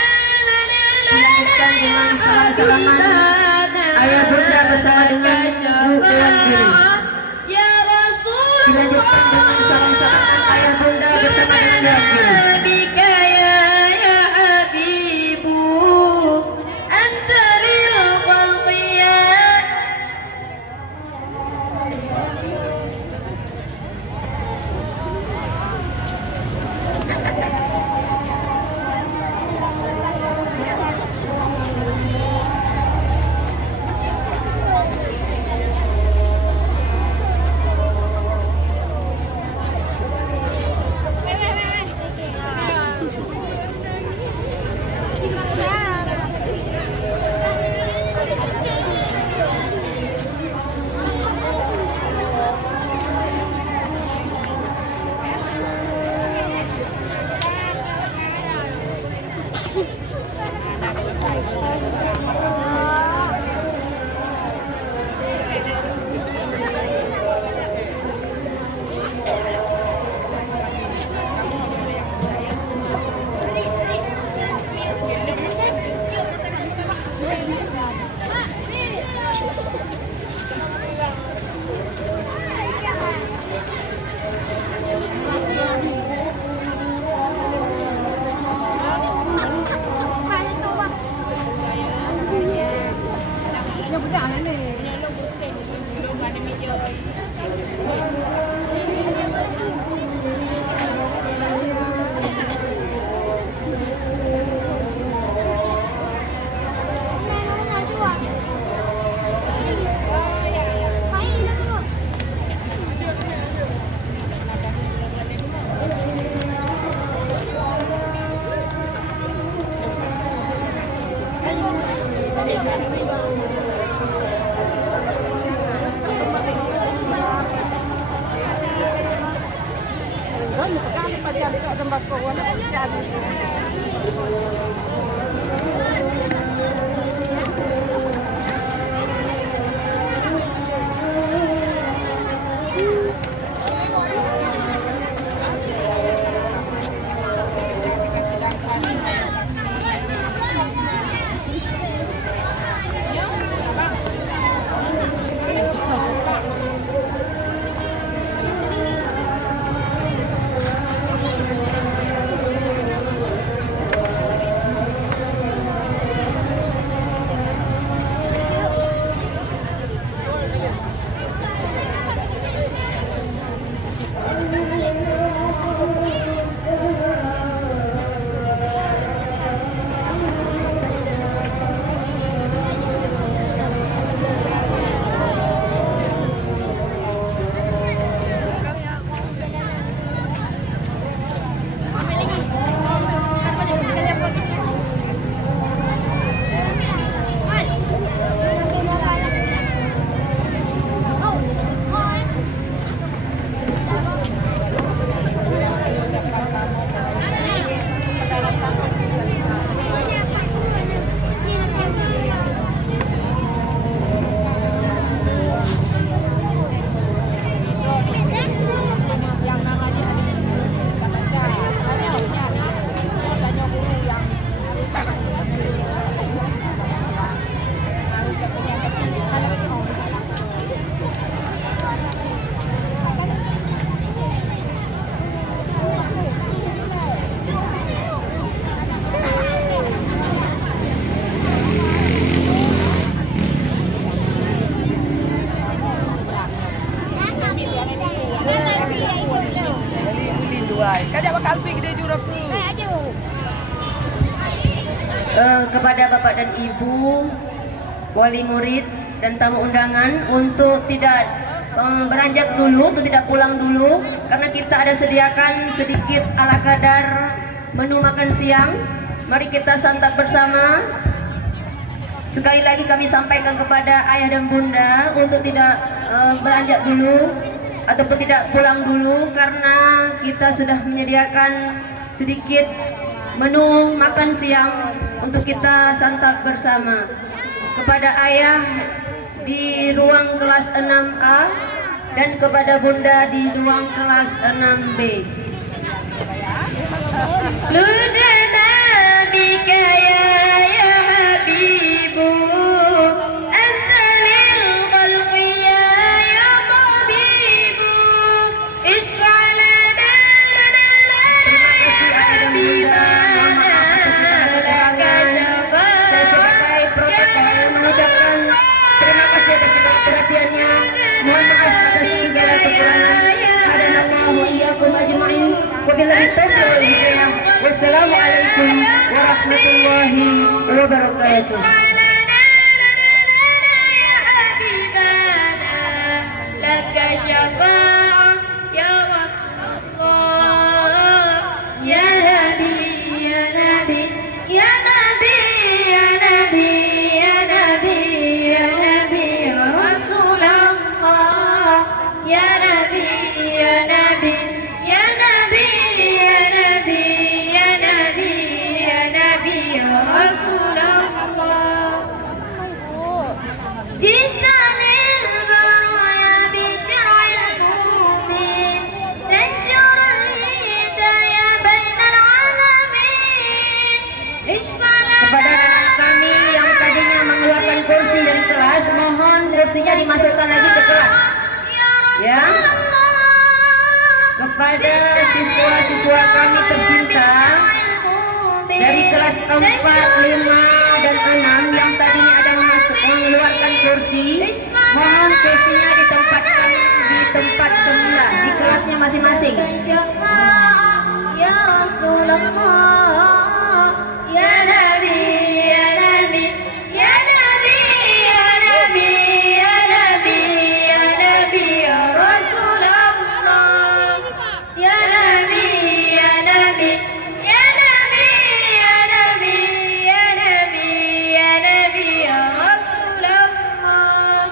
Dilanjutkan dengan salam-salaman ayah bunda bersama dengan Bu Ewan Giri. ya Rasul Dilanjutkan dengan salam-salaman ayah bunda bersama dengan Bu Ewan Giri. بك يا حبيب أنت للخلق يا kepada Bapak dan Ibu, wali murid dan tamu undangan untuk tidak beranjak dulu, untuk tidak pulang dulu, karena kita ada sediakan sedikit ala kadar menu makan siang. Mari kita santap bersama. Sekali lagi kami sampaikan kepada ayah dan bunda untuk tidak beranjak dulu ataupun tidak pulang dulu, karena kita sudah menyediakan sedikit menu makan siang untuk kita santap bersama. Kepada ayah di ruang kelas 6A dan kepada bunda di ruang kelas 6B. لدنا بك يا حبيب أنت للخلق يا طبيب اشفع لنا يا حبيبنا لك Saya mengucapkan terima kasih atas segala perhatiannya. Mohon maaf atas segala kekurangan. Hadanallahu wa iyyakum ajma'in. Wabillahi taufiq wal hidayah. Wassalamualaikum warahmatullahi wabarakatuh. لك شفاعة يا رسول الله يا نبي يا نبي يا نبي يا نبي يا نبي يا نبي يا رسول الله يا نبي يا نبي يا نبي يا نبي يا نبي يا نبي يا رسول الله جئت للبرايا بشرع المؤمن تنشر الهداية بين العالمين اشفع Kepada anak kami yang tadinya mengeluarkan kursi dari kelas, mohon kursinya dimasukkan lagi ke kelas. Ya. Kepada siswa-siswa kami tercinta dari kelas 4, 5, dan 6 yang tadinya ada mengeluarkan kursi, mohon kursinya ditempatkan di tempat semula di kelasnya masing-masing. يا رسول الله يا نبي يا نبي يا نبي يا نبي يا نبي يا نبي يا رسول الله يا نبي يا نبي يا نبي يا نبي يا نبي يا نبي يا رسول الله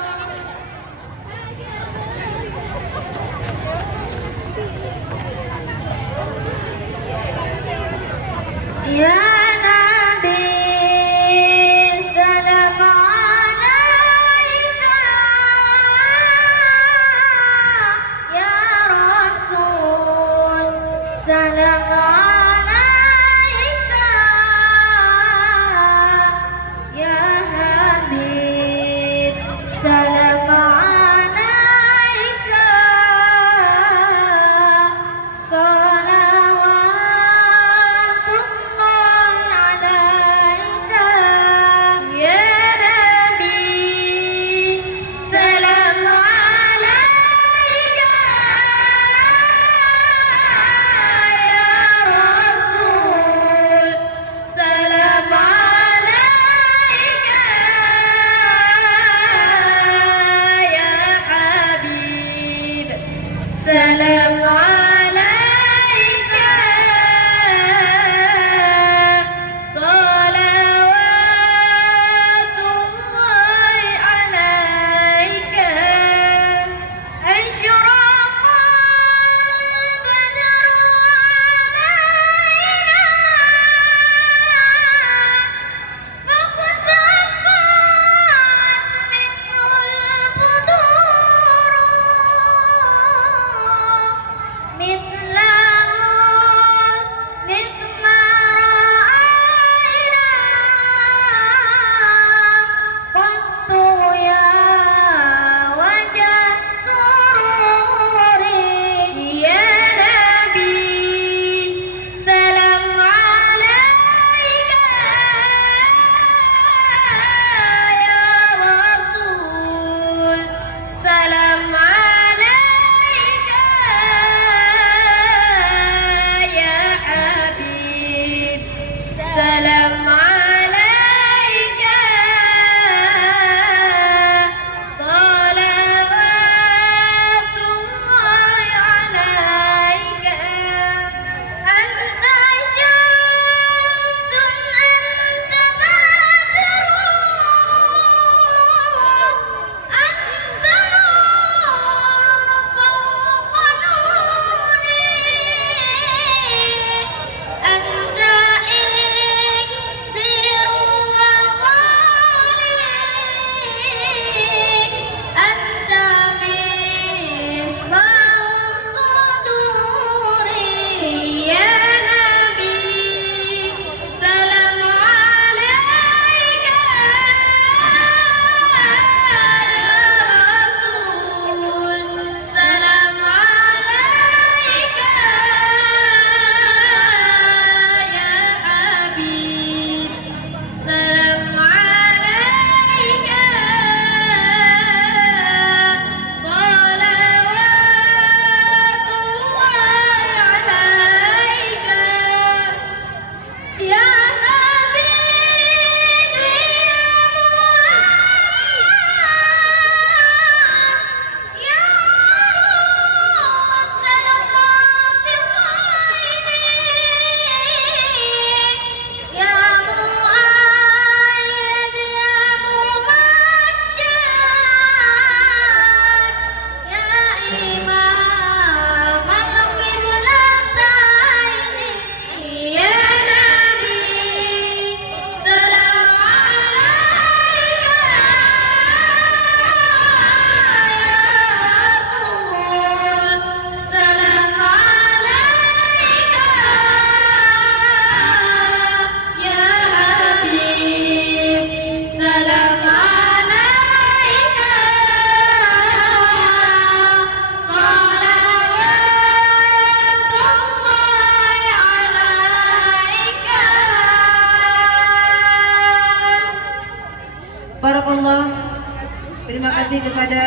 Terima kasih kepada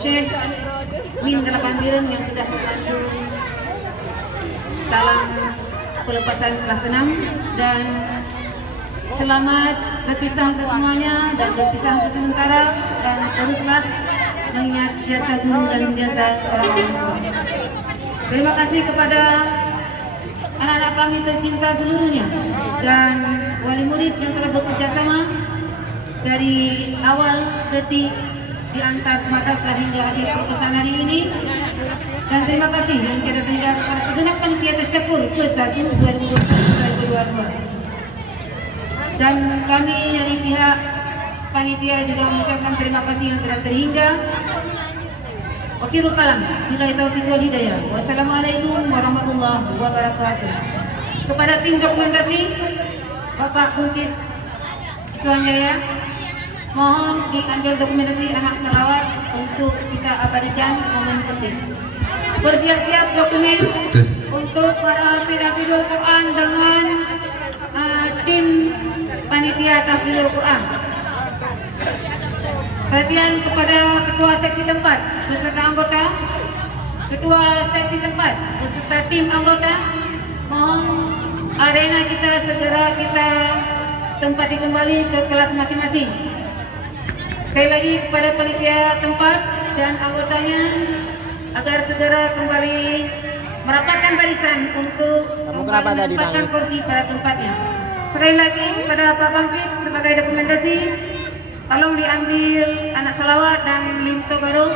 Syekh Min Delapan Biren yang sudah membantu dalam pelepasan kelas 6, dan selamat berpisah ke semuanya dan berpisah ke sementara, dan teruslah mengingat jasa guru dan jasa orang-orang tua. Terima kasih kepada anak-anak kami tercinta seluruhnya dan wali murid yang telah bekerja sama dari awal detik diantar madrasah hingga akhir perpisahan hari ini. Dan terima kasih yang tiada terhingga kepada segenap panitia tasyakur ke-1 2022. Dan kami dari pihak panitia juga mengucapkan terima kasih yang tidak terhingga. Akhirul kalam, billahi taufiq wal hidayah. Wassalamualaikum warahmatullahi wabarakatuh. Kepada tim dokumentasi Bapak Kuntip Suanjaya, mohon diambil dokumentasi anak salawat untuk kita abadikan momen penting. Bersiap-siap dokumen untuk para hafidul Quran dengan tim panitia tahfidzul Quran. Perhatian kepada ketua seksi tempat beserta anggota, ketua seksi tempat beserta tim anggota, mohon arena kita segera kita tempati kembali ke kelas masing-masing. Sekali lagi kepada panitia tempat dan anggotanya agar segera kembali merapatkan barisan untuk kembali menempatkan kursi pada tempatnya. Sekali lagi kepada Pak Bangkit sebagai dokumentasi, tolong diambil anak salawat dan linto baru